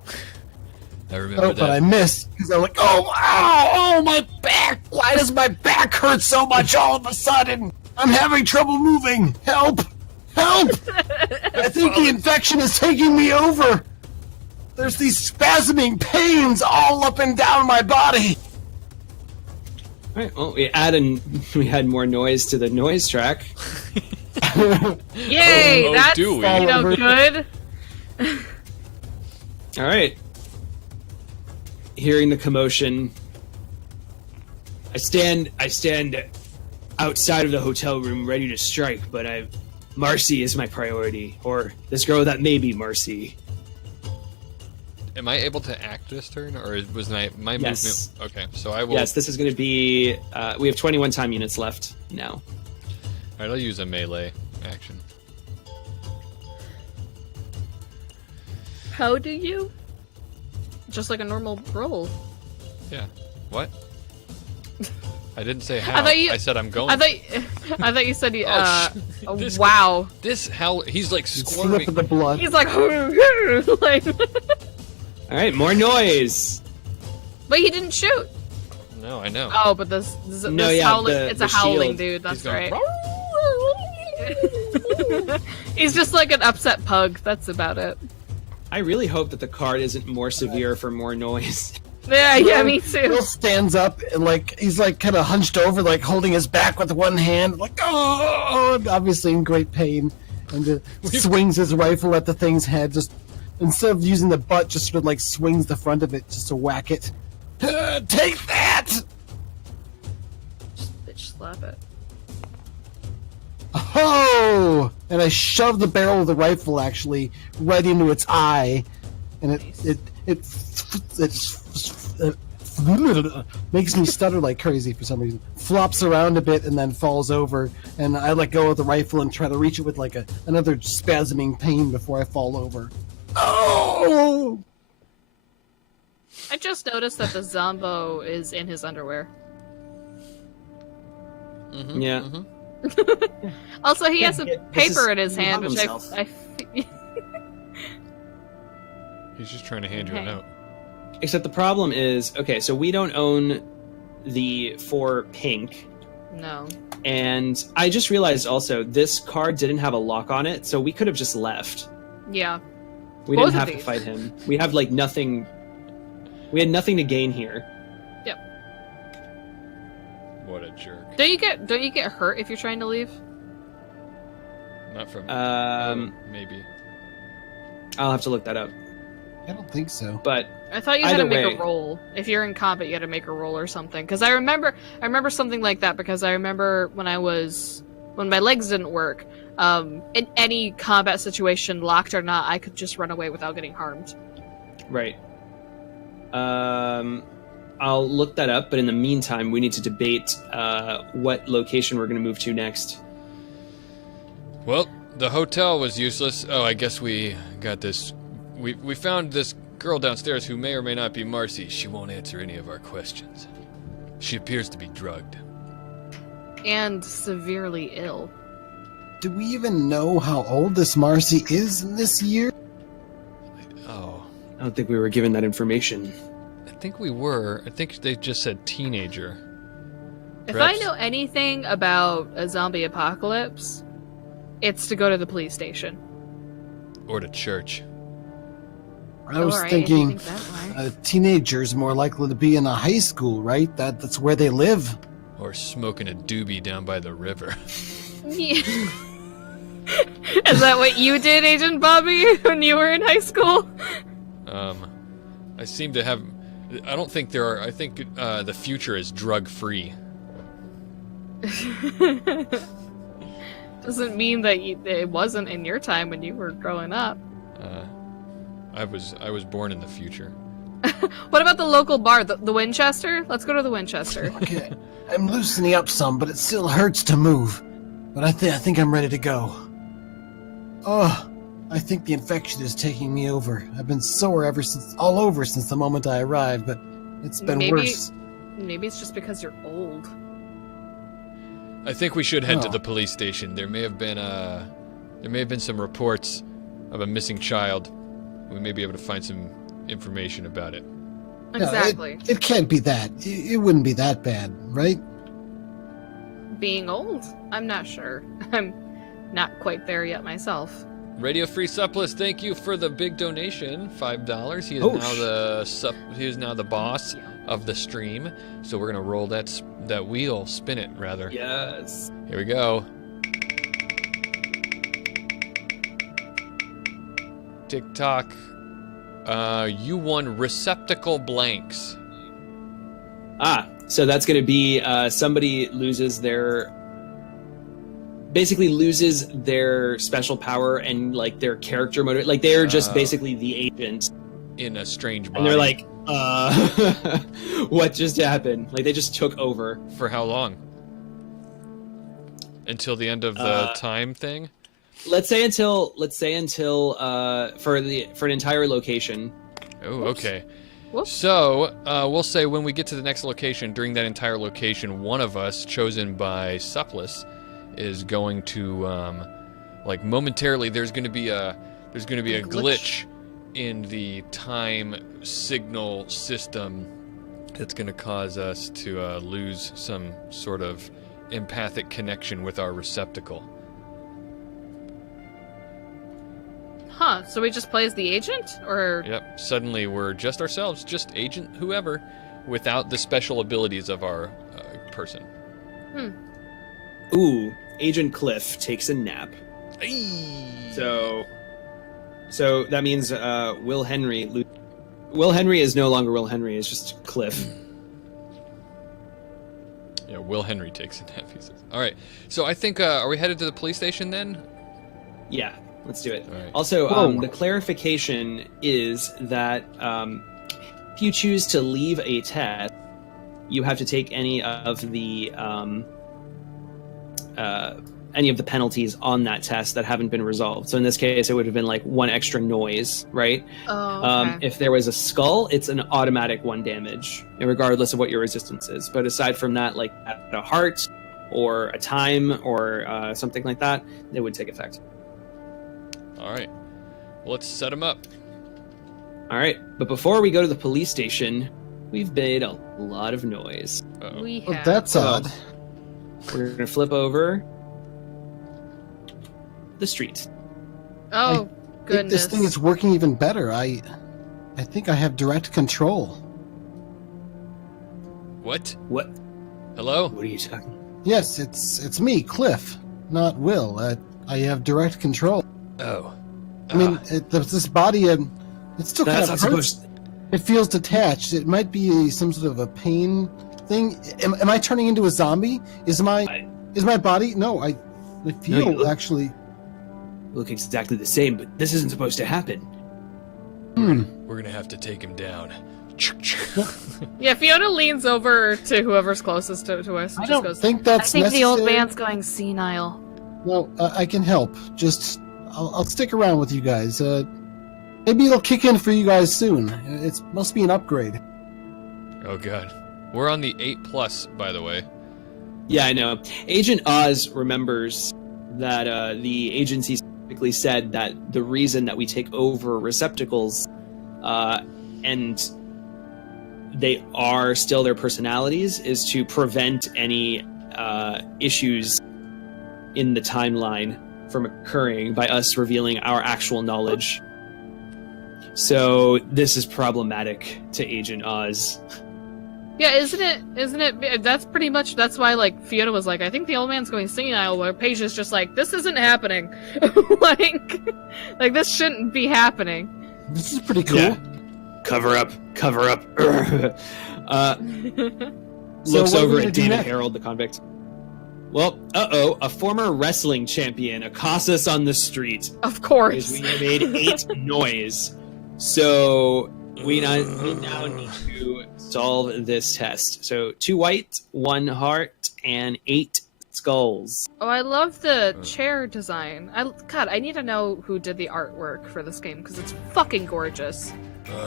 I remember Oh, that. but I missed because I'm like, oh, ow, oh, my back! Why does my back hurt so much all of a sudden? I'm having trouble moving. Help! Help! I think the infection is taking me over. There's these spasming pains all up and down my body. All right, well, we had more noise to the noise track. Yay! Oh, that's do we? good. All right. Hearing the commotion, I stand outside of the hotel room ready to strike, but Marcy is my priority, or this girl that may be Marcy. Am I able to act this turn, or was my Yes. movement? Okay, so I will. Yes, this is going to be. We have 21 time units left now. All right, I'll use a melee action. How do you? Just like a normal roll. Yeah. What? I didn't say how. I said I'm going. I thought you said. This wow. He's like Slip squirming. of the blood. He's like, like. All right, more noise. But he didn't shoot. No, I know. Oh, but this howling. It's a howling dude. That's going, right. He's just like an upset pug. That's about it. I really hope that the card isn't more severe for more noise. Yeah, me too. Will stands up and like he's like kind of hunched over, like holding his back with one hand, like obviously in great pain, and swings his rifle at the thing's head. Just instead of using the butt, just sort of like swings the front of it just to whack it. Take that! Just bitch slap it. Oh! And I shove the barrel of the rifle actually right into its eye, and it makes me stutter like crazy for some reason. Flops around a bit and then falls over, and I let go of the rifle and try to reach it with like another spasming pain before I fall over. Oh! I just noticed that the Zombo is in his underwear. Mm-hmm, Yeah. Mm-hmm. Also, he has a This paper is- in his he hand, hung which himself. He's just trying to hand you a Okay. note. Except the problem is, okay, so we don't own the 4 pink, No. and I just realized also this card didn't have a lock on it, so we could have just left. Yeah. We Both didn't of have to these. fight him. We have like nothing. We had nothing to gain here. What a jerk. Don't you get hurt if you're trying to leave? Not from. Maybe. I'll have to look that up. I don't think so. But I thought you had to Either make way. a roll. If you're in combat, you had to make a roll or something. Because I remember something like that. Because I remember when my legs didn't work. In any combat situation, locked or not, I could just run away without getting harmed. right. I'll look that up. But in the meantime, we need to debate what location we're going to move to next. Well, the hotel was useless. Oh, I guess we got this. We found this girl downstairs who may or may not be Marcy. She won't answer any of our questions. She appears to be drugged. And severely ill. Do we even know how old this Marcy is in this year? Oh, I don't think we were given that information. I think we were. I think they just said teenager. If Perhaps- I know anything about a zombie apocalypse, it's to go to the police station. Or to church. I was Alright, if you thinking think that way. teenagers more likely to be in a high school, right? That's where they live. Or smoking a doobie down by the river. Yeah. Is that what you did, Agent Bobby, when you were in high school? I seem to have. I don't think there are. I think the future is drug free. Doesn't mean that it wasn't in your time when you were growing up. I was born in the future. What about the local bar, the Winchester? Let's go to the Winchester. Okay, I'm loosening up some, but it still hurts to move. But I think I'm ready to go. Oh, I think the infection is taking me over. I've been sore all over since the moment I arrived, but it's been worse. Maybe it's just because you're old. I think we should head to Oh. the police station. There may have been some reports of a missing child. We may be able to find some information about it. No, Exactly. it can't be that. It wouldn't be that bad, right? Being old? I'm not sure. I'm not quite there yet myself. Radio Free Supplist, thank you for the big donation, $5. He is Oh, he is now the boss of the stream. So we're gonna roll that wheel, spin it rather. Yes. Here we go. Tick tock. You won receptacle blanks. So that's going to be somebody basically loses their special power and like their character motive. Like they're just basically the agent, In a strange body. and they're like, what just happened? Like they just took over. For how long? Until the end of the time thing? Let's say until for an entire location. Oh, okay. Whoops. So, we'll say when we get to the next location, during that entire location, one of us, chosen by Suppless, is going to, like, momentarily, there's going to be a glitch in the time signal system that's going to cause us to lose some sort of empathic connection with our receptacle. Huh, so we just play as the agent? Or... Yep, suddenly we're just ourselves, just agent whoever, without the special abilities of our person. Ooh, Agent Cliff takes a nap. So that means Will Henry is no longer Will Henry, it's just Cliff. Yeah, Will Henry takes a nap, he says. Alright, so I think, are we headed to the police station then? Yeah, let's do it. All right. Also, the clarification is that if you choose to leave a test, you have to take any of the penalties on that test that haven't been resolved. So in this case, it would have been like 1 extra noise, right? Oh, okay. If there was a skull, it's an automatic 1 damage, regardless of what your resistance is. But aside from that, like a heart or a time or something like that, it would take effect. All right. Well, let's set them up. All right, but before we go to the police station, we've made a lot of noise. Uh-oh. We Well, have... that's odd. We're gonna flip over the street. Oh, I think goodness. this thing is working even better. I think I have direct control. What? What? Hello? What are you talking? Yes, it's me, Cliff, not Will. I have direct control. Oh. I mean, this body, it still kind That's of not hurts. supposed. It feels detached. It might be some sort of a pain thing. Am I turning into a zombie? Is my body? No, I feel you look- actually. Look exactly the same, but this isn't supposed to happen. We're gonna have to take him down. Yeah, Fiona leans over to whoever's closest to us. I And just don't goes, think I that's think the old necessary. man's going senile. No, I can help. Just I'll stick around with you guys. Maybe it'll kick in for you guys soon. It must be an upgrade. Oh god. We're on the 8+, by the way. Yeah, I know. Agent Oz remembers that the agency specifically said that the reason that we take over receptacles, and they are still their personalities, is to prevent any issues in the timeline from occurring by us revealing our actual knowledge. So this is problematic to Agent Oz. Yeah, isn't it? That's pretty much, that's why, like, Fiona was like, I think the old man's going senile, where Paige is just like, this isn't happening. like, this shouldn't be happening. This is pretty cool. Yeah. Cover up. So Looks what are we over gonna at do David next? Harold, the convict. Well, a former wrestling champion accosts us on the street Of because course. we made 8 noise. So we now need to solve this test. So 2 white, 1 heart, and 8 skulls. Oh, I love the chair design. God, I need to know who did the artwork for this game, because it's fucking gorgeous.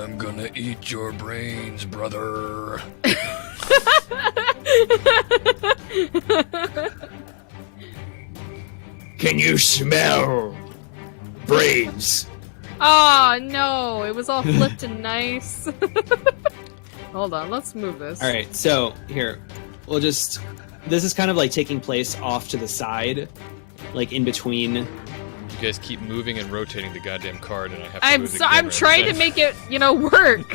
I'm gonna eat your brains, brother. Can you smell brains? Oh, no, it was all flipped and nice. Hold on, let's move this. All right, so here, we'll just. This is kind of like taking place off to the side, like in between. You guys keep moving and rotating the goddamn card, and I have to move the I'm camera trying every to time. make it, work.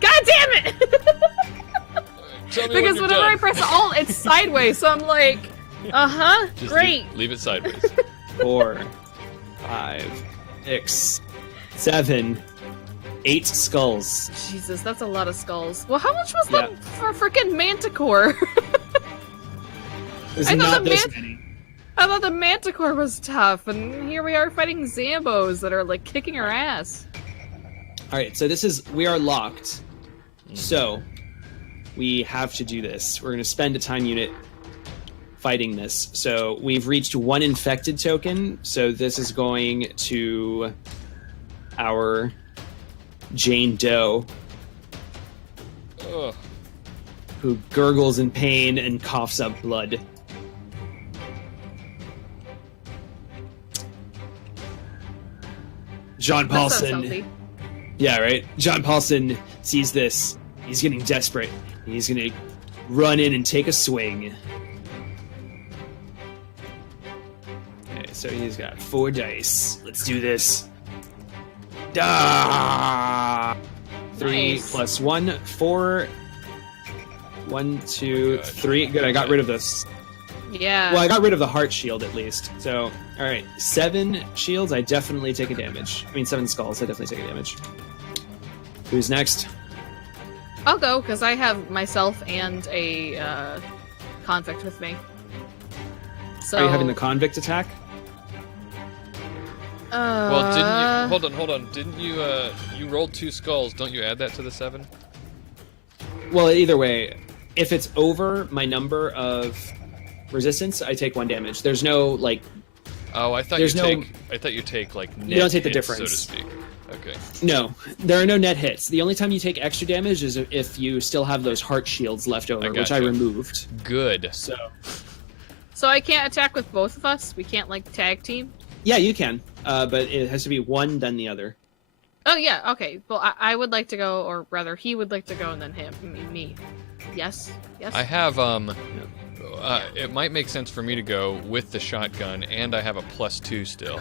God damn it! Tell me when Because you're whenever done. I press Alt, it's sideways, so I'm like, Just great. Leave it sideways. 4, 5, 6, 7, 8 skulls. Jesus, that's a lot of skulls. Well, how much was Yeah. that for freaking Manticore? There's I thought not the this man- many. I thought the Manticore was tough, and here we are fighting Zambos that are, like, kicking our ass. All right, so we are locked. So we have to do this. We're going to spend a time unit fighting this. So we've reached 1 infected token. So this is going to our Jane Doe, Ugh. who gurgles in pain and coughs up blood. John That sounds Paulson. healthy. Yeah, right? John Paulson sees this. He's getting desperate. He's gonna run in and take a swing. Okay, so he's got 4 dice. Let's do this. Da! 3 Nice. plus 1, 4. 1, 2, God. 3. Good, I got rid of this. Yeah. Well, I got rid of the heart shield at least. So, alright. 7 shields, I definitely take a damage. I mean, 7 skulls, I definitely take a damage. Who's next? I'll go, because I have myself and a convict with me. So, Are you having the convict attack? Well, didn't you... Hold on. Didn't you, you rolled 2 skulls. Don't you add that to the 7? Well, either way, if it's over my number of resistance, I take 1 damage. There's no, like... Oh, I thought There's you take, like, net You don't take the hits, difference. so to speak. Okay. No, there are no net hits. The only time you take extra damage is if you still have those heart shields left over, which I gotcha. removed. Good. So, So I can't attack with both of us? We can't, like, tag team? yeah, you can, but it has to be one, then the other. Oh, yeah, okay. Well, I would like to go, or rather, he would like to go, and then me. Yes? Yes? I have, it might make sense for me to go with the shotgun, and I have a +2 still.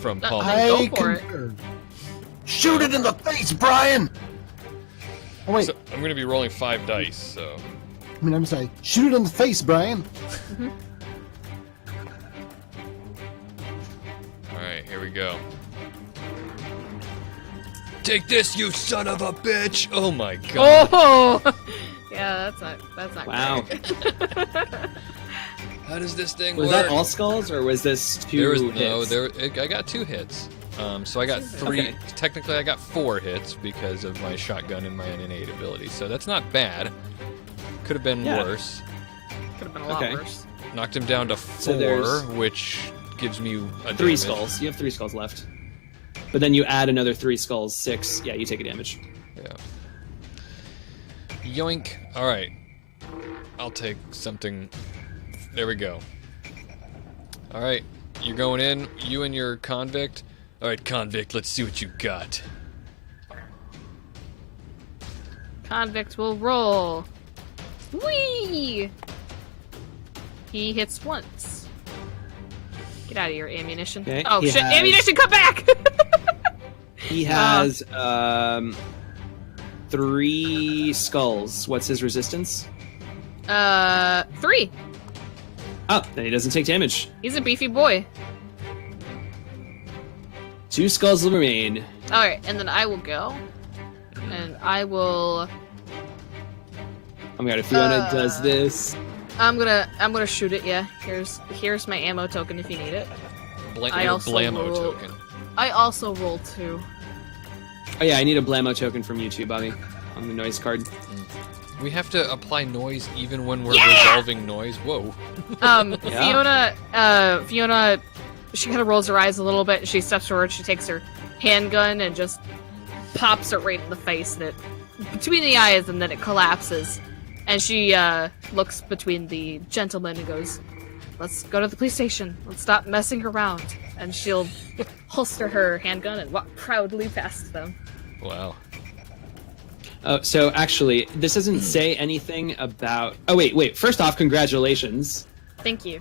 From Paul. Go for it. concur. Shoot it in the face, Brian! Oh, wait. So, I'm going to be rolling 5 dice, so... I mean, I'm sorry. Shoot it in the face, Brian! Alright, here we go. Take this, you son of a bitch! Oh my god. Oh! Yeah, that's not Wow. great. How does this thing Was work? that all skulls, or was this 2 There was hits? I got 2 hits. So I got 3. Okay. Technically, I got 4 hits because of my shotgun and my innate ability. So that's not bad. Could have been Yeah. worse. Could have been a lot Okay. worse. Knocked him down to 4, So there's which gives me a 3 damage. skulls. You have 3 skulls left. But then you add another 3 skulls, 6. Yeah, you take a damage. Yeah. Yoink. All right. I'll take something. There we go. All right. You're going in. You and your convict. All right, convict. Let's see what you got. Convict will roll. Whee! He hits once. Get out of here, ammunition. Okay, Oh he shit, has- ammunition, come back! He has 3 skulls. What's his resistance? 3. Oh, then he doesn't take damage. He's a beefy boy. 2 skulls will remain. Alright, and then I will go. And I will... Oh my god, if Fiona does this... I'm gonna shoot it, yeah. Here's my ammo token if you need it. I Your also blammo roll- token. I also roll 2. Oh yeah, I need a blammo token from you too, Bobby. On the noise card. We have to apply noise even when we're Yeah! resolving noise. Whoa. Yeah. Fiona, she kind of rolls her eyes a little bit. She steps forward. She takes her handgun and just pops it right in the face, and it between the eyes, and then it collapses. And she looks between the gentlemen and goes, "Let's go to the police station. Let's stop messing around." And she'll holster her handgun and walk proudly past them. Wow. So actually, this doesn't say anything about... Oh wait. First off, congratulations. Thank you.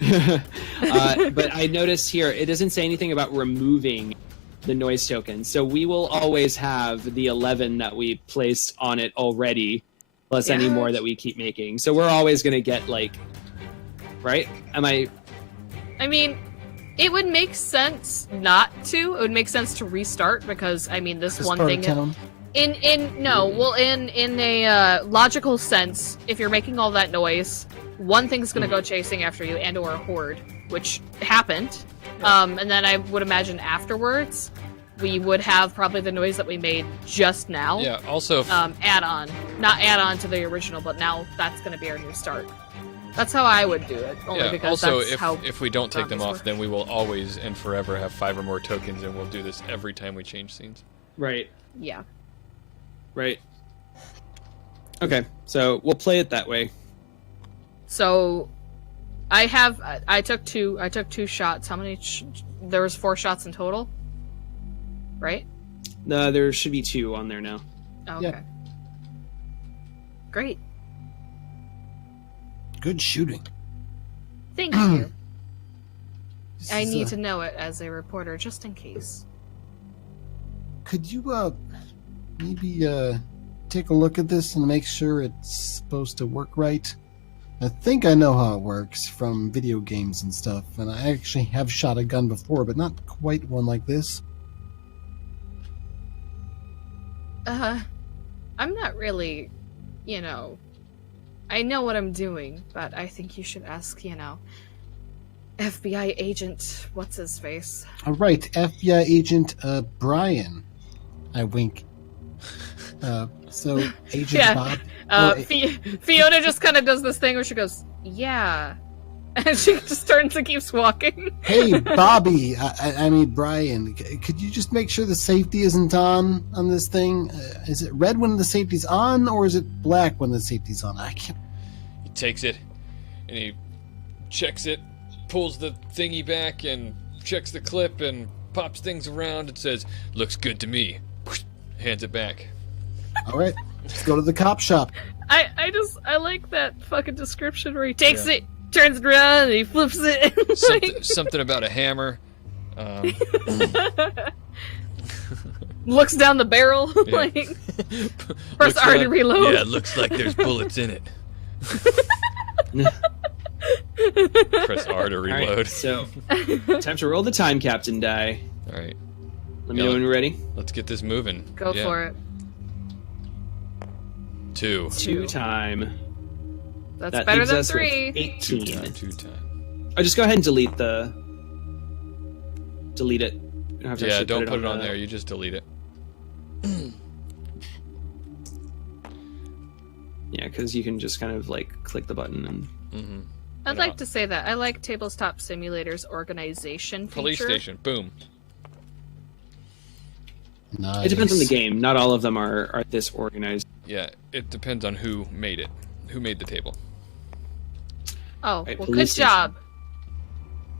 But I noticed here, it doesn't say anything about removing the noise token. So we will always have the 11 that we placed on it already, plus any Yeah. more that we keep making. So we're always going to get, like... Right? Am I... I mean, it would make sense not to. It would make sense to restart because, I mean, this one part thing... of town. In a logical sense, if you're making all that noise, one thing's gonna go chasing after you and or a horde, which happened. And then I would imagine afterwards, we would have probably the noise that we made just now. Yeah, also... Not add on to the original, but now that's gonna be our new start. That's how I would do it. Only Yeah. because Also, that's how if we don't take them zombies off, work. then we will always and forever have 5 or more tokens, and we'll do this every time we change scenes. Right. Yeah. Right. Okay, so we'll play it that way. So, I took two shots. How many? There was 4 shots in total, right? There should be 2 on there now. Okay. Yeah. Great. Good shooting. Thank you. This I is, need to know it as a reporter, just in case. Could you maybe take a look at this and make sure it's supposed to work right? I think I know how it works from video games and stuff, and I actually have shot a gun before, but not quite one like this. I'm not really, I know what I'm doing, but I think you should ask, FBI agent, what's his face? All right, FBI agent Brian. I wink. So Agent Yeah. Bob. Fiona just kind of does this thing where she goes, yeah. And she just turns and keeps walking. Hey, Bobby. I mean Brian. Could you just make sure the safety isn't on this thing? Is it red when the safety's on, or is it black when the safety's on? I can't. He takes it, and he checks it, pulls the thingy back, and checks the clip, and pops things around, and says, "Looks good to me." Hands it back. All right, let's go to the cop shop. I like that fucking description where he takes it, turns it around, and he flips it. Something about a hammer. Looks down the barrel, Yeah. like, press Looks R to like- reload. Yeah, looks like there's bullets in it. Press R to All reload. right, so time to roll the time captain die. All right, Let me know when you're ready. let's get this moving. Go for it. 2. 2 time. That's That better leaves than us with 3. 18. 2 time. Oh, just go ahead and delete it. You don't have to Yeah, actually don't put it on the- there. You just delete it. Yeah, because you can just kind of like click the button and. Mm-hmm. I'd like to say that I like Tabletop Simulator's organization Police feature. station. Boom. Nice. It depends on the game. Not all of them are this organized. Yeah, it depends on who made it. Who made the table. Oh, Right, well, good police station. job.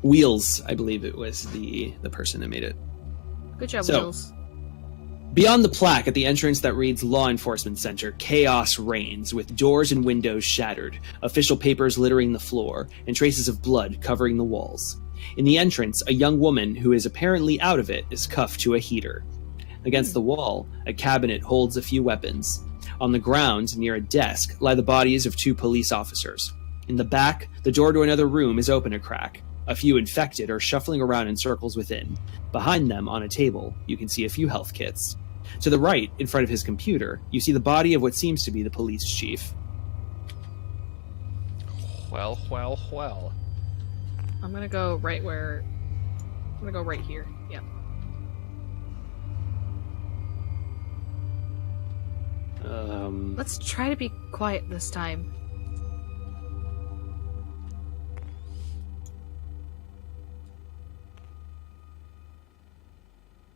Wheels, I believe it was the person that made it. Good job, So- Wheels. Beyond the plaque at the entrance that reads Law Enforcement Center, chaos reigns, with doors and windows shattered, official papers littering the floor, and traces of blood covering the walls. In the entrance, a young woman who is apparently out of it is cuffed to a heater. Against the wall, a cabinet holds a few weapons. On the ground, near a desk, lie the bodies of 2 police officers. In the back, the door to another room is open a crack. A few infected are shuffling around in circles within. Behind them, on a table, you can see a few health kits. To the right, in front of his computer, you see the body of what seems to be the police chief. Well. I'm gonna go right where. I'm gonna go right here. Yeah. Let's try to be quiet this time.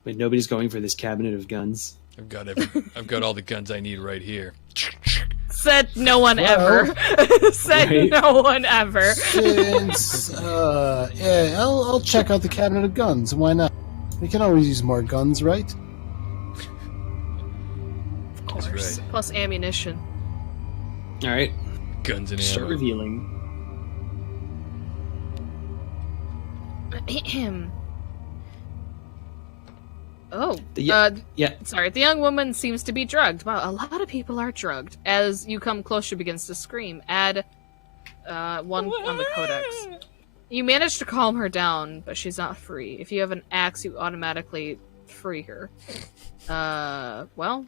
Wait, nobody's going for this cabinet of guns. I've got all the guns I need right here. Said no one Well, ever. Said right. no one ever. Since, yeah, I'll check out the cabinet of guns. Why not? We can always use more guns, right? Of course. That's right. Plus ammunition. All right, Guns and start ammo. revealing. Oh, Yeah. sorry. The young woman seems to be drugged. Wow, a lot of people are drugged. As you come close, she begins to scream. Add 1 on the codex. You manage to calm her down, but she's not free. If you have an axe, you automatically free her. Well,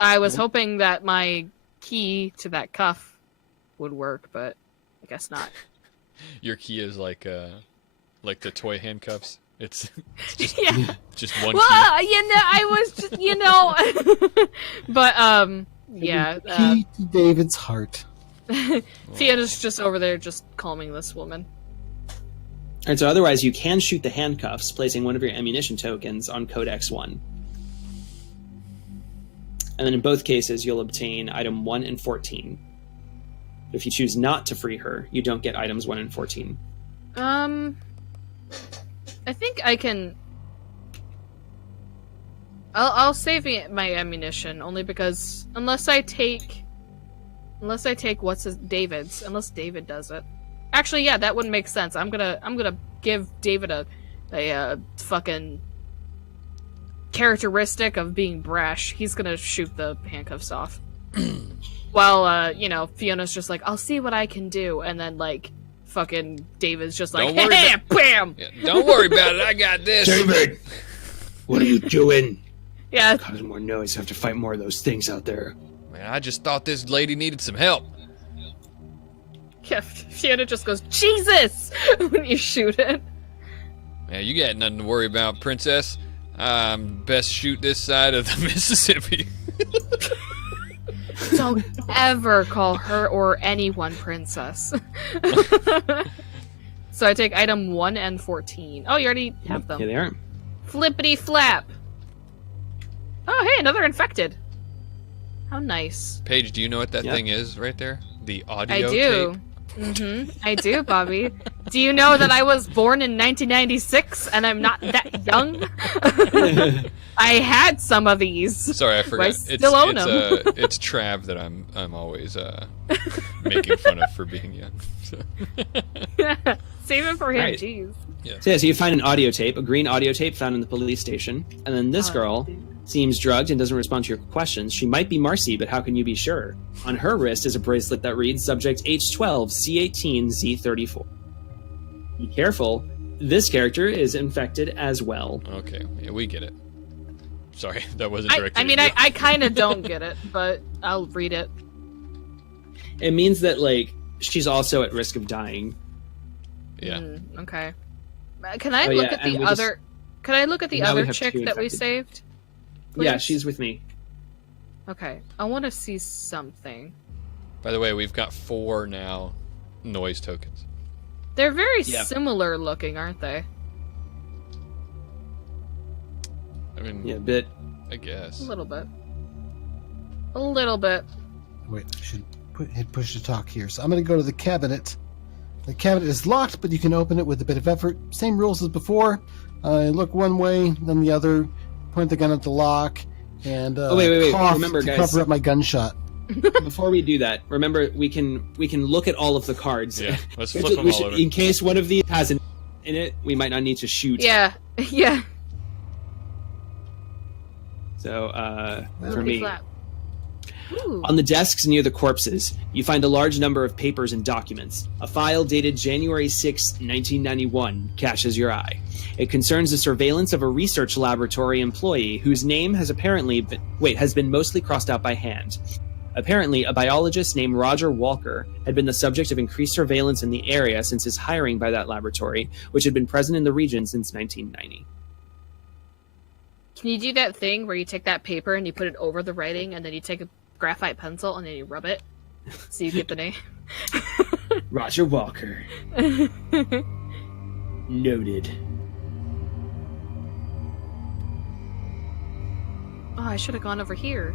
I was hoping that my key to that cuff would work, but I guess not. Your key is like the toy handcuffs. It's just, Yeah. just one Well, key. I was just, but, yeah. Key to David's heart. Fiona's just over there just calming this woman. Alright, so otherwise you can shoot the handcuffs, placing one of your ammunition tokens on Codex 1. And then in both cases, you'll obtain item 1 and 14. If you choose not to free her, you don't get items 1 and 14. I think I can... I'll save my ammunition, only because unless I take what's his David's, unless David does it. Actually, yeah, that wouldn't make sense. I'm gonna give David a fucking characteristic of being brash. He's gonna shoot the handcuffs off. While Fiona's just like, I'll see what I can do, and then like fucking David's just like, hey, bam! Yeah, don't worry about it, I got this. David! What are you doing? Yeah. Causing more noise. I have to fight more of those things out there. Man, I just thought this lady needed some help. Yeah, Fiona just goes, Jesus! when you shoot it. Man, you got nothing to worry about, princess. Best shoot this side of the Mississippi. Don't ever call her or anyone princess. So I take item 1 and 14. Oh, you already have them. Here they are. Flippity flap. Oh, hey, another infected. How nice. Paige, do you know what that thing is right there? The audio I do. I do, Bobby. Do you know that I was born in 1996 and I'm not that young? I had some of these. Sorry, I forgot. I still own them. It's Trav that I'm always making fun of for being young. So. Save it for him, Right. jeez. Yeah. So you find an audio tape, a green audio tape found in the police station, and then this girl seems drugged and doesn't respond to your questions. She might be Marcy, but how can you be sure? On her wrist is a bracelet that reads subject H12 C18 Z34. Be careful, this character is infected as well. Okay, yeah, we get it. Sorry, that wasn't directed I mean, at you. I kind of don't get it, but I'll read it. It means that, like, she's also at risk of dying. Yeah. Okay. Can I Oh, look yeah, at the and we other? Can I look at the now we other have chick two that we infected. saved? Yeah, Please? she's with me. Okay, I want to see something. By the way, we've got 4 now noise tokens. They're very Yeah. similar looking, aren't they? I mean, Yeah, but I guess. A little bit. A little bit. Wait, I should hit push to talk here. So I'm going to go to the cabinet. The cabinet is locked, but you can open it with a bit of effort. Same rules as before. Look one way, then the other. Point the gun at the lock, and wait. cough Remember, to guys. cover up my gunshot. before we do that, remember we can look at all of the cards. Yeah, let's We flip them all should- over. in case one of these has an in it, we might not need to shoot. Yeah. Yeah. So, for Flippity me, flap. Ooh. on the desks near the corpses, you find a large number of papers and documents. A file dated January 6, 1991 catches your eye. It concerns the surveillance of a research laboratory employee whose name has been mostly crossed out by hand. Apparently, a biologist named Roger Walker had been the subject of increased surveillance in the area since his hiring by that laboratory, which had been present in the region since 1990. Can you do that thing where you take that paper and you put it over the writing, and then you take a graphite pencil and then you rub it, so you get the name? Roger Walker. Noted. Oh, I should have gone over here.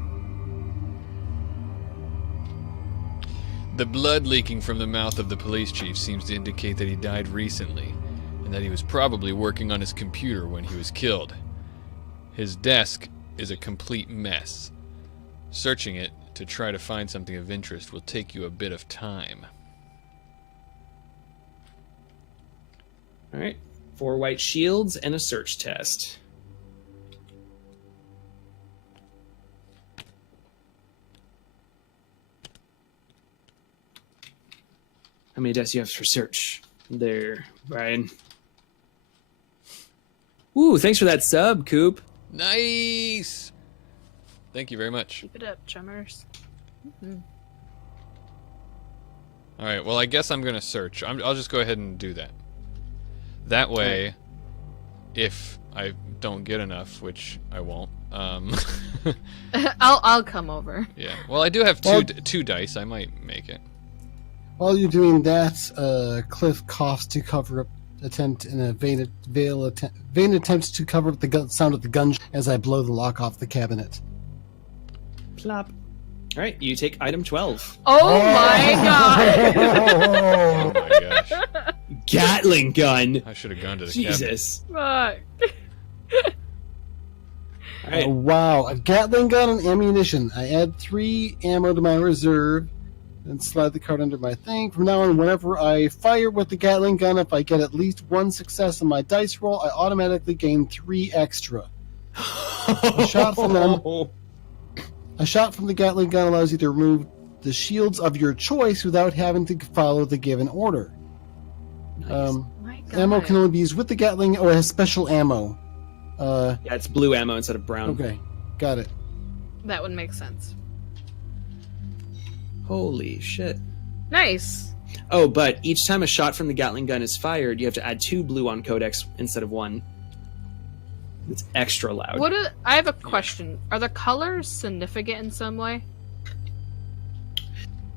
The blood leaking from the mouth of the police chief seems to indicate that he died recently, and that he was probably working on his computer when he was killed. His desk is a complete mess. Searching it to try to find something of interest will take you a bit of time. All right. 4 white shields and a search test. How many dice do you have for search? There, Brian. Ooh, thanks for that sub, Coop. Nice! Thank you very much. Keep it up, chummers. Alright, well, I guess I'm going to search. I'll just go ahead and do that. That way, if I don't get enough, which I won't, I'll come over. yeah. Well, I do have two dice. I might make it. While you're doing that, Cliff coughs to cover up vain attempt to cover up the sound of the gun as I blow the lock off the cabinet. Plop. All right, you take item 12. Oh my god! Oh my gosh. Gatling gun. I should have gone to the cabinet. Jesus. Fuck. All right. Wow, a Gatling gun and ammunition. I add 3 ammo to my reserve and slide the card under my thing. From now on, whenever I fire with the Gatling gun, if I get at least 1 success on my dice roll, I automatically gain 3 extra. A shot from the Gatling gun allows you to remove the shields of your choice without having to follow the given order. Nice. My god. Ammo can only be used with the Gatling or has special ammo. Yeah, it's blue ammo instead of brown. Okay, got it. That would make sense. Holy shit. Nice. Oh, but each time a shot from the Gatling gun is fired, you have to add 2 blue on codex instead of 1. It's extra loud. I have a question. Are the colors significant in some way?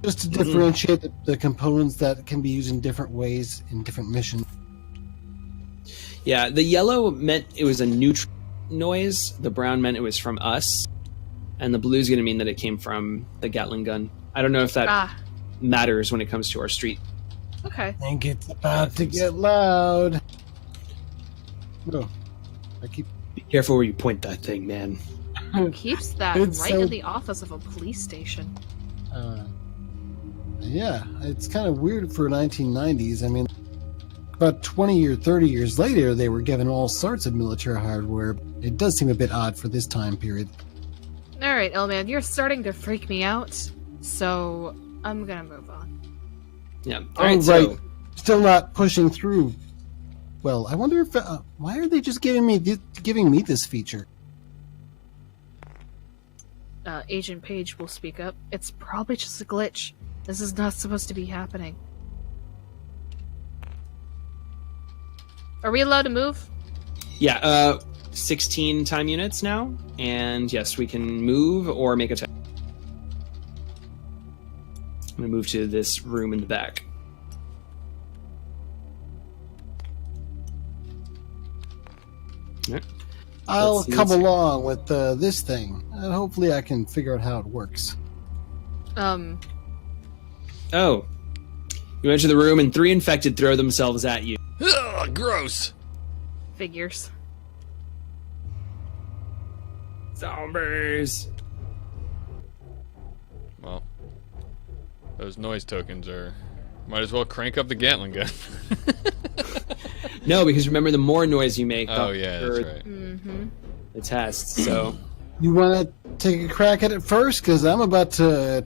Just to differentiate the components that can be used in different ways in different missions. Yeah, the yellow meant it was a neutral noise. The brown meant it was from us. And the blue is going to mean that it came from the Gatling gun. I don't know if that matters when it comes to our street. Okay. I think it's about to get loud. No, Be careful where you point that thing, man. Who keeps that It's right so- in the office of a police station? Yeah, it's kind of weird for 1990s. I mean, about 20 or 30 years later, they were given all sorts of military hardware. It does seem a bit odd for this time period. All right, Elman, you're starting to freak me out, so I'm gonna move on. Yeah. All right, still not pushing through. Well, I wonder if why are they just giving me this feature? Agent Paige will speak up. It's probably just a glitch. This is not supposed to be happening. Are we allowed to move? Yeah, 16 time units now. And yes, we can move or make attack. I'm going to move to this room in the back. All right. I'll Let's see come what's- along with this thing. Hopefully I can figure out how it works. Oh. You enter the room and 3 infected throw themselves at you. Ugh, gross. Figures. Zombies. Well, those noise tokens are... Might as well crank up the Gatling gun. No, because remember, the more noise you make, Oh, yeah, that's right. Mm-hmm. the test. So You want to take a crack at it first? Because I'm about to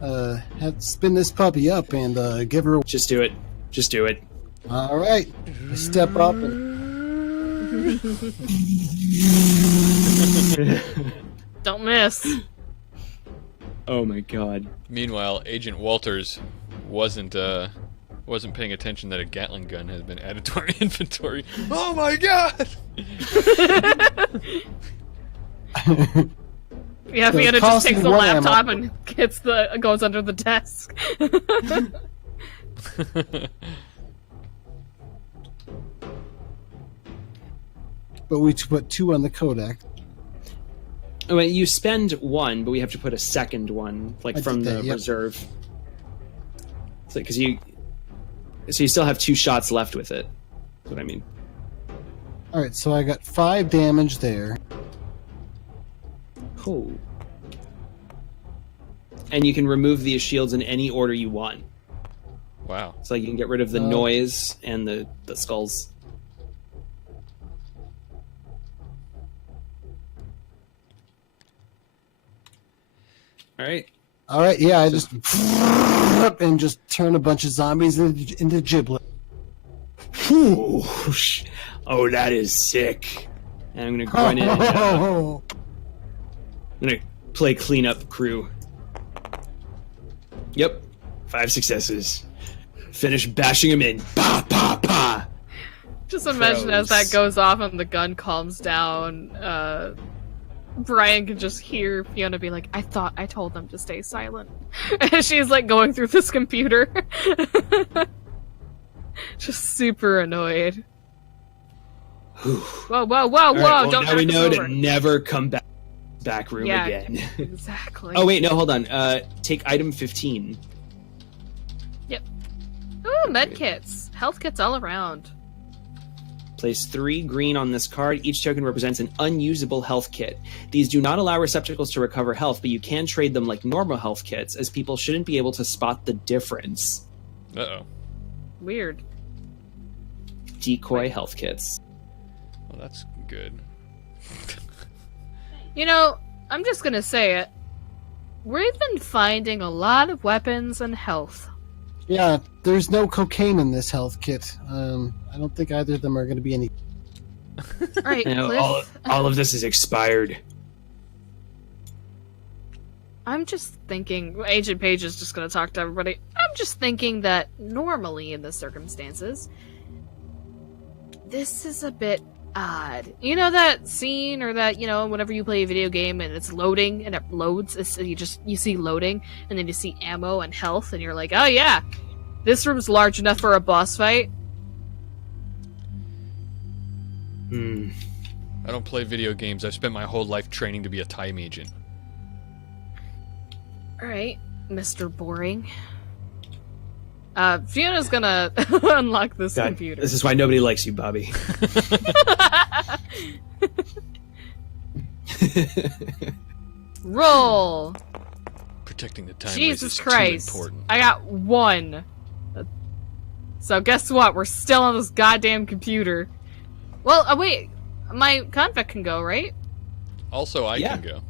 have to spin this puppy up and give her a... just do it. Just do it. All right. I step up and... Don't miss. Oh my god. Meanwhile, Agent Walters wasn't paying attention that a Gatling gun has been added to our inventory. Oh my god! Yeah, The Vienna just cost takes of the one ammo. laptop and goes under the desk. But we put 2 on the Kodak. Oh, wait, you spend 1, but we have to put a second one, like I from did the that, yep. reserve. So you still have 2 shots left with it. That's what I mean. All right, so I got 5 damage there. Oh. And you can remove the shields in any order you want. Wow. So you can get rid of the noise and the skulls. All right. All right, yeah, I just and just turn a bunch of zombies into giblet. Whew. Oh, that is sick. And I'm gonna go in and I'm gonna play cleanup crew. Yep, 5 successes. Finish bashing him in. Pa pa pa. Just imagine as that Pros. goes off and the gun calms down, Brian can just hear Fiona be like, I told them to stay silent. And she's like going through this computer. Just super annoyed. Whoa, whoa, whoa, whoa! All right, well, Don't now we knock know us to over. never come back room Yeah, again. exactly. Oh wait, no, hold on. Take item 15. Ooh, med kits. Health kits all around. Place 3 green on this card. Each token represents an unusable health kit. These do not allow receptacles to recover health, but you can trade them like normal health kits, as people shouldn't be able to spot the difference. Uh-oh. Weird. Decoy health kits. Well, that's good. You know, I'm just gonna say it. We've been finding a lot of weapons and health. Yeah, there's no cocaine in this health kit. I don't think either of them are going to be any. Alright, You know, Cliff. all of this is expired. I'm just thinking, Agent Paige is just gonna talk to everybody. I'm just thinking that normally in the circumstances, this is a bit odd. You know that scene, or that, you know, whenever you play a video game and it's loading and it loads, you see loading and then you see ammo and health and you're like, oh yeah, this room's large enough for a boss fight. I don't play video games. I've spent my whole life training to be a T.I.M.E agent. Alright, Mr. Boring. Fiona's gonna unlock this God, computer. this is why nobody likes you, Bobby. Roll! Protecting the time Jesus is Christ. too important. I got 1. So guess what? We're still on this goddamn computer. Well, wait. My convict can go, right? Also, I Yeah. can go.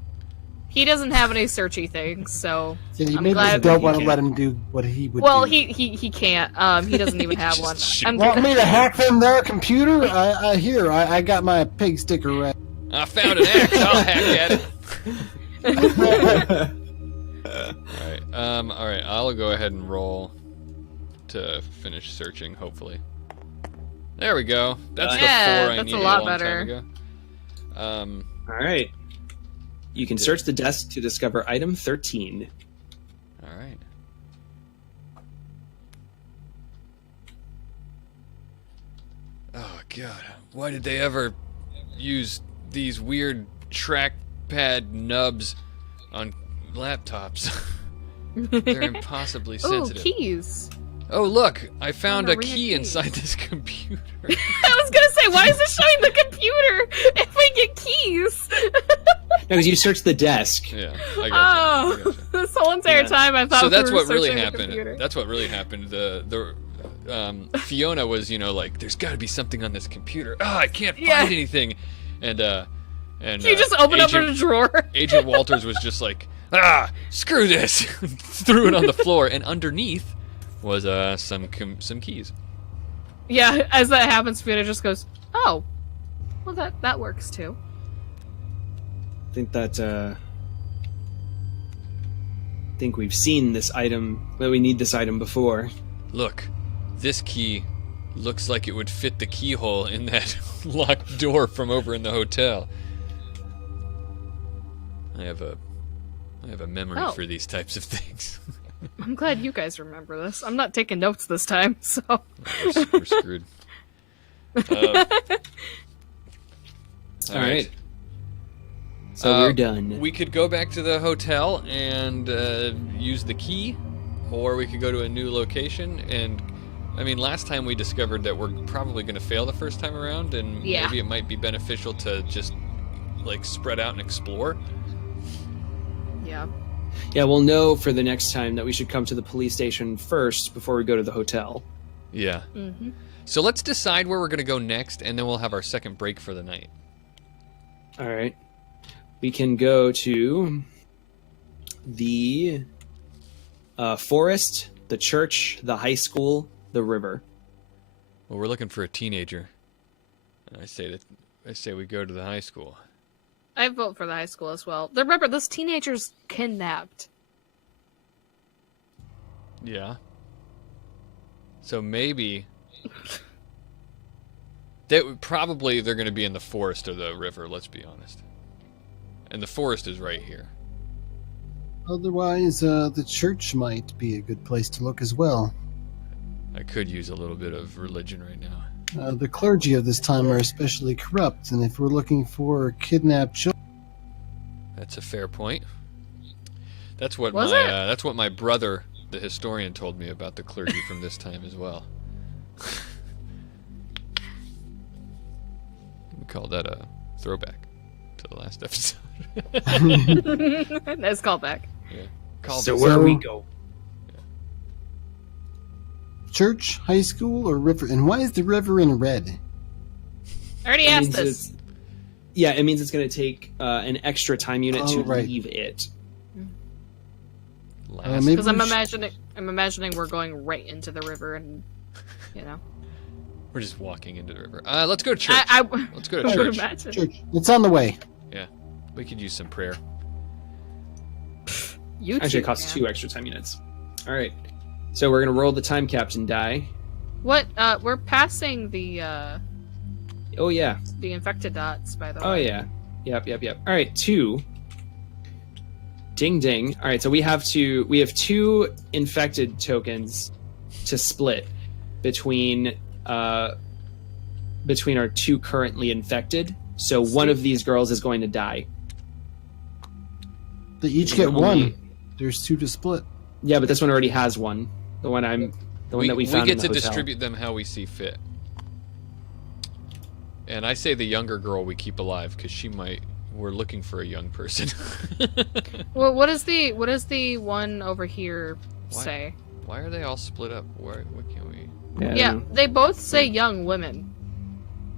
He doesn't have any searchy things, so... Yeah, you I'm maybe glad don't he want to can't. let him do what he would Well, do. he can't. He doesn't even have Just one. shoot. I'm Want me to hack them their computer? I got my pig sticker right. I found an axe. I'll hack at it. All right. I'll go ahead and roll to finish searching. Hopefully. There we go. That's Yeah, the 4 I that's a needed lot long better. time ago. All right. You can search the desk to discover item 13. All right. Oh god, why did they ever use these weird trackpad nubs on laptops? They're impossibly Ooh, sensitive. keys. Oh look, I found a Marina key Case. inside this computer. I was gonna say, why is it showing the computer if we get keys? No, because you searched the desk. Yeah, I gotcha. Oh, this whole entire Yeah. time I thought So we that's were what really searching the happened. computer. That's what really happened. The Fiona was, like, there's got to be something on this computer. Ah, I can't find Yeah. anything. And You just open up Agent, a drawer. Agent Walters was just like, screw this, threw it on the floor, and underneath was some keys. Yeah, as that happens, Fiona just goes, "Oh, well that works too." I think that think we've seen this item. That we need this item before. Look, this key looks like it would fit the keyhole in that locked door from over in the hotel. I have a memory Oh. for these types of things. I'm glad you guys remember this. I'm not taking notes this time, so. We're screwed. All right. So we're done. We could go back to the hotel and use the key, or we could go to a new location. And I mean, last time we discovered that we're probably going to fail the first time around, and Yeah. maybe it might be beneficial to just like spread out and explore. Yeah. Yeah, we'll know for the next time that we should come to the police station first before we go to the hotel. Yeah. Mm-hmm. So let's decide where we're going to go next, and then we'll have our second break for the night. All right. We can go to the forest, the church, the high school, the river. Well, we're looking for a teenager. And I say we go to the high school. I vote for the high school as well. Remember, this teenager's kidnapped. Yeah. So maybe they're going to be in the forest or the river. Let's be honest. And the forest is right here. Otherwise, the church might be a good place to look as well. I could use a little bit of religion right now. The clergy of this time are especially corrupt, and if we're looking for kidnapped children... That's a fair point. That's what Was that's what my brother, the historian, told me about the clergy from this time as well. We call that a throwback to the last episode. Nice callback. Yeah. So where we go? Church, high school, or river? And why is the river in red? I already asked this. Yeah, it means it's going to take an extra time unit to right. leave it. Maybe Because I'm imagining we're going right into the river, and We're just walking into the river. Let's go to church. Let's go to I would church. imagine. Church. It's on the way. Yeah, we could use some prayer. You Actually, it costs 2 extra time units. All right. So we're going to roll the time captain die. What? We're passing the Oh, yeah. infected dots, by the way. Oh, yeah. Yep. All right, 2. Ding, ding. All right, so we have 2 infected tokens to split between our 2 currently infected. So one of these girls is going to die. They each get one. There's 2 to split. Yeah, but this one already has one. The one that we found get in the to hotel. distribute them how we see fit. And I say the younger girl we keep alive because we're looking for a young person. Well, what does the one over here say? Why are they all split up? What can we? Yeah, they both say young women.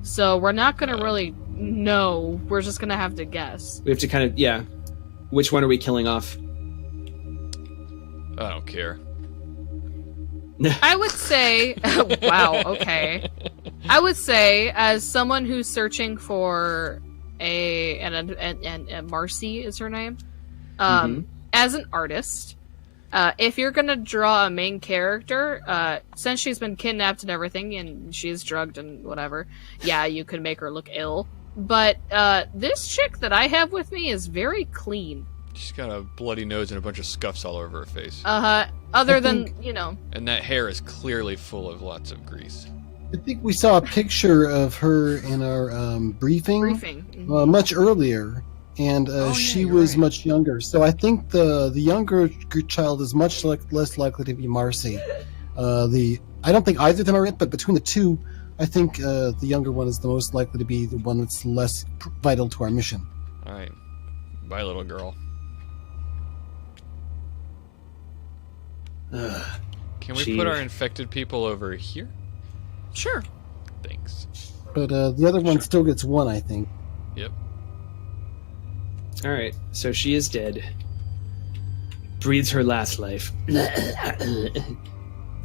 So we're not gonna really know. We're just gonna have to guess. We have to kind of Which one are we killing off? I don't care. I would say, wow, okay. I would say, as someone who's searching for and Marcy is her name, as an artist, if you're gonna draw a main character, since she's been kidnapped and everything, and she's drugged and whatever, yeah, you could make her look ill. But this chick that I have with me is very clean. She's got a bloody nose and a bunch of scuffs all over her face. Other than, And that hair is clearly full of lots of grease. I think we saw a picture of her in our briefing. Much earlier, and she was right. much younger. So I think the younger child is much less likely to be Marcy. I don't think either of them are it, but between the 2, I think the younger one is the most likely to be the one that's less vital to our mission. All right, bye, little girl. Can we put our infected people over here? Sure. Thanks. But the other one still gets 1, I think. Yep. All right, so she is dead. Breathes her last life.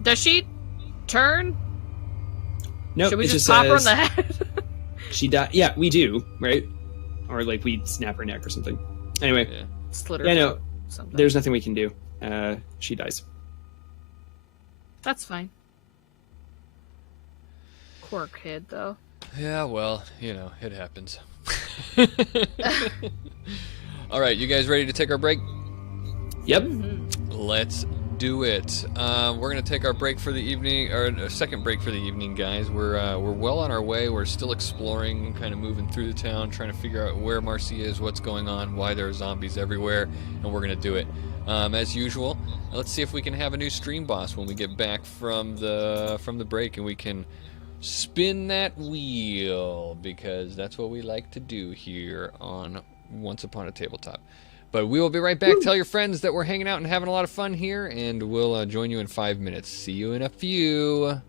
Does she turn? Nope, Should we it just just pop her in says the head? she died. Yeah, we do, right? Or like we snap her neck or something. Anyway, Yeah. Slit her yeah, no, throat, something. there's nothing we can do. She dies. That's fine. Poor kid, though. Yeah, well, it happens. All right, you guys ready to take our break? Yep. Let's do it. We're gonna take our break for the evening, or a second break for the evening, guys. We're well on our way. We're still exploring, kind of moving through the town, trying to figure out where Marcy is, what's going on, why there are zombies everywhere, and we're gonna do it. As usual, let's see if we can have a new stream boss when we get back from the break, and we can spin that wheel, because that's what we like to do here on Once Upon a Tabletop. But we will be right back. Tell your friends that we're hanging out and having a lot of fun here, and we'll join you in 5 minutes. See you in a few.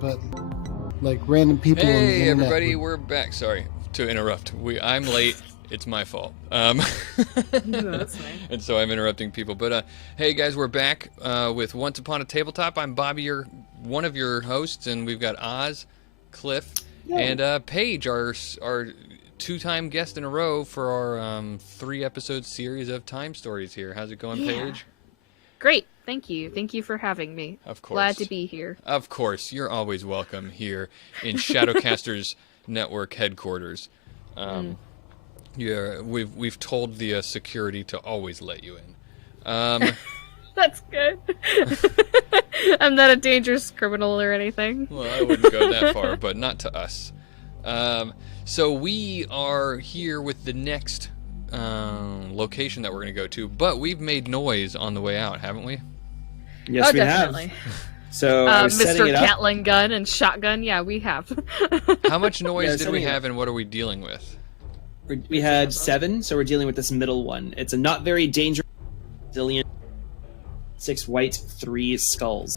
but like random people on the Hey internet. everybody, we're back. Sorry to interrupt. I'm late. It's my fault. No, that's fine. And so I'm interrupting people. But hey guys, we're back with Once Upon a Tabletop. I'm Bobby, one of your hosts, and we've got Oz, Cliff, and Paige, our two-time guest in a row for our 3-episode series of Time Stories here. How's it going, Paige? Great. Thank you. Thank you for having me. Of course. Glad to be here. Of course. You're always welcome here in Shadowcasters Network headquarters. Yeah, we've told the security to always let you in. That's good. I'm not a dangerous criminal or anything. Well, I wouldn't go that far, but not to us. So we are here with the next location that we're going to go to, but we've made noise on the way out, haven't we? Yes, we definitely. have. So I was setting Mr. it up. Gatling gun and shotgun. Yeah, we have. How much noise Yeah, did setting we it up. have, and what are we dealing with? We had 7, so we're dealing with this middle one. It's a not very dangerous resilient 6 white, 3 skulls.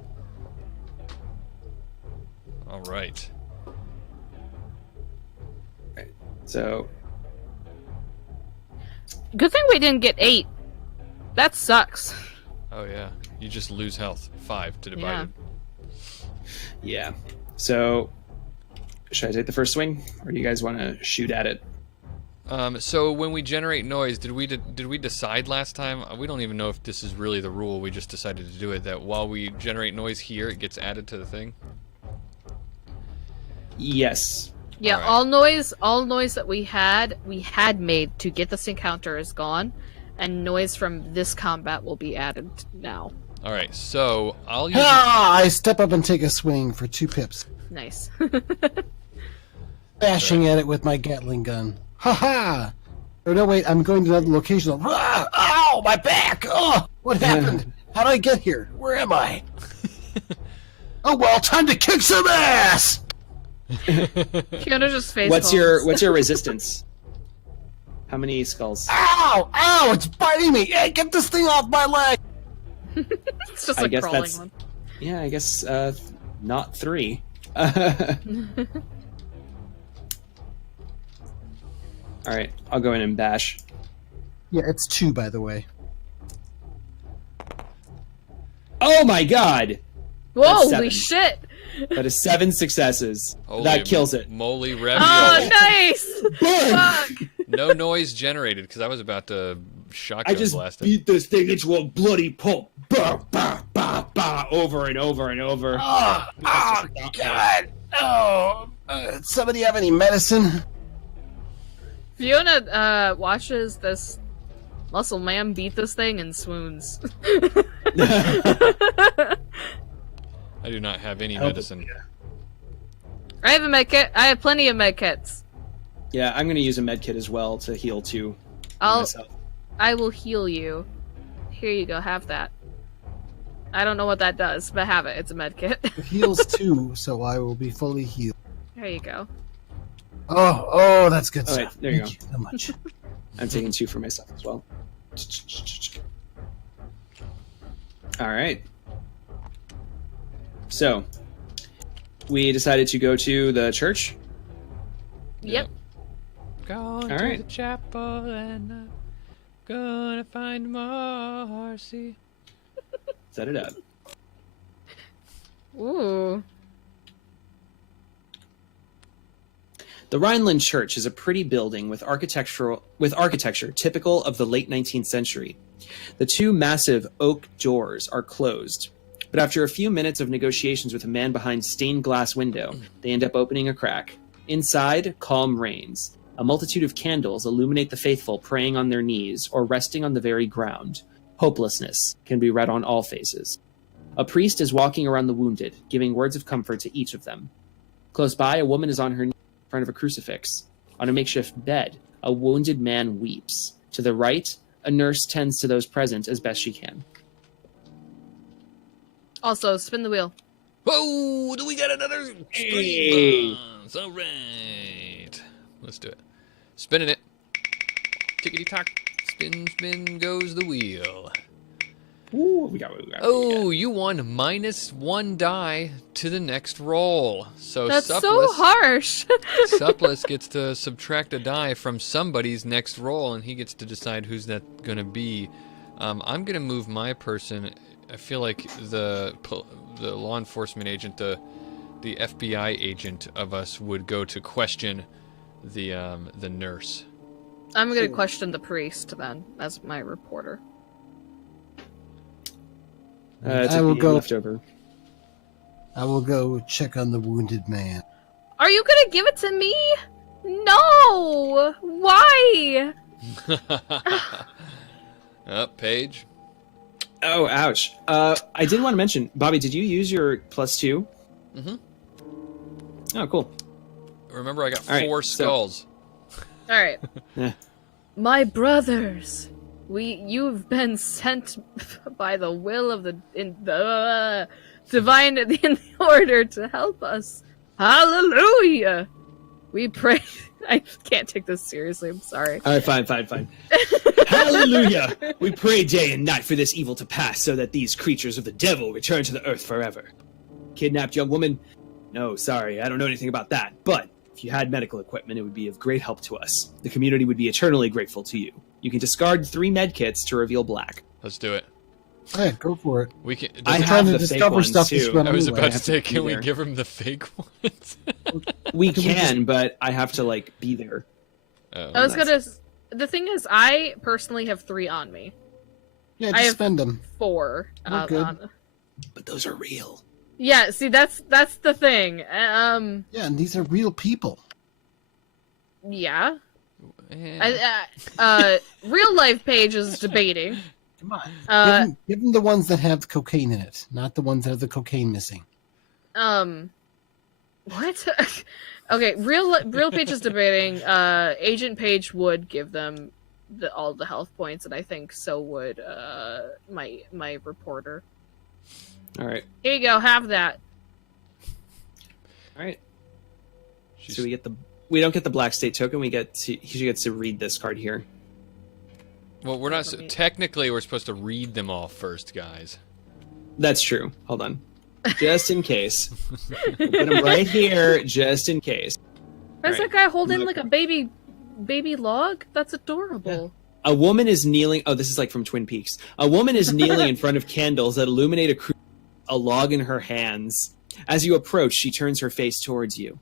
All right. So Good thing we didn't get 8. That sucks. Oh yeah, you just lose health. 5 to divide Yeah. it. yeah. So should I take the first swing, or do you guys want to shoot at it? So when we generate noise, did we decide last time? We don't even know if this is really the rule. We just decided to do it. That while we generate noise here, it gets added to the thing. Yes. Yeah, Alright. all noise that we had made to get this encounter is gone, and noise from this combat will be added now. All right. So I'll use. I step up and take a swing for 2 pips, Nice. bashing at it with my Gatling gun. Ha ha! Oh no, wait! I'm going to another location. Ah, ow! My back! Oh, what happened? How did I get here? Where am I? Oh well, time to kick some ass! Fiona just face What's your resistance? How many skulls? Ow! Ow! It's biting me! Hey, get this thing off my leg! It's just I a guess crawling that's- one. Yeah, I guess not 3. All right, I'll go in and bash. Yeah, it's 2, by the way. Oh my god! Whoa, That's 7. holy shit! That is 7 successes. Holy That kills it. Moly ravioli. Oh, nice! Fuck! No noise generated because I was about to shotgun I just blast it. beat this thing into a bloody pulp. Bah, bah, bah, bah, over and over and over. Oh, God! Oh, somebody have any medicine? Fiona watches this muscle man beat this thing and swoons. I do not have any Help. medicine. I have a med kit. I have plenty of med kits. Yeah, I'm gonna use a med kit as well to heal too. myself. I will heal you. Here you go. Have that. I don't know what that does, but have it. It's a med kit. It heals 2, so I will be fully healed. There you go. Oh, that's good All right, stuff. there you Thank you so much. I'm taking 2 for myself as well. All right. So, we decided to go to the church. Yep. Going All to right. the chapel and I'm gonna find Marcy. Set it up. Ooh. The Rhineland Church is a pretty building with architecture typical of the late 19th century. The 2 massive oak doors are closed, but after a few minutes of negotiations with a man behind stained glass window, they end up opening a crack. Inside, calm reigns. A multitude of candles illuminate the faithful praying on their knees or resting on the very ground. Hopelessness can be read on all faces. A priest is walking around the wounded, giving words of comfort to each of them. Close by, a woman is on her knees in front of a crucifix. On a makeshift bed, a wounded man weeps. To the right, a nurse tends to those present as best she can. Also, spin the wheel. Whoa! Do we got another Hey. bombs? All right. Let's do it. Spinning it. Tickety tock. Spin, spin goes the wheel. Ooh, what we got? Oh, you won -1 die to the next roll. So That's so Suppless, harsh. Suppless gets to subtract a die from somebody's next roll, and he gets to decide who's that going to be. I'm going to move my person. I feel like the law enforcement agent, the FBI agent of us would go to question the nurse. I'm going to question the priest then as my reporter. It's I will go. leftover. I will go check on the wounded man. Are you going to give it to me? No! Why? Paige. Oh, ouch. I did want to mention, Bobby, did you use your +2? Mm-hmm. Oh, cool. Remember, I got All right, 4 skulls. All right. Yeah. My brothers, you've been sent by the will of the divine in the order to help us. Hallelujah! We pray. I can't take this seriously. I'm sorry. All right, fine. Hallelujah! We pray day and night for this evil to pass, so that these creatures of the devil return to the earth forever. Kidnapped young woman? No, sorry, I don't know anything about that. But if you had medical equipment, it would be of great help to us. The community would be eternally grateful to you. You can discard 3 med kits to reveal black. Let's do it. Yeah, go for it. We can. I does it- have trying to the fake discover ones stuff this too. run I was anyway. about to have to say, be can we there. give him the fake ones? We Can we can, but I have to be there. Oh. I was That's- gonna. The thing is, I personally have 3 on me. Yeah, I just have- spend them. 4. We're good. On... But those are real. Yeah. See, that's the thing. Yeah, and these are real people. Yeah. Eh. Real life Paige is debating. Come on. Give them the ones that have the cocaine in it, not the ones that have the cocaine missing. What? Okay, real Paige is debating. Agent Paige would give them all the health points, and I think so would my reporter. All right. Here you go, have that. All right. She's- So we don't get the black state token. He gets to read this card here. well, we're not. Let me- Technically, we're supposed to read them all first, guys. That's true. Hold on. Just in case. Put him right here, just in case. Where's Alright. that guy holding Look. like a baby log? That's adorable. A woman is kneeling. Oh, this is like from Twin Peaks. A woman is kneeling in front of candles that illuminate a log in her hands. As you approach, she turns her face towards you.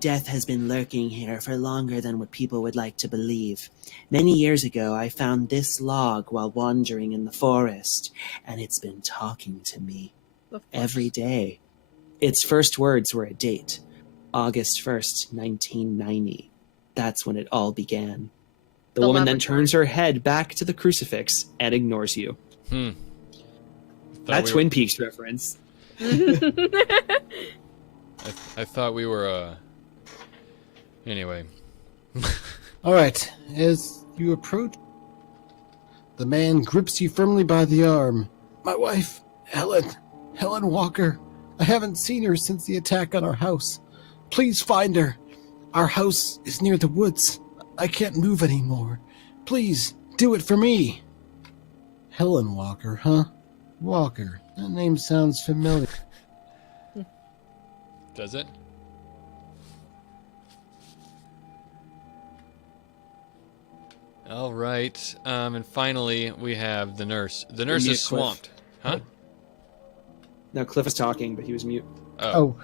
Death has been lurking here for longer than what people would like to believe. Many years ago, I found this log while wandering in the forest, and it's been talking to me every day. Its first words were a date, August 1st, 1990. That's when it all began. The woman then laboratory. turns her head back to the crucifix and ignores you. Thought That we Twin Peaks reference. I thought we were. Anyway. All right. As you approach, the man grips you firmly by the arm. My wife, Helen Walker. I haven't seen her since the attack on our house. Please find her. Our house is near the woods. I can't move anymore. Please, do it for me. Helen Walker, huh? Walker. That name sounds familiar. Does it? All right. And finally, we have the nurse. The nurse mute is Cliff. swamped. Huh? Now, Cliff is talking, but he was mute. Oh.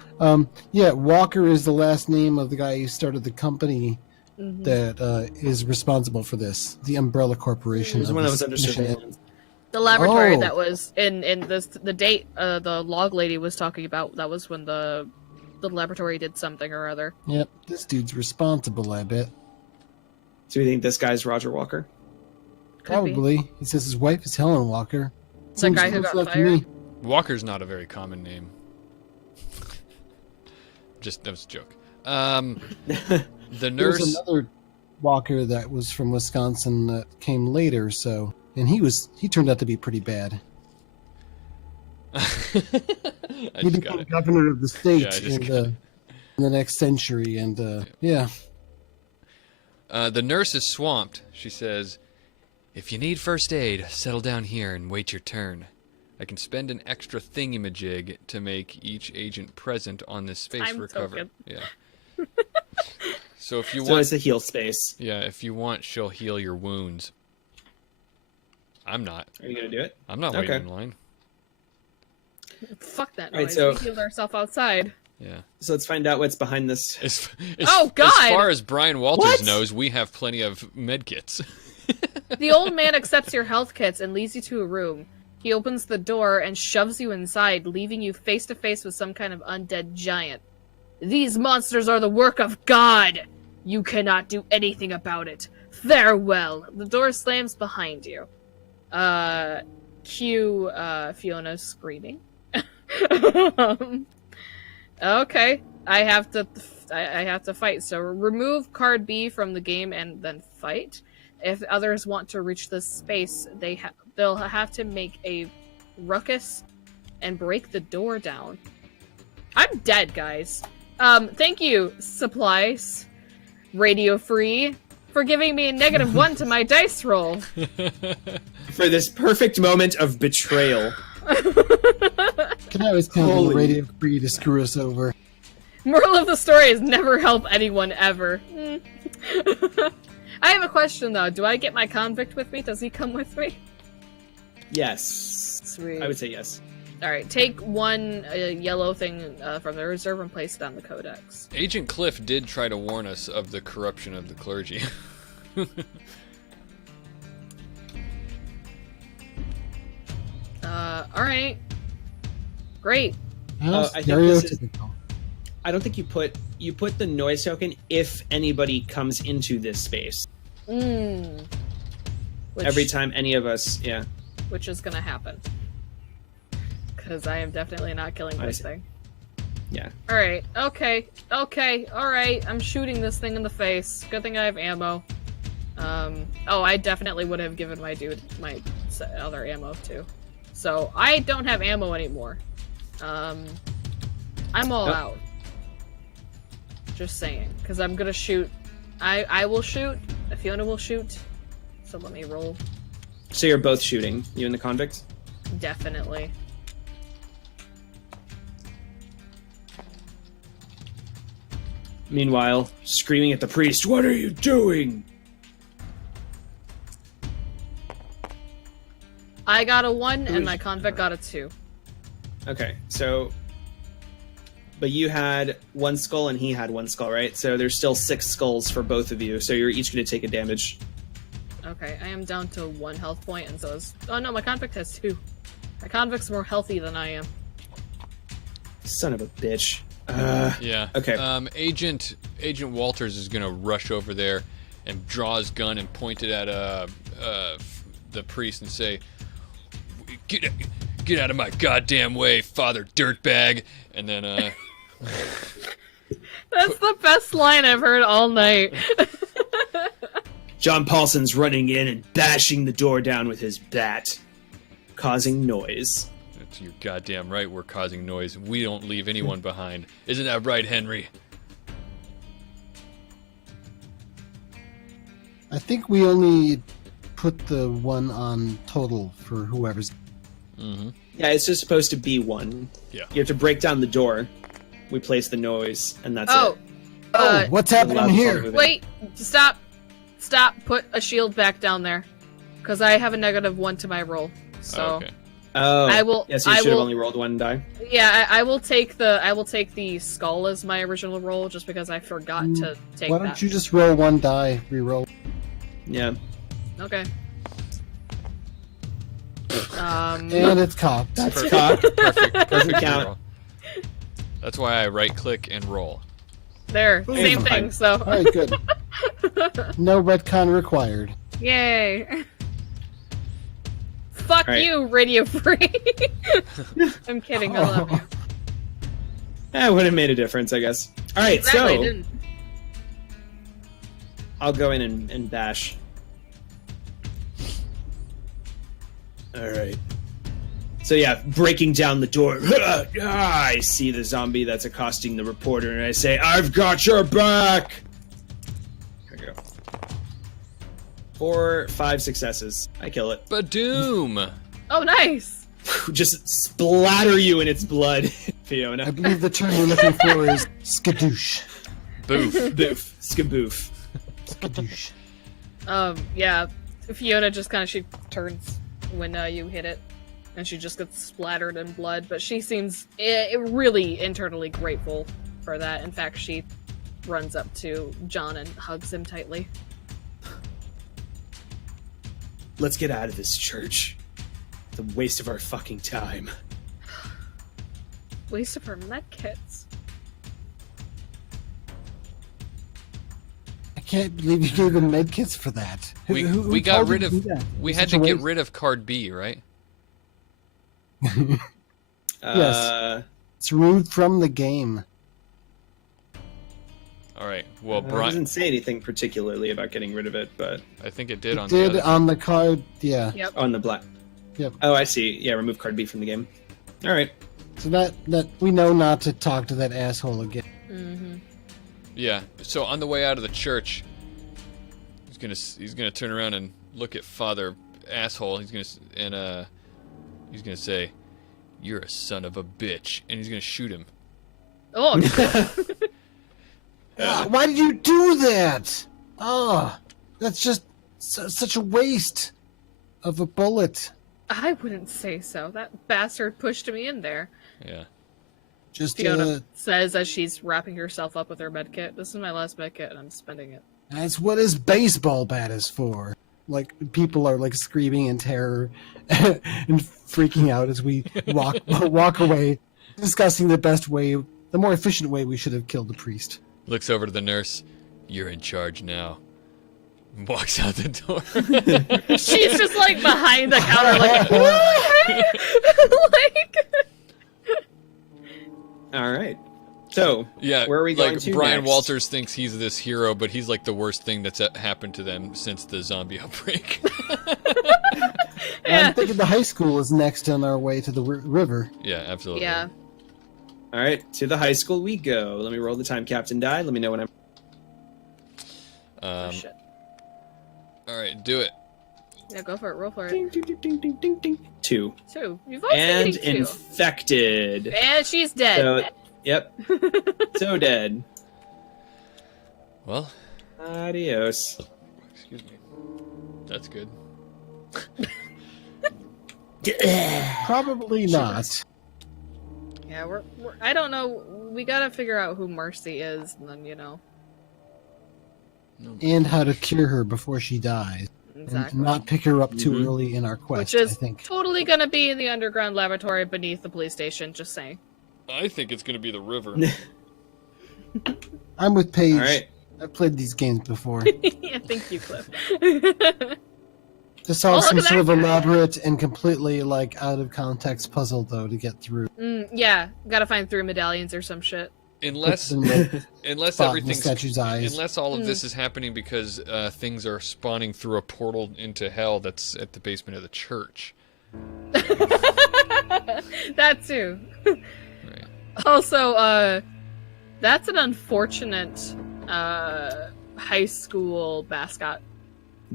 Yeah, Walker is the last name of the guy who started the company Mhm. that is responsible for this. The Umbrella Corporation. He was the one that was under mission. surveillance. The laboratory Oh. that was in the date the log lady was talking about. That was when the laboratory did something or other. Yep, this dude's responsible, I bet. So you think this guy's Roger Walker? Could be. Probably. He says his wife is Helen Walker. The guy who close got enough to fired? me. Walker's not a very common name. That was a joke. The There's nurse. another Walker that was from Wisconsin that came later, and he turned out to be pretty bad. I He just got became it. governor of the state Yeah, I just in the next century, and yeah. The nurse is swamped. She says, If you need first aid, settle down here and wait your turn. I can spend an extra thingamajig to make each agent present on this space Time recover. token. Yeah. So if you So want, it's a heal space. yeah, if you want, she'll heal your wounds. I'm not. Are you gonna do it? I'm not waiting in line. Fuck that All right, noise. so- We healed ourselves outside. Yeah. So let's find out what's behind this. Oh, God! As far as Brian Walters What? knows, we have plenty of medkits. The old man accepts your health kits and leads you to a room. He opens the door and shoves you inside, leaving you face to face with some kind of undead giant. These monsters are the work of God! You cannot do anything about it. Farewell! The door slams behind you. Cue, Fiona screaming. Okay. I have to fight. So remove card B from the game and then fight. If others want to reach this space, they'll have to make a ruckus and break the door down. I'm dead, guys. Thank you, Supplies, Radio Free, for giving me a -1 to my dice roll. For this perfect moment of betrayal. Can I always count on Holy- the radio free to screw us over? Moral of the story is never help anyone ever. I have a question though. Do I get my convict with me? Does he come with me? Yes. Sweet. I would say yes. Alright, take one yellow thing from the reserve and place it on the codex. Agent Cliff did try to warn us of the corruption of the clergy. Alright. Great. How I think this is- stereotypical. I don't think you put the noise token if anybody comes into this space. Mmm. Every time any of us, yeah. Which is gonna happen. Because I am definitely not killing I this see. thing. Yeah. Alright, okay, alright. I'm shooting this thing in the face. Good thing I have ammo. Oh, I definitely would have given my dude my other ammo too. So, I don't have ammo anymore. I'm all Yep. out. Just saying. Because I'm gonna shoot. I will shoot. Fiona will shoot. So let me roll. So you're both shooting, you and the convict? Definitely. Meanwhile, screaming at the priest, "What are you doing?" I got a 1 and Who's- my convict got a 2. Okay, so... But you had one skull and he had one skull, right? So there's still 6 skulls for both of you, so you're each going to take a damage. Okay, I am down to 1 health point, and so is... Oh no, my convict has 2. My convict's more healthy than I am. Son of a bitch. Yeah. Okay. Agent Walters is gonna rush over there and draw his gun and point it at the priest and say, "Get out of my goddamn way, Father Dirtbag!" And then That's the best line I've heard all night. John Paulson's running in and bashing the door down with his bat, causing noise. That's you're goddamn right. We're causing noise. We don't leave anyone behind. Isn't that right, Henry? I think we only put the 1 on total for whoever's. Mm-hmm. Yeah, it's just supposed to be 1. Yeah. You have to break down the door. We place the noise, and that's Oh, it. Oh, what's Allow happening the here? phone to move in. wait, stop, put a shield back down there. Because I have a -1 to my roll. So, Okay. Oh, I will- Yes, you I should have will- only rolled 1 die. yeah, I will take the skull as my original roll, just because I forgot to take Why that. don't you just roll 1 die, re-roll? Yeah. Okay. And it's cocked. That's Perfect. cocked. Perfect. Perfect count. roll. That's why I right click and roll. There, Ooh, same fine. thing, so. Alright, good. No retcon required. Yay. Fuck Alright. you, Radio Free. I'm kidding, I love you. That would have made a difference, I guess. All right, Exactly, so didn't. I'll go in and bash. All right. So yeah, breaking down the door. I see the zombie that's accosting the reporter, and I say, "I've got your back." Here we go. For 5 successes. I kill it. Badoom! Oh, nice. Just splatter you in its blood, I Fiona. believe the term you're looking for is skadoosh. Boof. Boof. Skaboof. Skadoosh. Yeah. Fiona just she turns when you hit it, and she just gets splattered in blood. But she seems really internally grateful for that. In fact, she runs up to John and hugs him tightly. Let's get out of this church. It's a waste of our fucking time. Waste of her medkits. I can't believe you gave him medkits for that. We got told rid you of. to do that? We It's had such to a get waste. rid of card B, right? Uh, It's removed from the game. All right. Well, it Brian, doesn't say anything particularly about getting rid of it, but I think it did on It the did other. on the card, yeah. Yep. on the black. Yep. Oh, I see. Yeah, remove card B from the game. All right. So that we know not to talk to that asshole again. Mm-hmm. Yeah. So on the way out of the church, he's gonna turn around and look at Father Asshole. He's gonna say, "You're a son of a bitch," and he's gonna shoot him. Oh, Why did you do that? Oh, that's just such a waste of a bullet. I wouldn't say so. That bastard pushed me in there. Yeah. Just Fiona says as she's wrapping herself up with her medkit. This is my last medkit, and I'm spending it. that's what his baseball bat is for. Like, people are like screaming in terror and freaking out as we walk away, discussing the best way, the more efficient way we should have killed the priest. Looks over to the nurse. You're in charge now. Walks out the door. She's just like behind the counter, like, like. All right. So, Yeah. where are we going like to Brian next? Walters thinks he's this hero, but he's like the worst thing that's happened to them since the zombie outbreak. Yeah. I'm thinking the high school is next on our way to the river. Yeah, absolutely. Yeah. All right, to the high school we go. Let me roll the time captain die. Let me know when I'm. Oh, shit. All right, do it. Yeah, go for it. Roll for it. Ding, ding, ding, ding, ding, ding, ding. 2. 2. You've always been And getting 2. infected. And she's dead. So, yep. So dead. Well, Adios. excuse me. That's good. Probably not. Yeah, we're I don't know. We gotta figure out who Marcy is, and then And how to cure her before she dies. exactly. And not pick her up too Mhm. early in our quest, Which is I think. totally gonna be in the underground laboratory beneath the police station. Just saying. I think it's gonna be the river. I'm with Paige. All right. I've played these games before. Yeah, thank you, Cliff. To solve look some at sort that of guy. elaborate and completely out of context puzzle though to get through. Yeah, gotta find 3 medallions or some shit. Unless Put them in the unless spot in the everything's statue's eyes. unless all of this is happening because things are spawning through a portal into hell that's at the basement of the church. That too. Right. Also, that's an unfortunate high school mascot.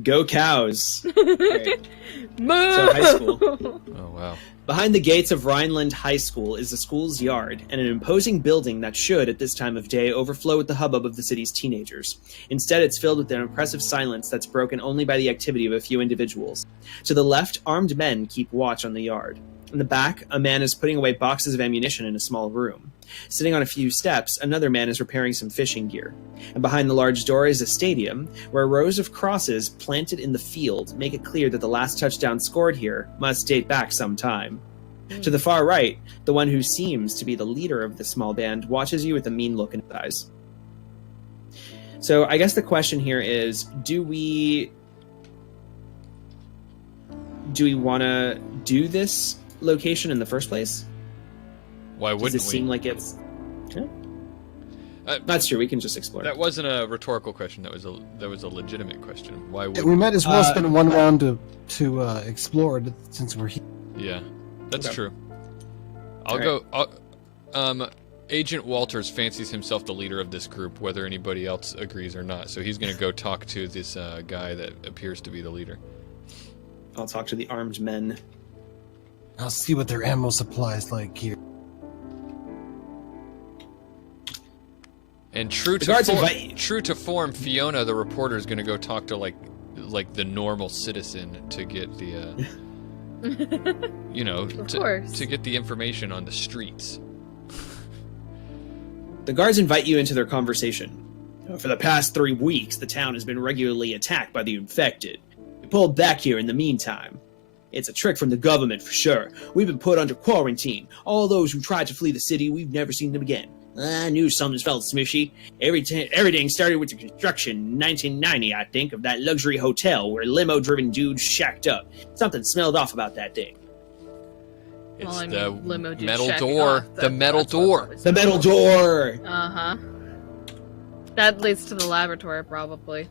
Go cows. Moo! So high school. Oh wow. Behind the gates of Rhineland High School is the school's yard, and an imposing building that should, at this time of day, overflow with the hubbub of the city's teenagers. Instead, it's filled with an impressive silence that's broken only by the activity of a few individuals. To the left, armed men keep watch on the yard. In the back, a man is putting away boxes of ammunition in a small room. Sitting on a few steps, another man is repairing some fishing gear. And behind the large door is a stadium, where rows of crosses planted in the field make it clear that the last touchdown scored here must date back some time. To the far right, the one who seems to be the leader of the small band watches you with a mean look in his eyes. So I guess the question here is, do we want to do this location in the first place? Why Does wouldn't it we? seem like it's... Uh, That's true, we can just explore. That wasn't a rhetorical question. That was a legitimate question. Why would We might as well spend one round to explore it since we're here. Yeah, that's Okay. true. I'll Alright. go. Agent Walters fancies himself the leader of this group, whether anybody else agrees or not. So he's going to go talk to this guy that appears to be the leader. I'll talk to the armed men. I'll see what their ammo supply is like here. And true to form, Fiona, the reporter, is going to go talk to like the normal citizen to get the, to get the information on the streets. The guards invite you into their conversation. For the past 3 weeks, the town has been regularly attacked by the infected. We pulled back here in the meantime. It's a trick from the government for sure. We've been put under quarantine. All those who tried to flee the city, we've never seen them again. I knew something felt smishy. Everything started with the construction in 1990, I think, of that luxury hotel where limo-driven dudes shacked up. Something smelled off about that thing. It's limo dude metal shacking door. off. The metal door. The metal door! Uh-huh. That leads to the laboratory, probably.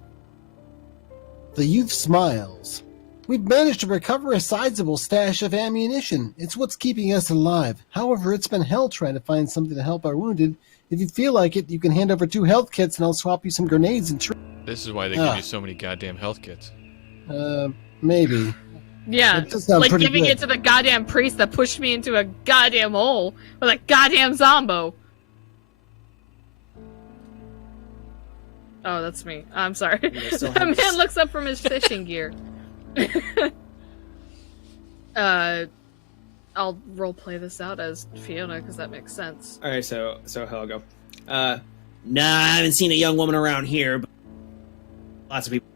The youth smiles. We've managed to recover a sizable stash of ammunition. It's what's keeping us alive. However, it's been hell trying to find something to help our wounded. If you feel like it, you can hand over 2 health kits and I'll swap you some grenades and This is why they give you so many goddamn health kits. maybe. Yeah, It does sound like pretty giving good. it to the goddamn priest that pushed me into a goddamn hole with a goddamn zombo. Oh, that's me. I'm sorry. still That have- man looks up from his fishing gear. I'll roleplay this out as Fiona because that makes sense. Alright, so hell go. Nah, I haven't seen a young woman around here, but lots of people.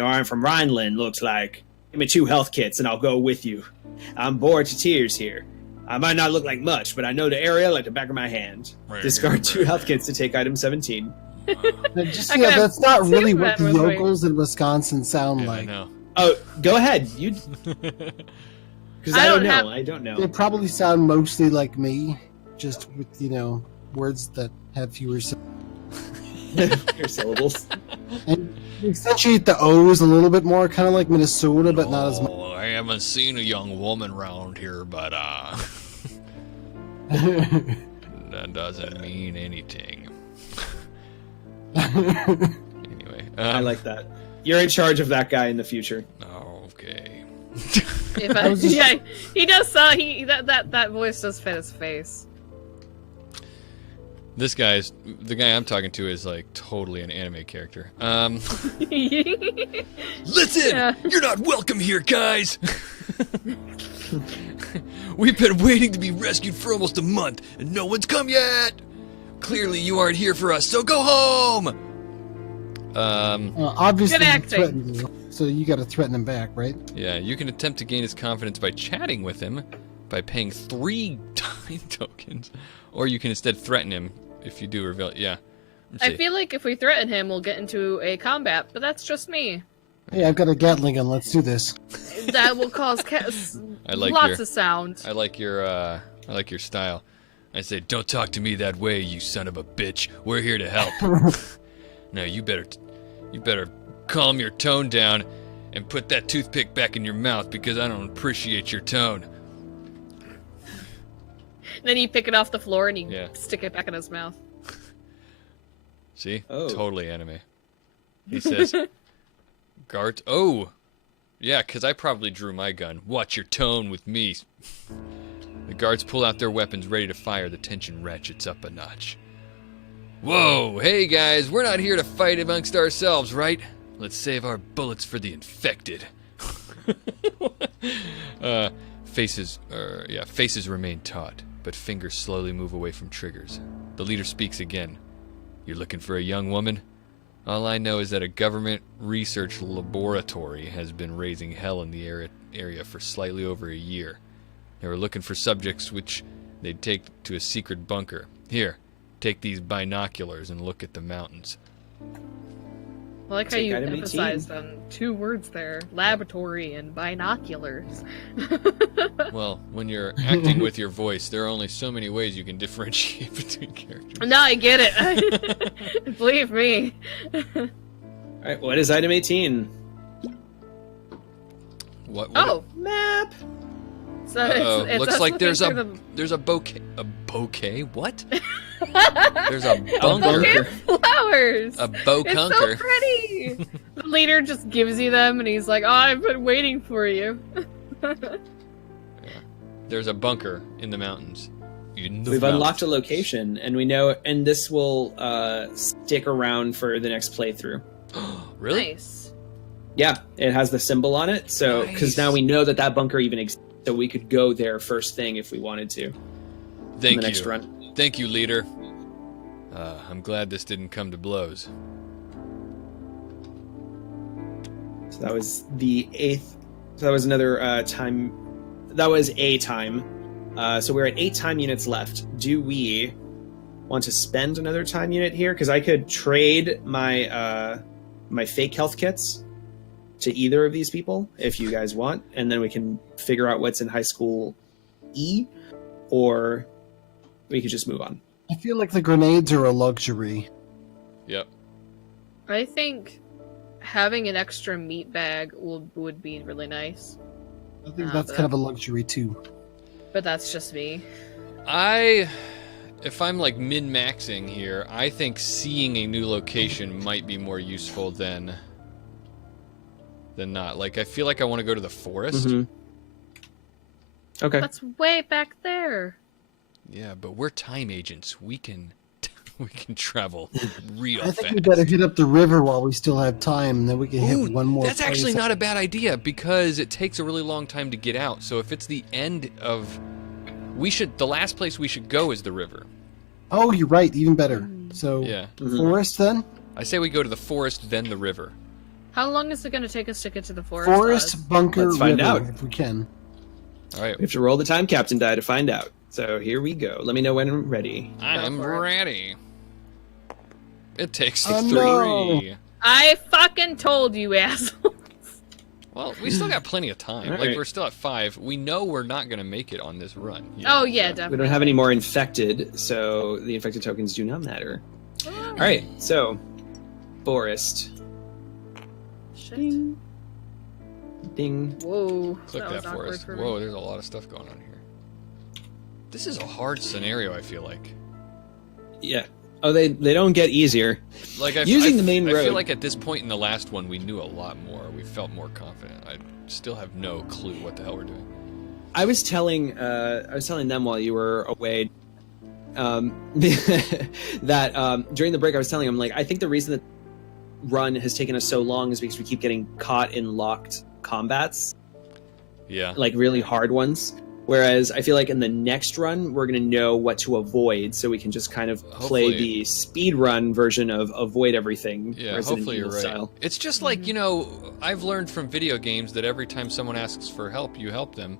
I'm from Rhineland, looks like. Give me 2 health kits and I'll go with you. I'm bored to tears here. I might not look like much, but I know the area like the back of my hand. Discard 2 health kits to take item 17. Just, I could have that's not really what the Superman with me. locals in Wisconsin sound Yeah, I like. know. Oh, go ahead. Because I don't know. I don't know. They probably sound mostly like me, just with, words that have fewer Your syllables. and accentuate the O's a little bit more, kind of like Minnesota, but not as much. Oh, I haven't seen a young woman around here, but that doesn't mean anything. Anyway, I like that. You're in charge of that guy in the future. Okay. If I, yeah, he does. That voice does fit his face. The guy I'm talking to is like totally an anime character. Listen, Yeah. you're not welcome here, guys. We've been waiting to be rescued for almost a month, and no one's come yet. Clearly, you aren't here for us, so go home. Obviously, Good he acting. threatened you, so you got to threaten him back, right? Yeah, you can attempt to gain his confidence by chatting with him, by paying 3 time tokens, or you can instead threaten him if you do reveal. Yeah. Let's I see. feel like if we threaten him, we'll get into a combat, but that's just me. Hey, I've got a Gatling gun. Let's do this. That will cause I like lots your- of sound. I like your style. I say, don't talk to me that way, you son of a bitch. We're here to help. No, you better calm your tone down and put that toothpick back in your mouth because I don't appreciate your tone. Then you pick it off the floor and you Yeah. stick it back in his mouth. See? Oh. Totally anime. He says, Gart, oh! Yeah, because I probably drew my gun. Watch your tone with me. The guards pull out their weapons ready to fire. The tension ratchets up a notch. Whoa! Hey guys, we're not here to fight amongst ourselves, right? Let's save our bullets for the infected. Faces remain taut, but fingers slowly move away from triggers. The leader speaks again. You're looking for a young woman? All I know is that a government research laboratory has been raising hell in the area for slightly over a year. They were looking for subjects which they'd take to a secret bunker. Here, take these binoculars and look at the mountains. I like how Take you item 18. emphasized on 2 words there. Laboratory and binoculars. Well, when you're acting with your voice, there are only so many ways you can differentiate between characters. No, I get it. Believe me. Alright, what is item 18? What? Oh, Map! so Uh-oh. it's Looks us like looking there's through a bouquet. A bouquet? What? There's a bunker. Flowers. A bow It's conker. so pretty. The leader just gives you them, and he's like, "Oh, I've been waiting for you." There's a bunker in the mountains. We've unlocked a location, and we know, and this will stick around for the next playthrough. Really? Nice. Yeah, it has the symbol on it, so because now we know that bunker even exists, so we could go there first thing if we wanted to. Thank the you. Next run. Thank you, leader. I'm glad this didn't come to blows. So that was the 8th. So that was another time. That was a time. So we're at 8 time units left. Do we want to spend another time unit here? Because I could trade my my fake health kits to either of these people if you guys want, and then we can figure out what's in high school E, or we could just move on. I feel like the grenades are a luxury. Yep. I think having an extra meat bag would be really nice. I think that's kind of a luxury too. But that's just me. If I'm like min-maxing here, I think seeing a new location might be more useful than not. Like, I feel like I want to go to the forest. Mm-hmm. Okay. That's way back there. Yeah, but we're time agents. We can travel real I think fast. we better hit up the river while we still have time, and then we can Ooh, hit one more. that's actually place. not a bad idea because it takes a really long time to get out. So if it's the end of, the last place we should go is the river. Oh, you're right. Even better. So Yeah. forest then. I say we go to the forest, then the river. How long is it going to take us to get to the forest? Forest, bunker, Let's find river, out. if we can. All right. We have to roll the time captain die to find out. So here we go. Let me know when I'm ready. I'm for it. ready. It takes Oh, 3. no. I fucking told you, asshole. Well, we still got plenty of time. All Like, right. we're still at 5. We know we're not going to make it on this run. you Oh know, yeah, so- definitely. We don't have any more infected, so the infected tokens do not matter. All right, so forest. Shit. Ding. Ding. Whoa. Click was that awkward forest. for me. Whoa, there's a lot of stuff going on here. This is a hard scenario, I feel like. Yeah. Oh, they don't get easier. Like Using the main I feel road. like at this point in the last one, we knew a lot more. We felt more confident. I still have no clue what the hell we're doing. I was telling them while you were away that during the break I was telling them, like, I think the reason that run has taken us so long is because we keep getting caught in locked combats, Yeah. like really hard ones. Whereas I feel like in the next run we're gonna know what to avoid, so we can just kind of play Hopefully. the speed run version of avoid everything. Yeah, Resident hopefully you're Evil right. style. It's just like, you know, I've learned from video games that every time someone asks for help, you help them.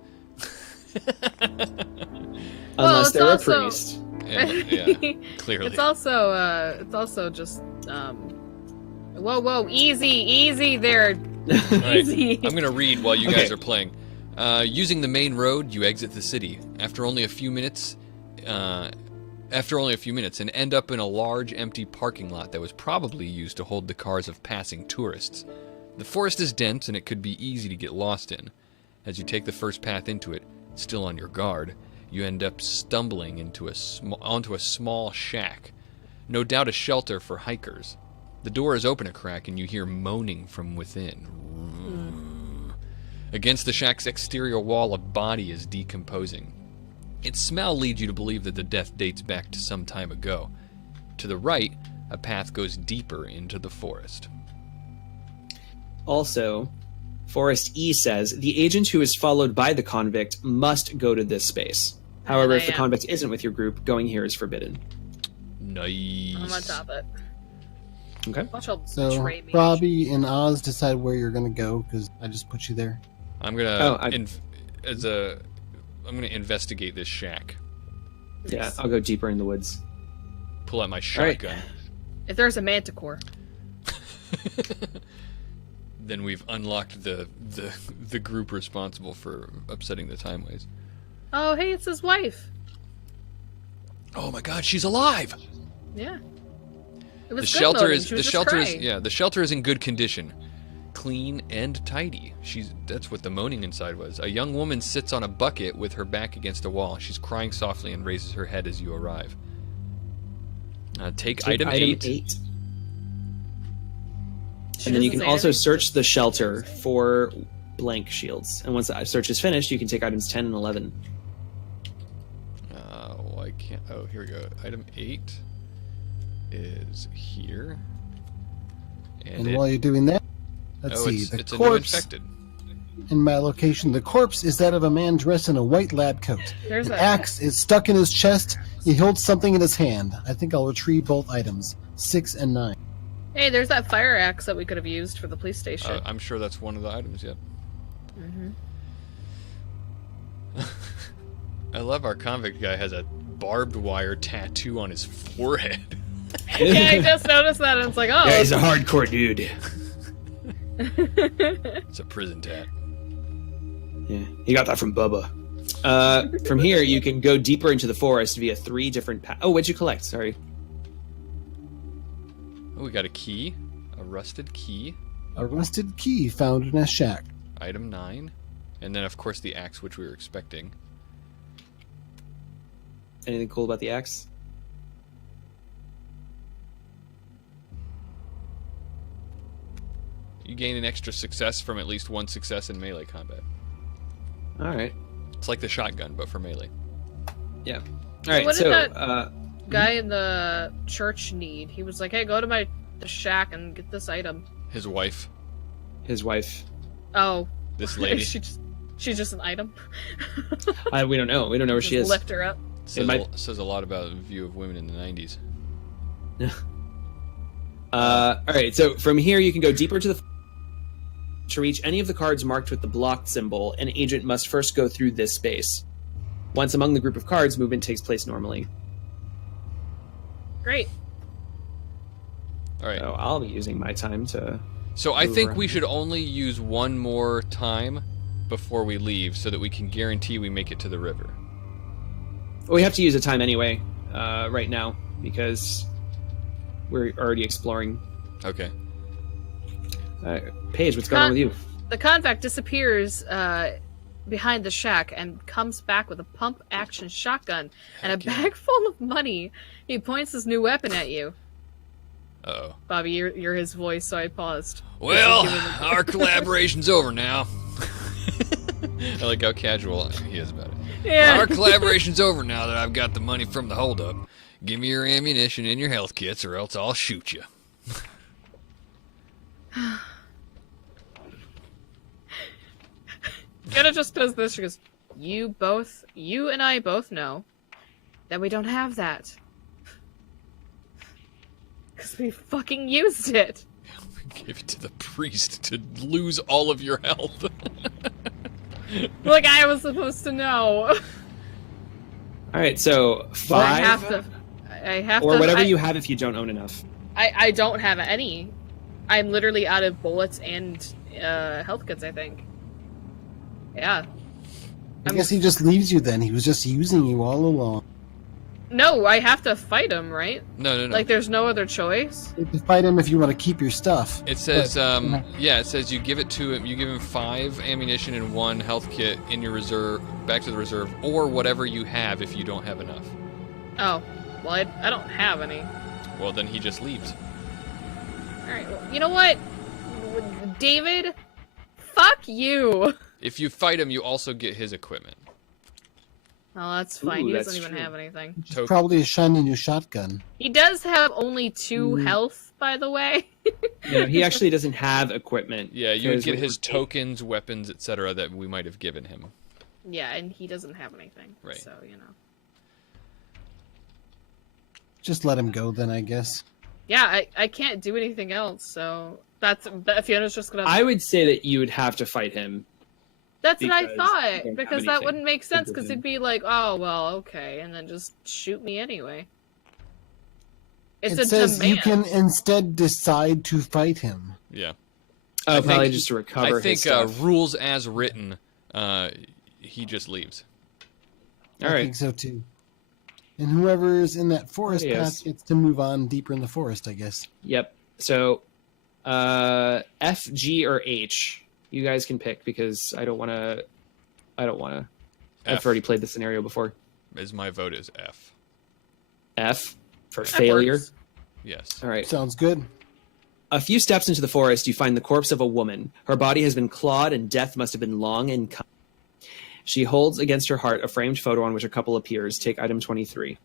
Unless it's they're also- a priest. And, yeah, clearly. It's also just whoa, easy there. Right. Easy. I'm going to read while you Okay. guys are playing. Using the main road, you exit the city. After only a few minutes, and end up in a large empty parking lot that was probably used to hold the cars of passing tourists. The forest is dense and it could be easy to get lost in. As you take the first path into it, still on your guard, you end up stumbling onto a small shack. No doubt a shelter for hikers. The door is open a crack and you hear moaning from within. Against the shack's exterior wall, a body is decomposing. Its smell leads you to believe that the death dates back to some time ago. To the right, a path goes deeper into the forest. Also, Forest E says the agent who is followed by the convict must go to this space. However, And if the I am. convict isn't with your group, going here is forbidden. Nice. I'm on top of it. Okay. Watch out So betray me. Robbie and Oz decide where you're gonna go because I just put you there. I'm gonna Oh, I'm gonna investigate this shack. Yeah, I'll go deeper in the woods. Pull out my right. shotgun. If there's a manticore. Then we've unlocked the group responsible for upsetting the timeways. Oh, hey, it's his wife. Oh my God, she's alive! Yeah. It was The good shelter moaning. is She was the just shelter is crying. yeah the shelter is in good condition. clean, and tidy. That's what the moaning inside was. A young woman sits on a bucket with her back against a wall. She's crying softly and raises her head as you arrive. Take item 8. And then you can also search the shelter for blank shields. And once the search is finished, you can take items 10 and 11. I can't. Oh, here we go. Item 8 is here. And while you're doing that, let's see. The it's a new infected. In my location, the corpse is that of a man dressed in a white lab coat. There's An that. axe is stuck in his chest. He holds something in his hand. I think I'll retrieve both items, 6 and 9. Hey, there's that fire axe that we could have used for the police station. I'm sure that's one of the items, yet. I love our convict guy has a barbed wire tattoo on his forehead. Yeah, I just noticed that, and it's like, oh. Yeah, he's a hardcore dude. It's a prison tat. Yeah, he got that from Bubba. From here, you can go deeper into the forest via 3 different paths. Oh, what'd you collect? Sorry. Oh, we got a key. A rusted key. A rusted key found in a shack. Item 9. And then, of course, the axe, which we were expecting. Anything cool about the axe? You gain an extra success from at least 1 success in melee combat. All right. It's like the shotgun, but for melee. Yeah. All right. What So, did that guy in the church need? He was like, hey, go to the shack and get this item. His wife. his wife. Oh. This lady. She's just an item. We don't know. We don't know where she is. Lift her up. Says a lot about the view of women in the 90s. All right. So from here, you can go deeper to the. To reach any of the cards marked with the blocked symbol, an agent must first go through this space. Once among the group of cards, movement takes place normally. Great. All right. So I'll be using my time to. So I think around. we should only use one more time before we leave, so that we can guarantee we make it to the river. We have to use a time anyway, right now, because we're already exploring. Okay. Paige, what's going on with you? The convict disappears behind the shack and comes back with a pump-action shotgun and a bag full of money. He points his new weapon at you. Uh-oh. Bobby, you're his voice, so I paused. Well, our collaboration's over now. I like how casual he is about it. Yeah. Our collaboration's over now that I've got the money from the holdup. Give me your ammunition and your health kits, or else I'll shoot you. Jenna just does this. She goes, you and I both know that we don't have that. Because we fucking used it. Give it to the priest to lose all of your health. Like I was supposed to know. All right, so 5. I have or to. whatever you have if you don't own enough. I don't have any. I'm literally out of bullets and health kits, I think. Yeah. I guess he just leaves you then. He was just using you all along. No, I have to fight him, right? No. Like, there's no other choice? You have to fight him if you want to keep your stuff. It says, it says you give it to him. You give him 5 ammunition and 1 health kit in your reserve, back to the reserve, or whatever you have if you don't have enough. Oh, well, I don't have any. Well, then he just leaves. Alright, well, you know what? David, fuck you! If you fight him, you also get his equipment. Oh, that's fine. Ooh, He that's doesn't even true. have anything. Token. Probably a shiny new shotgun. He does have only 2 health, by the way. No, he actually doesn't have equipment. Yeah, you would because get what his we're- tokens, weapons, etc. that we might have given him. Yeah, and he doesn't have anything. Right. So, you know. Just let him go then, I guess. Yeah, I can't do anything else, so Fiona's just gonna... I would say that you would have to fight him. That's what I because you thought, don't have because that anything wouldn't make sense, with because him. he'd be like, oh, well, okay, and then just shoot me anyway. It's It a says demand. you can instead decide to fight him. Yeah. Oh, probably think- just to recover I think his stuff. rules as written, he just leaves. All I right. think so too. And whoever's in that forest Yes. path gets to move on deeper in the forest, I guess. Yep. So F, G, or H. You guys can pick because I don't want to. I've already played the scenario before. My vote is F. F for That failure. works. Yes. All right. Sounds good. A few steps into the forest, you find the corpse of a woman. Her body has been clawed, and death must have been long and coming. She holds against her heart a framed photo on which a couple appears. Take item 23.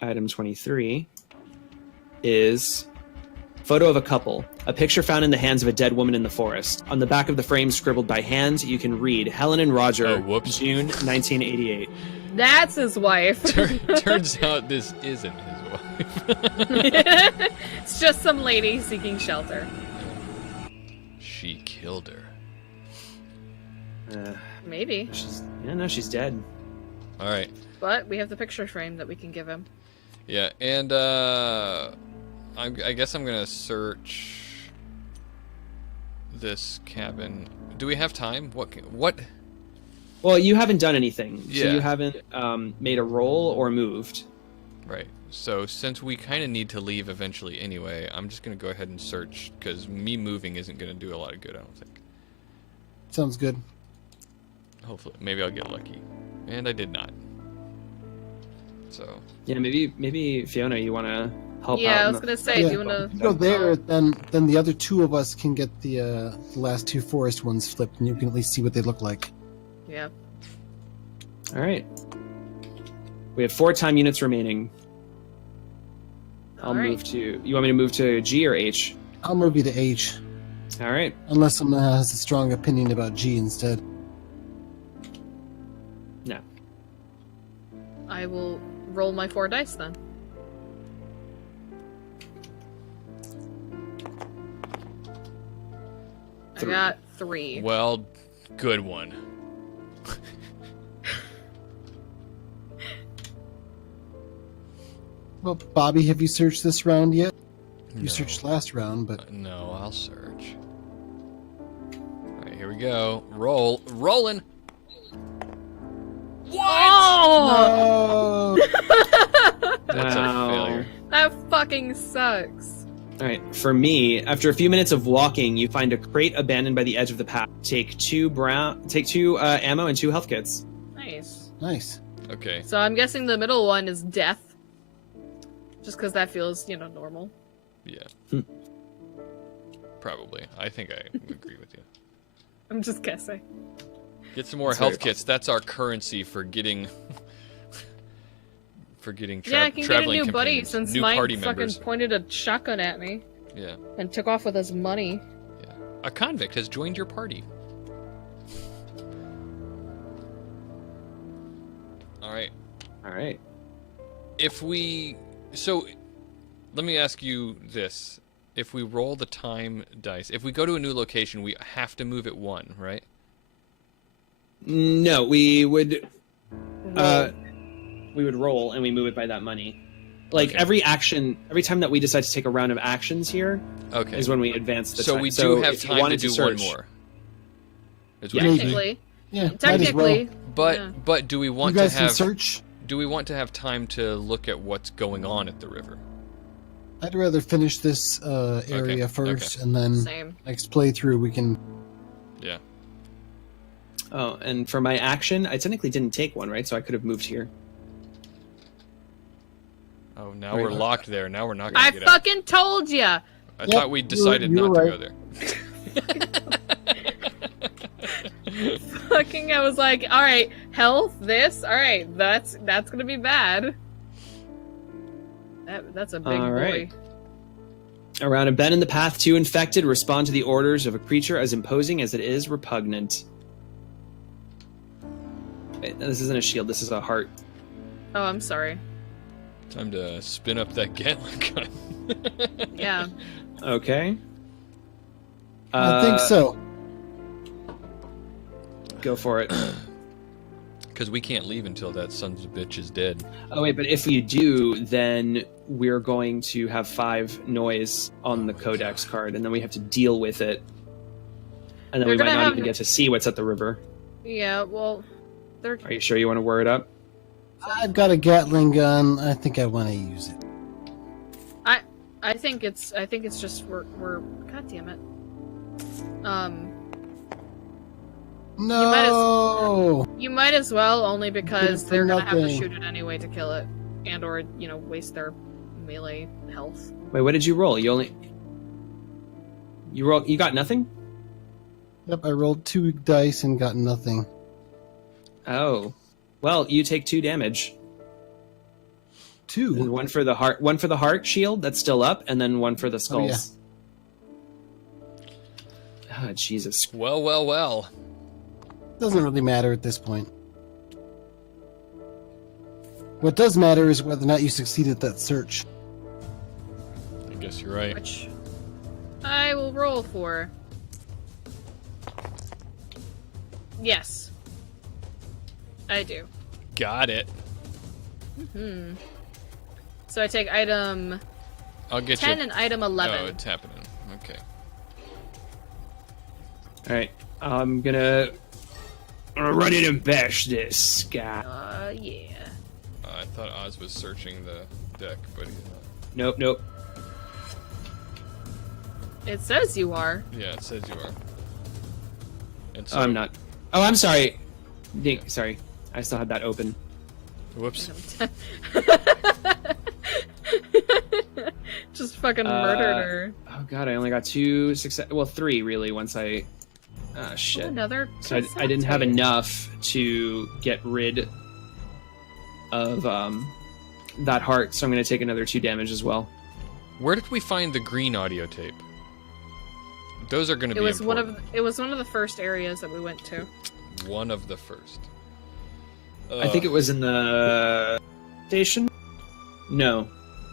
Item 23 is photo of a couple. A picture found in the hands of a dead woman in the forest. On the back of the frame, scribbled by hand, you can read Helen and Roger, Oh, whoops. June 1988. That's his wife. Turns out this isn't his wife. It's just some lady seeking shelter. She killed her. Maybe. She's dead. All right. But we have the picture frame that we can give him. Yeah, and I guess I'm gonna search this cabin. Do we have time? What? Well, you haven't done anything, so Yeah. you haven't made a roll or moved. Right. So since we kind of need to leave eventually anyway, I'm just gonna go ahead and search because me moving isn't gonna do a lot of good. I don't think. Sounds good. Hopefully, maybe I'll get lucky, and I did not. So. Yeah, maybe Fiona, you want to help out? Yeah, I in was the- gonna say, Yeah. do you wanna... If you go there, then the other two of us can get the last two forest ones flipped, and you can at least see what they look like. Yeah. All right. We have 4 time units remaining. I'll Alright. move to. You want me to move to G or H? I'll move you to H, All right. unless someone has a strong opinion about G instead. No. I will roll my 4 dice then. I 3. got 3. Well, good one. Well, Bobby, have you searched this round yet? You No. searched last round, but No, I'll search. All right, here we go. Rolling. Oh! That's Wow. a failure. That fucking sucks. All right. For me, after a few minutes of walking, you find a crate abandoned by the edge of the path. Take 2 ammo and 2 health kits. Nice. nice. Okay. So I'm guessing the middle one is death. Just because that feels, normal. Yeah. Probably. I think I agree with you. I'm just guessing. Get some more That's health very kits. That's our currency for getting Yeah, I can get a traveling new buddy companions, since new mine party fucking members. pointed a shotgun at me Yeah. and took off with his money. Yeah. A convict has joined your party. All right. All right. So let me ask you this. If we roll the time dice, if we go to a new location, we have to move it 1, right? No, we would Roll. roll and we move it by that money. Like Okay. every time that we decide to take a round of actions here Okay. is when we advance the So time. we do have if you time to wanted do search- one more. Is Yeah. what you're saying. Technically. Yeah, might as Technically. well. But Yeah. but do we You want to guys can have search. do we want to have time to look at what's going on at the river? I'd rather finish this area first, and then Same. next playthrough we can. Yeah. Oh, and for my action, I technically didn't take one, right? So I could have moved here. Oh, now Wait, we're what? locked there. Now we're not going I to get out. fucking told ya! I Yep, thought we decided you were not to right. go there. Fucking, I was like, alright, health, this, alright, that's gonna be bad. That's a big All boy. right. Around a bend in the path, 2 infected respond to the orders of a creature as imposing as it is repugnant. Wait, this isn't a shield, this is a heart. Oh, I'm sorry. Time to spin up that Gatling gun. Yeah. Okay. I think so. Go for it. Because we can't leave until that son of a bitch is dead. Oh wait, but if you do, then we're going to have 5 noise on the codex card, and then we have to deal with it. And then They're we might gonna not have- even get to see what's at the river. Yeah, well, they're... Are you sure you want to word up? I've got a Gatling gun. I think I want to use it. I think it's just we're God damn it. No. You might as well, only because for they're gonna have to nothing. shoot it anyway to kill it, and or waste their melee health. Wait, what did you roll? You got nothing? Yep, I rolled 2 dice and got nothing. Oh. Well, you take 2 damage. 2. And one for the heart shield that's still up, and then one for the skulls. Oh, Jesus. Well. Doesn't really matter at this point. What does matter is whether or not you succeed at that search. I guess you're right. Which I will roll for. Yes. I do. Got it. Hmm. So I take item I'll get 10 you. and item 11. Oh, it's happening. Okay. All right. I'm gonna run in and bash this guy. Yeah. I thought Oz was searching the deck, but he's not. Nope. It says you are. Yeah, it says you are. And Oh, I'm not. Oh, I'm sorry. Sorry. I still had that open. Whoops. Just fucking murdered her. Oh god, I only got 2 success. Well, 3 really. Once I. Ah, shit. Oh, another. So I didn't have enough to get rid of that heart, so I'm going to take another 2 damage as well. Where did we find the green audio tape? Those are going to be important. It was one of the first areas that we went to. One of the first. I think it was in the station. No.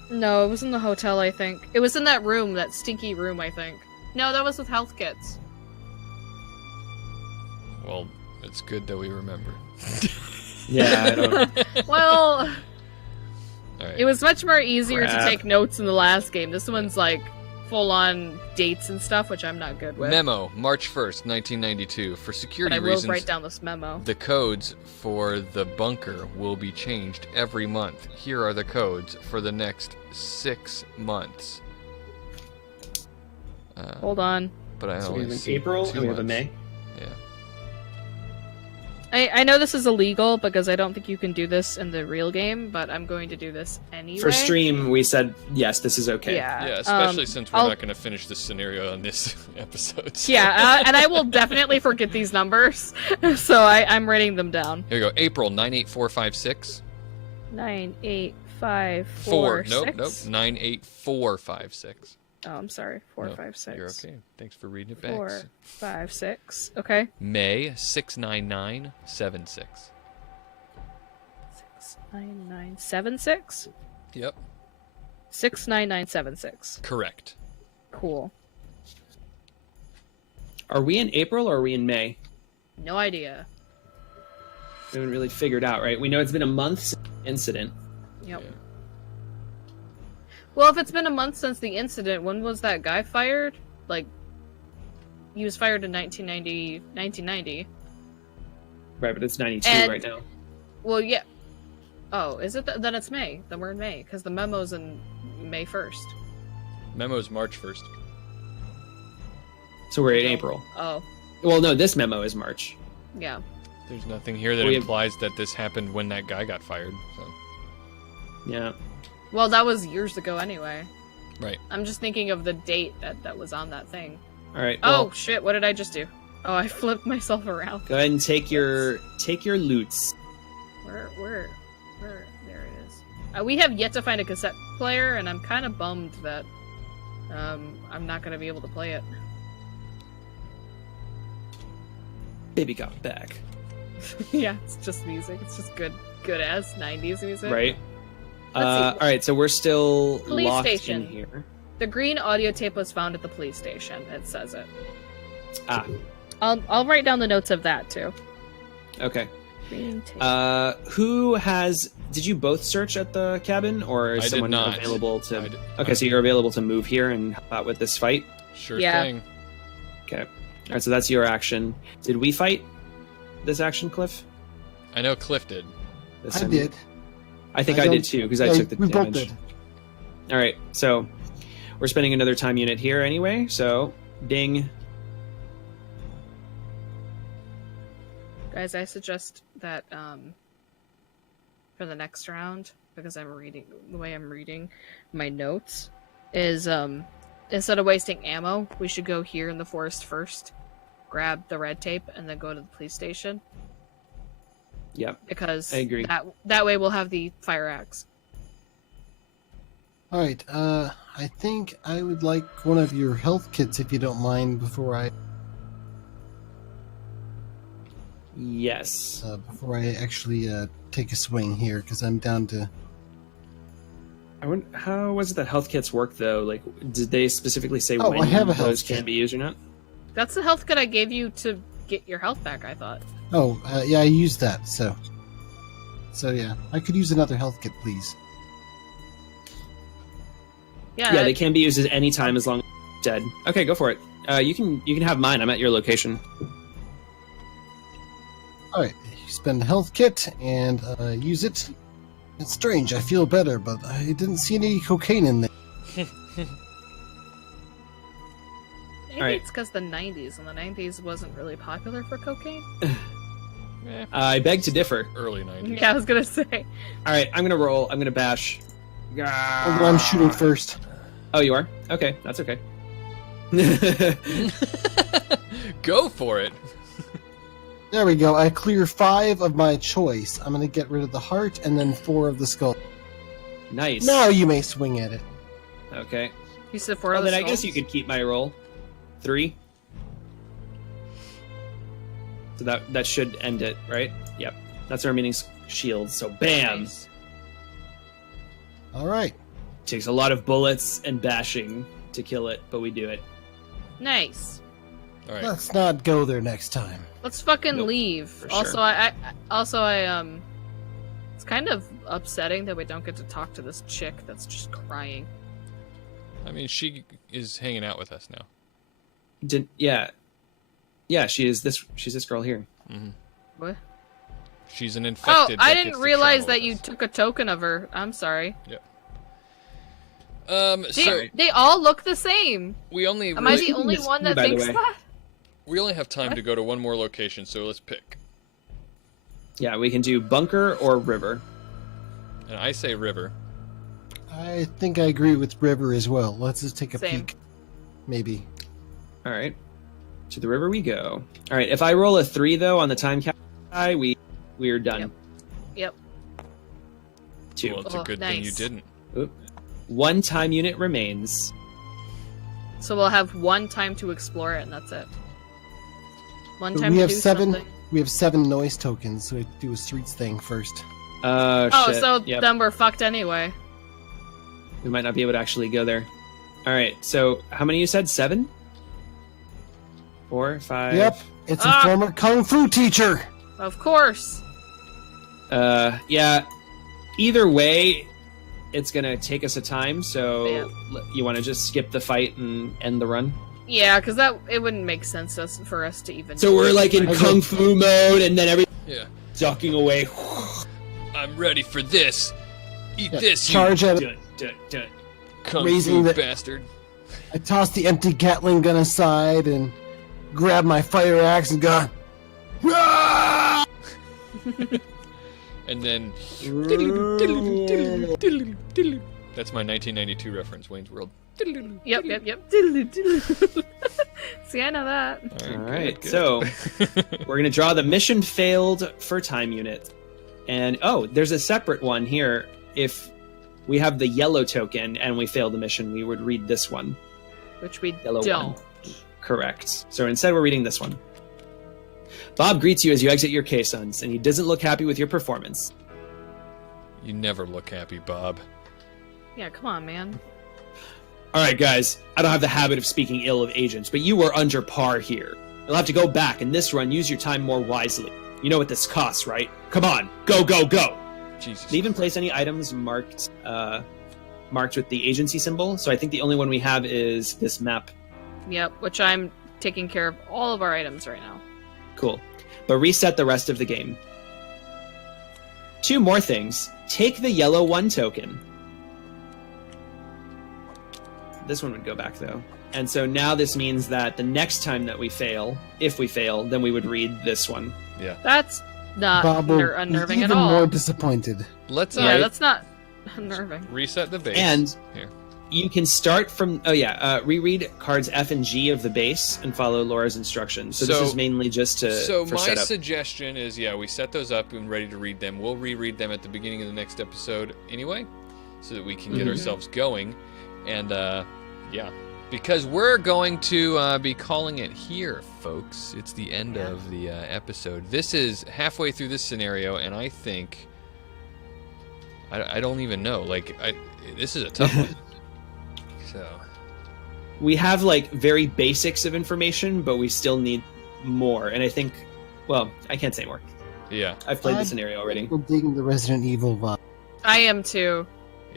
No, it was in the hotel, I think. It was in that room, that stinky room, I think. No, that was with health kits. Well, it's good that we remember. Yeah, I don't. Well, All right. it was much more easier Crap. to take notes in the last game. This one's like full-on dates and stuff, which I'm not good with. Memo, March 1st, 1992. For But security I will reasons, write down this memo. the codes for the bunker will be changed every month. Here are the codes for the next 6 months. Hold on. But I So we only have an see April 2 and we have a months. May. Yeah. I know this is illegal because I don't think you can do this in the real game, but I'm going to do this anyway. For stream, we said yes, this is okay. Yeah. Yeah, especially since we're I'll- not going to finish this scenario on this episode. so- Yeah, and I will definitely forget these numbers, so I'm writing them down. Here we go. April 98456. 98546. Nope. 98456. Oh, I'm sorry. No, 456. You're okay. Thanks for reading it back. 456. Okay. May 69976. 69976. Yep. 69976. Correct. Cool. Are we in April or are we in May? No idea. We haven't really figured out, right? We know it's been a month since the incident. Yep. Yeah. Well, if it's been a month since the incident, when was that guy fired? Like, he was fired in 1990. Right, but it's 92 And- right now. Well, yeah. Oh, is it? Then it's May. Then we're in May, because the memo's in May 1st. Memo's March 1st. So we're in April. Oh, Well, no, this memo is March. yeah. There's nothing here that We have- implies that this happened when that guy got fired. So. Yeah. Well, that was years ago anyway. Right. I'm just thinking of the date that was on that thing. All right. Oh, Well, shit, what did I just do? Oh, I flipped myself around. go ahead and take your loots. Where, there it is. We have yet to find a cassette player, and I'm kind of bummed that, I'm not gonna be able to play it. Baby got back. Yeah, it's just music. It's just good ass 90s music. Right. Let's see. All right. So we're still Police locked station. in here. The green audio tape was found at the police station. It says it. Ah. I'll write down the notes of that too. Okay. Green tape. Who has? Did you both search at the cabin, or I is did someone not. available to? I did- Okay, so you're available to move here and help out with this fight. Sure Yeah. thing. Okay. All right. So that's your action. Did we fight this action, Cliff? I know Cliff did. This I time? did. I think I I did don't- too because I Yeah, took the we damage. both did. All right. So we're spending another time unit here anyway, so ding. Guys, I suggest that for the next round, because I'm reading the way I'm reading my notes, is instead of wasting ammo, we should go here in the forest first, grab the red tape, and then go to the police station. Yep. Because I agree. That way we'll have the fire axe. Alright, I think I would like one of your health kits if you don't mind before I Yes. before I actually take a swing here, because I'm down to... I wonder, how was it that health kits work though? Like, did they specifically say Oh, when I have a those health can kit. be used or not? That's the health kit I gave you to get your health back, I thought. Oh, yeah, I used that, so yeah. I could use another health kit, please. Yeah, they can be used at any time as long as you're dead. Okay, go for it. You can have mine. I'm at your location. Alright, you spend a health kit and use it. It's strange, I feel better, but I didn't see any cocaine in there. Maybe Alright. it's because the 90s, and the 90s wasn't really popular for cocaine. I beg to differ. Early 90s. Yeah, I was gonna say. All right, I'm gonna roll. I'm gonna bash. Although I'm shooting first. Oh, you are? Okay, that's okay. Go for it. There we go, I clear 5 of my choice. I'm gonna get rid of the heart and then 4 of the skull. Nice. Now you may swing at it. Okay. You said 4 Well, of the then I guess skulls? you could keep my roll. 3. So that should end it, right? Yep. That's our remaining shield. So bam. Nice. Alright. Takes a lot of bullets and bashing to kill it, but we do it. Nice. All right. Let's not go there next time. Let's fucking Nope, leave. for Also, sure. I it's kind of upsetting that we don't get to talk to this chick that's just crying. I mean, she is hanging out with us now. Yeah, she's this girl here. Hmm. What? She's an Oh, infected. I that didn't gets to realize travel that with you us. took a token of her. I'm sorry. So They all look the same. we only Am I really- the only Miss one you, that by the thinks way. that? we only have time What? to go to one more location, so let's pick. Yeah, we can do bunker or river. And I say river. I think I agree with River as well. Let's just take a Same. peek. Maybe. All right. To the river we go. All right. If I roll a 3 though on the time count, we're done. Yep. 2. Well, it's a Oh, good thing you nice. didn't. 1 time unit remains. So we'll have 1 time to explore it, and that's it. 1 time We to have do 7. something. We have 7 noise tokens, so we have to do a streets thing first. Oh, Shit. so Yep. then we're fucked anyway. We might not be able to actually go there. All right. So how many you said? 7? 4, 5. Yep, it's a Ah! former kung fu teacher. Of course. Yeah. Either way, it's gonna take us a time. So Yeah. you want to just skip the fight and end the run? Yeah, because it wouldn't make sense for us to even. So we're like in Okay. kung fu mode, and then every Yeah. ducking away. I'm ready for this. Eat Yeah, this, charge at it. Dun, dun, dun. you kung raising fu the- bastard. I toss the empty Gatling gun aside and grab my fire axe and go. "Rah!" And then that's my 1992 reference, Wayne's World. Yep. See, I know that. All right, so we're gonna draw the mission failed for time unit, and there's a separate one here. If we have the yellow token and we fail the mission, we would read this one. Which we Yellow don't. one. Correct. So instead, we're reading this one. Bob greets you as you exit your caissons, and he doesn't look happy with your performance. You never look happy, Bob. Yeah, come on, man. All right, guys, I don't have the habit of speaking ill of agents, but you were under par here. You'll have to go back, and this run, use your time more wisely. You know what this costs, right? Come on, go, go, go! Jesus. They even place any items marked with the agency symbol, so I think the only one we have is this map. Yep, which I'm taking care of all of our items right now. Cool. But reset the rest of the game. 2 more things. Take the yellow 1 token. This one would go back though. And so now this means that the next time that we fail, if we fail, then we would read this one. Yeah. That's not Bob will unnerving be at even all. more disappointed. Let's Yeah, that's not unnerving. reset the base. And here. you can start from reread cards F and G of the base and follow Laura's instructions. So this is mainly just for my setup. suggestion is, we set those up and ready to read them. We'll reread them at the beginning of the next episode anyway, so that we can get ourselves going. And because we're going to be calling it here, folks. It's the end of the episode. This is halfway through this scenario, and I think I don't even know. This is a tough one. So we have like very basics of information, but we still need more. And I think, well, I can't say more. Yeah. I've played the scenario already. I'm digging the Resident Evil vibe. I am too.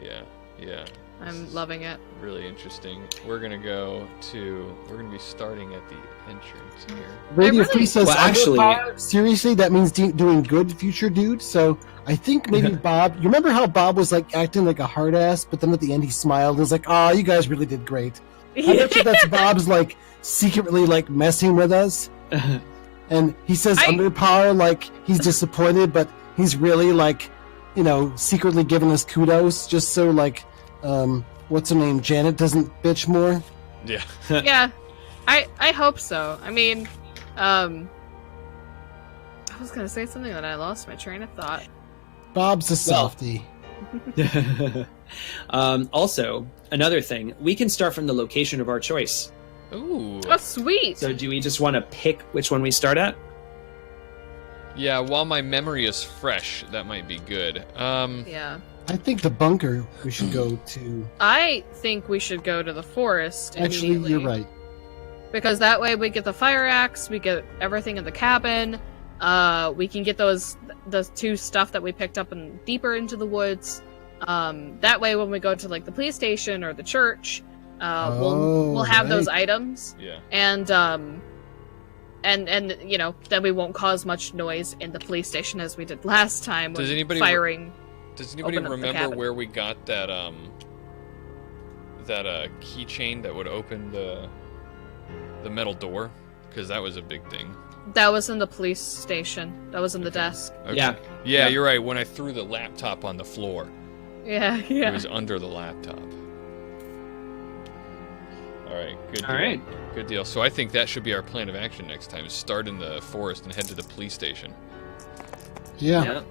Yeah. I'm loving it. Really interesting. We're gonna be starting at the entrance here. Radio really- Free says, Well, actually- seriously, that means doing good, future dude. So I think maybe Bob. You remember how Bob was like acting like a hard ass, but then at the end he smiled and was like, "Oh, you guys really did great." I bet you that's Bob's like secretly like messing with us, and he says under par like he's disappointed, but he's really like, secretly giving us kudos just so like, what's her name, Janet doesn't bitch more. Yeah. Yeah, I hope so. I mean, I was gonna say something that I lost my train of thought. Bob's a softie. Also, another thing, we can start from the location of our choice. Ooh. Oh, sweet. So do we just want to pick which one we start at? Yeah, while my memory is fresh, that might be good. Yeah. I think the bunker we should go to. I think we should go to the forest Actually, immediately. you're right. Because that way we get the fire axe, we get everything in the cabin, we can get the two stuff that we picked up deeper into the woods. That way when we go to like the police station or the church, we'll have those items. Yeah. And then we won't cause much noise in the police station as we did last time Does when anybody firing. Does anybody open up the remember cabin. where we got that keychain that would open the metal door? Because that was a big thing. That was in the police station. That was in the desk. Okay. Yeah. Yeah, you're right. When I threw the laptop on the floor, Yeah. it was under the laptop. All right, good deal. All right. Good deal. So I think that should be our plan of action next time, is start in the forest and head to the police station. Yeah.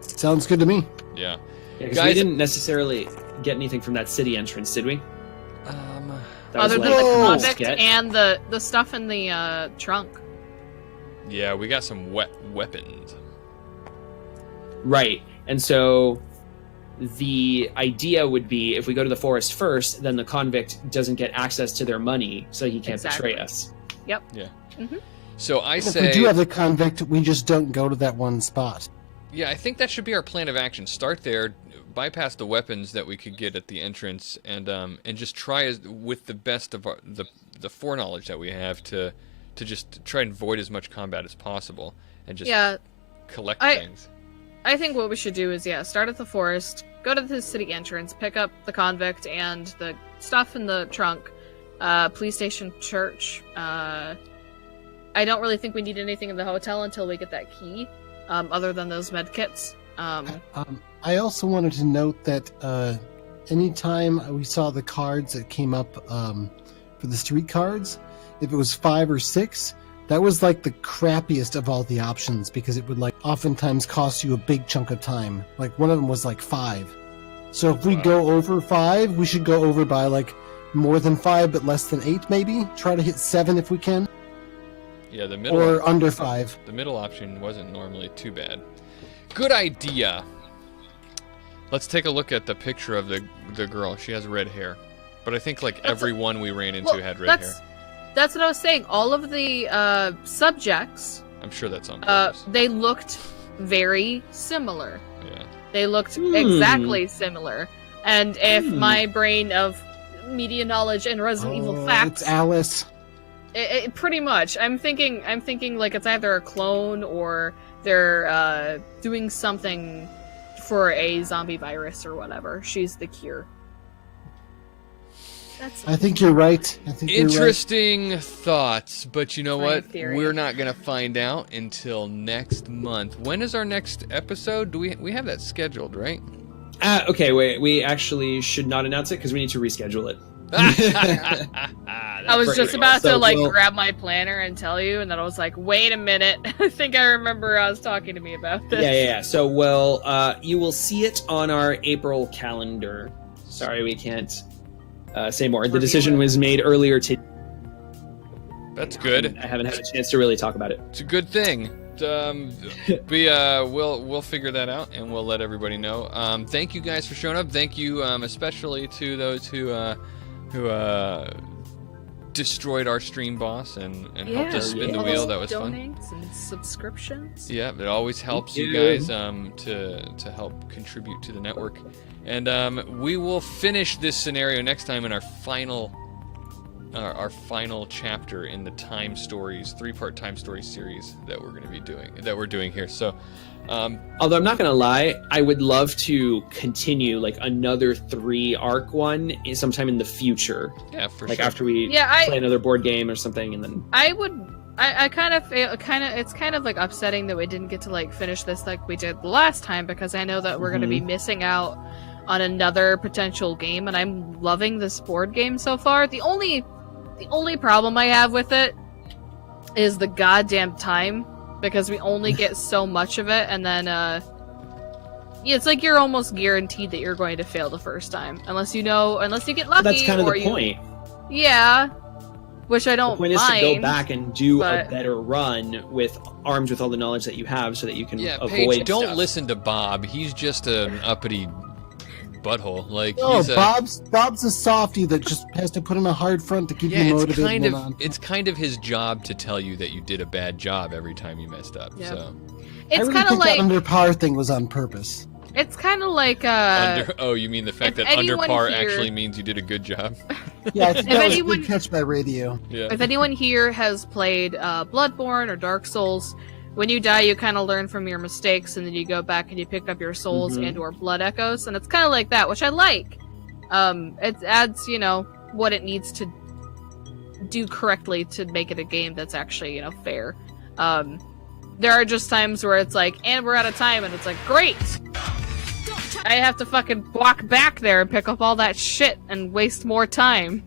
Sounds good to me. Yeah. Because Guys- we didn't necessarily get anything from that city entrance, did we? That was Other than like the a convict sketch. and the stuff in the trunk. Yeah, we got some weapons. Right. And so the idea would be if we go to the forest first, then the convict doesn't get access to their money, so he can't Exactly. betray us. Yep. Yeah. Mm-hmm. So I If say, we do have the convict, we just don't go to that one spot. yeah, I think that should be our plan of action. Start there, bypass the weapons that we could get at the entrance, and just try with the best of the foreknowledge that we have to just try and avoid as much combat as possible, and just collect things. I think what we should do is, start at the forest, go to the city entrance, pick up the convict and the stuff in the trunk, police station, church. I don't really think we need anything in the hotel until we get that key, other than those med kits. I also wanted to note that anytime we saw the cards that came up for the street cards, if it was 5 or 6, that was like the crappiest of all the options because it would like oftentimes cost you a big chunk of time. Like one of them was like 5. So if we go over 5, we should go over by like more than 5 but less than 8 maybe. Try to hit 7 if we can. Yeah, the middle Or under 5. The middle option wasn't normally too bad. Good idea. Let's take a look at the picture of the girl. She has red hair, but I think like everyone we ran into had red hair. That's what I was saying. All of the subjects, I'm sure that's on purpose. they looked very similar. Yeah. They looked exactly similar. And if my brain of media knowledge and Resident Evil facts, It's Alice. it pretty much. I'm thinking like it's either a clone or they're doing something for a zombie virus or whatever. She's the cure. I think you're right. Interesting thoughts, but you know My what? theory. We're not gonna find out until next month. When is our next episode? Do we have that scheduled, right? Okay, wait. We actually should not announce it because we need to reschedule it. I was just about So to like we'll- grab my planner and tell you, and then I was like, wait a minute. I think I remember I was talking to me about this. Yeah. So, well, you will see it on our April calendar. Sorry, we can't say more. The decision was made earlier today. That's good. I haven't had a chance to really talk about it. It's a good thing. We'll figure that out and we'll let everybody know. Thank you guys for showing up. Thank you, especially to those who destroyed our stream boss and helped us spin the all wheel. those That was fun. donates and subscriptions. Yeah, it always helps you you. guys to help contribute to the network. And we will finish this scenario next time in our final chapter in the Time Stories 3-part Time Stories series that we're doing here. So, Although I'm not gonna lie, I would love to continue like another 3 arc one sometime in the future. yeah, for Like sure. after we Yeah, play another board game or something, and then I kind of feel it's kind of like upsetting that we didn't get to like finish this like we did the last time, because I know that we're going to be missing out on another potential game, and I'm loving this board game so far. The only problem I have with it is the goddamn time, because we only get so much of it, and then it's like you're almost guaranteed that you're going to fail the first time unless you get lucky. that's kind of or the point. Yeah, which I don't The point is mind. to go back and do but- a better run armed with all the knowledge that you have, so that you can Yeah, avoid Paige, don't stuff. listen to Bob. He's just an uppity butthole. Like Oh, he's Bob's a softie that just has to put in a hard front to keep yeah, you it's motivated. kind and of on. it's kind of his job to tell you that you did a bad job every time you messed up. Yeah. So I It's really kind of think like that underpower thing was on purpose. it's kind of like you mean the fact if that under anyone par here- actually means you did a good job? Yeah, I think If that was a anyone- good catch by radio. Yeah. if anyone here has played Bloodborne or Dark Souls, when you die, you kind of learn from your mistakes, and then you go back and you pick up your souls Mhm. and or blood echoes, and it's kind of like that, which I like. It adds, what it needs to do correctly to make it a game that's actually, fair. There are just times where it's like, and we're out of time, and it's like, great! I have to fucking walk back there and pick up all that shit and waste more time.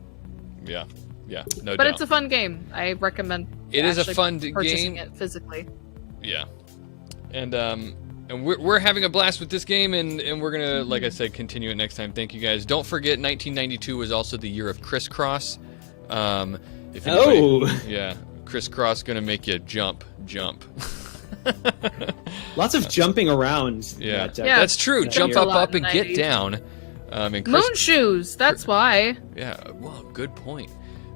Yeah, no But doubt. it's a fun game. I recommend It is a actually fun purchasing game. it physically. Yeah, and we're having a blast with this game, and we're gonna, like I said, continue it next time. Thank you guys. Don't forget, 1992 was also the year of crisscross. If anybody, yeah, crisscross gonna make you jump. Lots of jumping around. Yeah, Yeah. that's true. That Jump year. up and get 90s. down. And Moon shoes. That's why. Yeah, well, good point.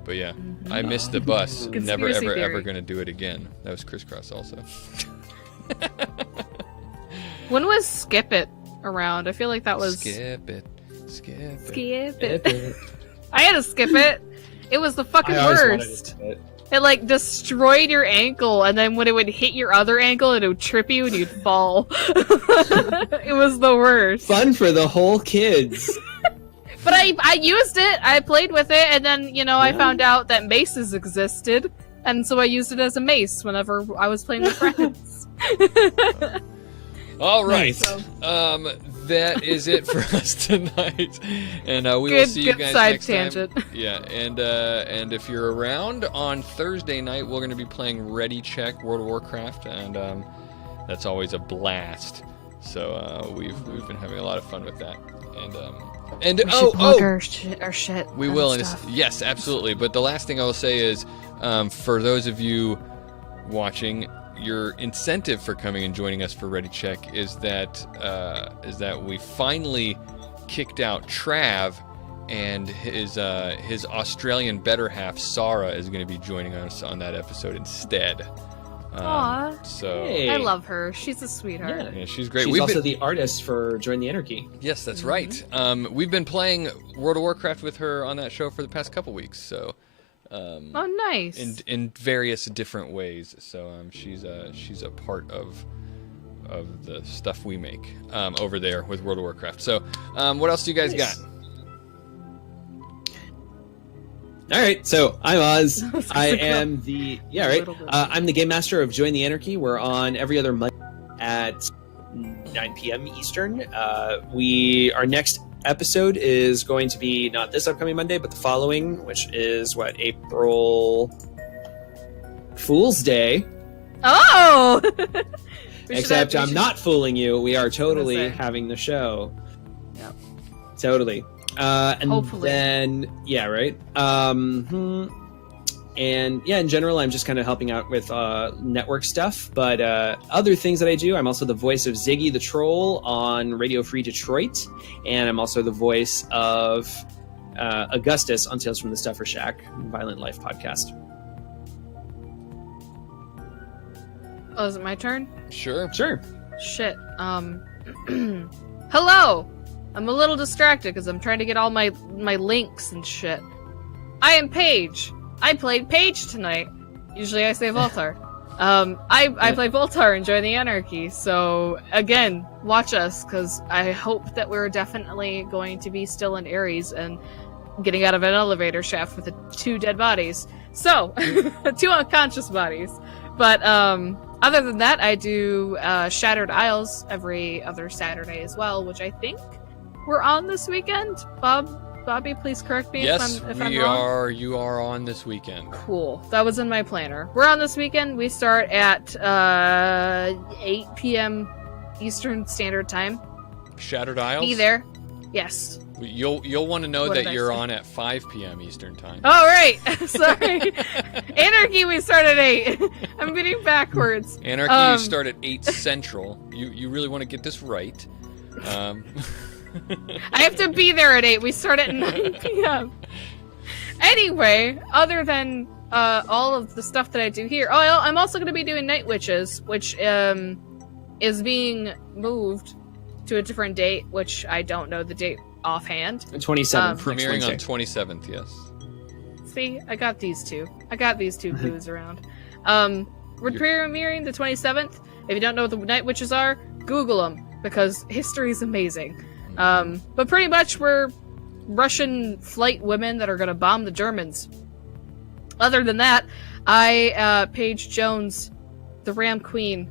But yeah, Mhm. I missed the bus. Never, Conspiracy ever theory. gonna do it again. That was crisscross also. When was Skip It around? I feel like that was Skip it. Skip It. I had to skip it. It was the fucking I always wanted worst. to do it. It like destroyed your ankle, and then when it would hit your other ankle, it would trip you and you'd fall. It was the worst. Fun for the whole kids. But I used it. I played with it, and then I Yeah. found out that maces existed, and so I used it as a mace whenever I was playing with friends. All right. So- That is it for us tonight, and we will Good- see you good guys side next tangent. time. Yeah, and if you're around on Thursday night, we're going to be playing Ready Check World of Warcraft, and that's always a blast. So we've been having a lot of fun with that, and We should plug our shit. we and will, and stuff. yes, absolutely. But the last thing I will say is, for those of you watching, your incentive for coming and joining us for Ready Check is that we finally kicked out Trav, and his Australian better half Sarah is going to be joining us on that episode instead. Aw. So Hey. I love her. She's a sweetheart. yeah, she's great. She's We've also been- the artist for Join the Anarchy. Yes, that's right. We've been playing World of Warcraft with her on that show for the past couple weeks. So. Oh, nice. In various different ways. So she's a part of the stuff we make over there with World of Warcraft. So what else do you guys Nice. All right, so I'm Oz. I Physical. am the A little bit. I'm the game master of Join the Anarchy. We're on every other Monday at 9 p.m. Eastern. Our next episode is going to be not this upcoming Monday, but the following, which is April Fool's Day. Oh! We should Except have- we I'm should- not fooling you. We are totally say. having the show. Yep. Totally. And Hopefully. then right. And yeah, in general, I'm just kind of helping out with network stuff. But other things that I do, I'm also the voice of Ziggy the Troll on Radio Free Detroit, and I'm also the voice of Augustus on Tales from the Stuffer Shack, Violent Life podcast. Oh, is it my turn? Sure. Sure. Shit. Hello! I'm a little distracted because I'm trying to get all my links and shit. I am Paige. I played Paige tonight. Usually I say Voltar. I play Voltar and Join the Anarchy. So again, watch us because I hope that we're definitely going to be still in Ares and getting out of an elevator shaft with 2 dead bodies. So 2 unconscious bodies. But other than that, I do Shattered Isles every other Saturday as well, which I think we're on this weekend. Bobby, please correct me Yes, if I'm we wrong. are. You are on this weekend. Cool. That was in my planner. We're on this weekend. We start at 8 p.m. Eastern Standard Time. Shattered Isles. Be there. Yes. You'll want to know What that did I you're say? on at 5 p.m. Eastern time. Oh, right. Sorry. Anarchy, we start at 8. I'm getting backwards. Anarchy, you start at 8 Central. You really want to get this right. I have to be there at 8. We start at 9 p.m. Anyway, other than all of the stuff that I do here, I'm also going to be doing Night Witches, which is being moved to a different date, which I don't know the date offhand. 27th. Premiering on 27th, yes. See, I got these two. Clues around. We're premiering the 27th. If you don't know what the Night Witches are, Google them because history is amazing. But pretty much we're Russian flight women that are going to bomb the Germans. Other than that, Paige Jones, the Ram Queen,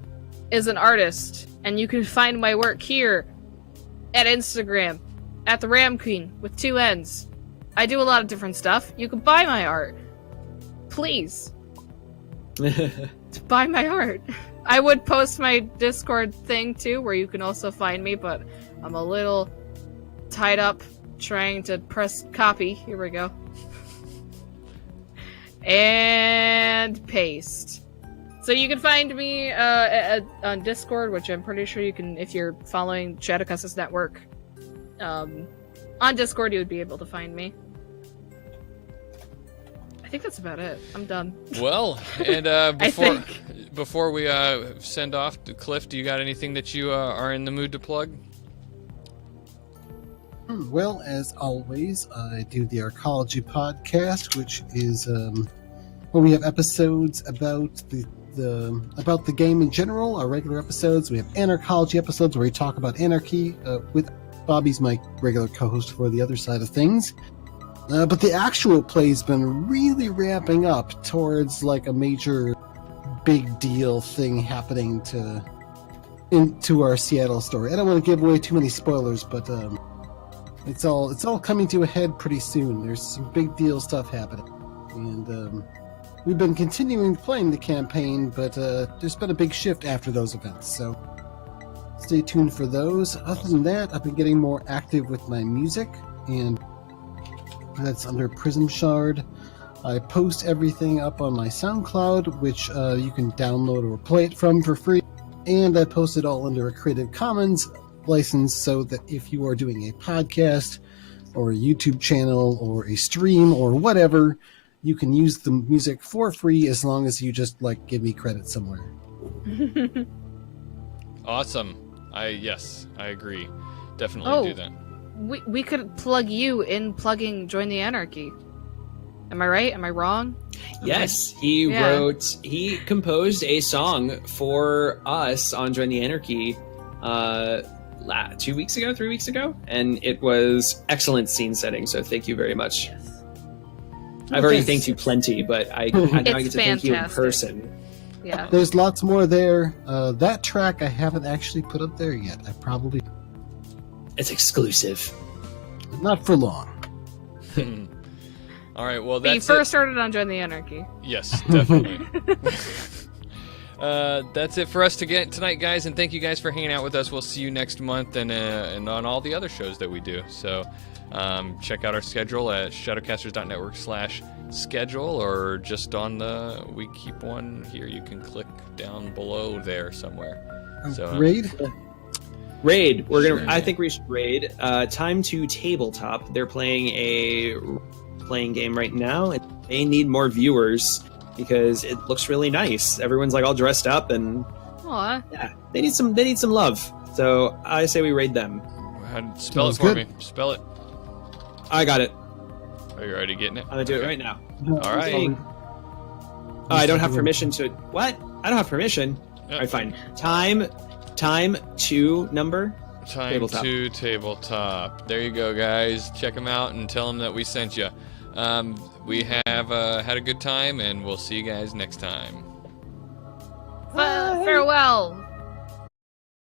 is an artist, and you can find my work here at Instagram at the Ram Queen with 2 N's. I do a lot of different stuff. You can buy my art. Please. Buy my art. I would post my Discord thing too, where you can also find me, but I'm a little tied up trying to press copy. Here we go. And paste. So you can find me on Discord, which I'm pretty sure you can, if you're following Shadowcast's network. On Discord, you would be able to find me. I think that's about it. I'm done. Well, and I think. before we send off to Cliff, do you got anything that you are in the mood to plug? Well, as always, I do the Arcology podcast, which is where we have episodes about the game in general. Our regular episodes. We have Anarcology episodes where we talk about Anarchy with Bobby's my regular co-host for the other side of things. But the actual play's been really ramping up towards like a major big deal thing happening into our Seattle story. I don't want to give away too many spoilers, but it's all coming to a head pretty soon. There's some big deal stuff happening, and we've been continuing playing the campaign, but there's been a big shift after those events. So stay tuned for those. Other than that, I've been getting more active with my music, and that's under Prism Shard. I post everything up on my SoundCloud, which you can download or play it from for free. And I post it all under a Creative Commons license so that if you are doing a podcast or a YouTube channel or a stream or whatever, you can use the music for free as long as you just like give me credit somewhere. Awesome. Yes, I agree. Definitely do that. We could plug you in plugging Join the Anarchy. Am I right? Am I wrong? Yes, he composed a song for us on Join the Anarchy 3 weeks ago, and it was excellent scene setting, so thank you very much. Yes. I've already Yes. thanked you plenty, but now I get to It's thank you in fantastic. person. Yeah. There's lots more there. That track I haven't actually put up there yet. I probably It's exclusive. not for long. All right, well, But you that's first started on Join the Anarchy. Yes, definitely. That's it for us tonight, guys, and thank you guys for hanging out with us. We'll see you next month and on all the other shows that we do. So check out our schedule at shadowcasters.network/schedule, or just on the We Keep one here. You can click down below there somewhere. So, Raid? Raid. Sure, I yeah. think we should raid. Time to Tabletop. They're playing a playing game right now, and they need more viewers because it looks really nice. Everyone's like all dressed up, and Aw. yeah, they need some love. So I say we raid them. spell it Sounds for good. me. Spell it. I got it. Are you already getting it? I'm gonna do it right now. All right. Oh, I don't have permission to. What? I don't have permission. Yep. All right, fine. Time to number. Time Tabletop. to Tabletop. There you go, guys. Check them out and tell them that we sent you. We have had a good time, and we'll see you guys next time. Farewell.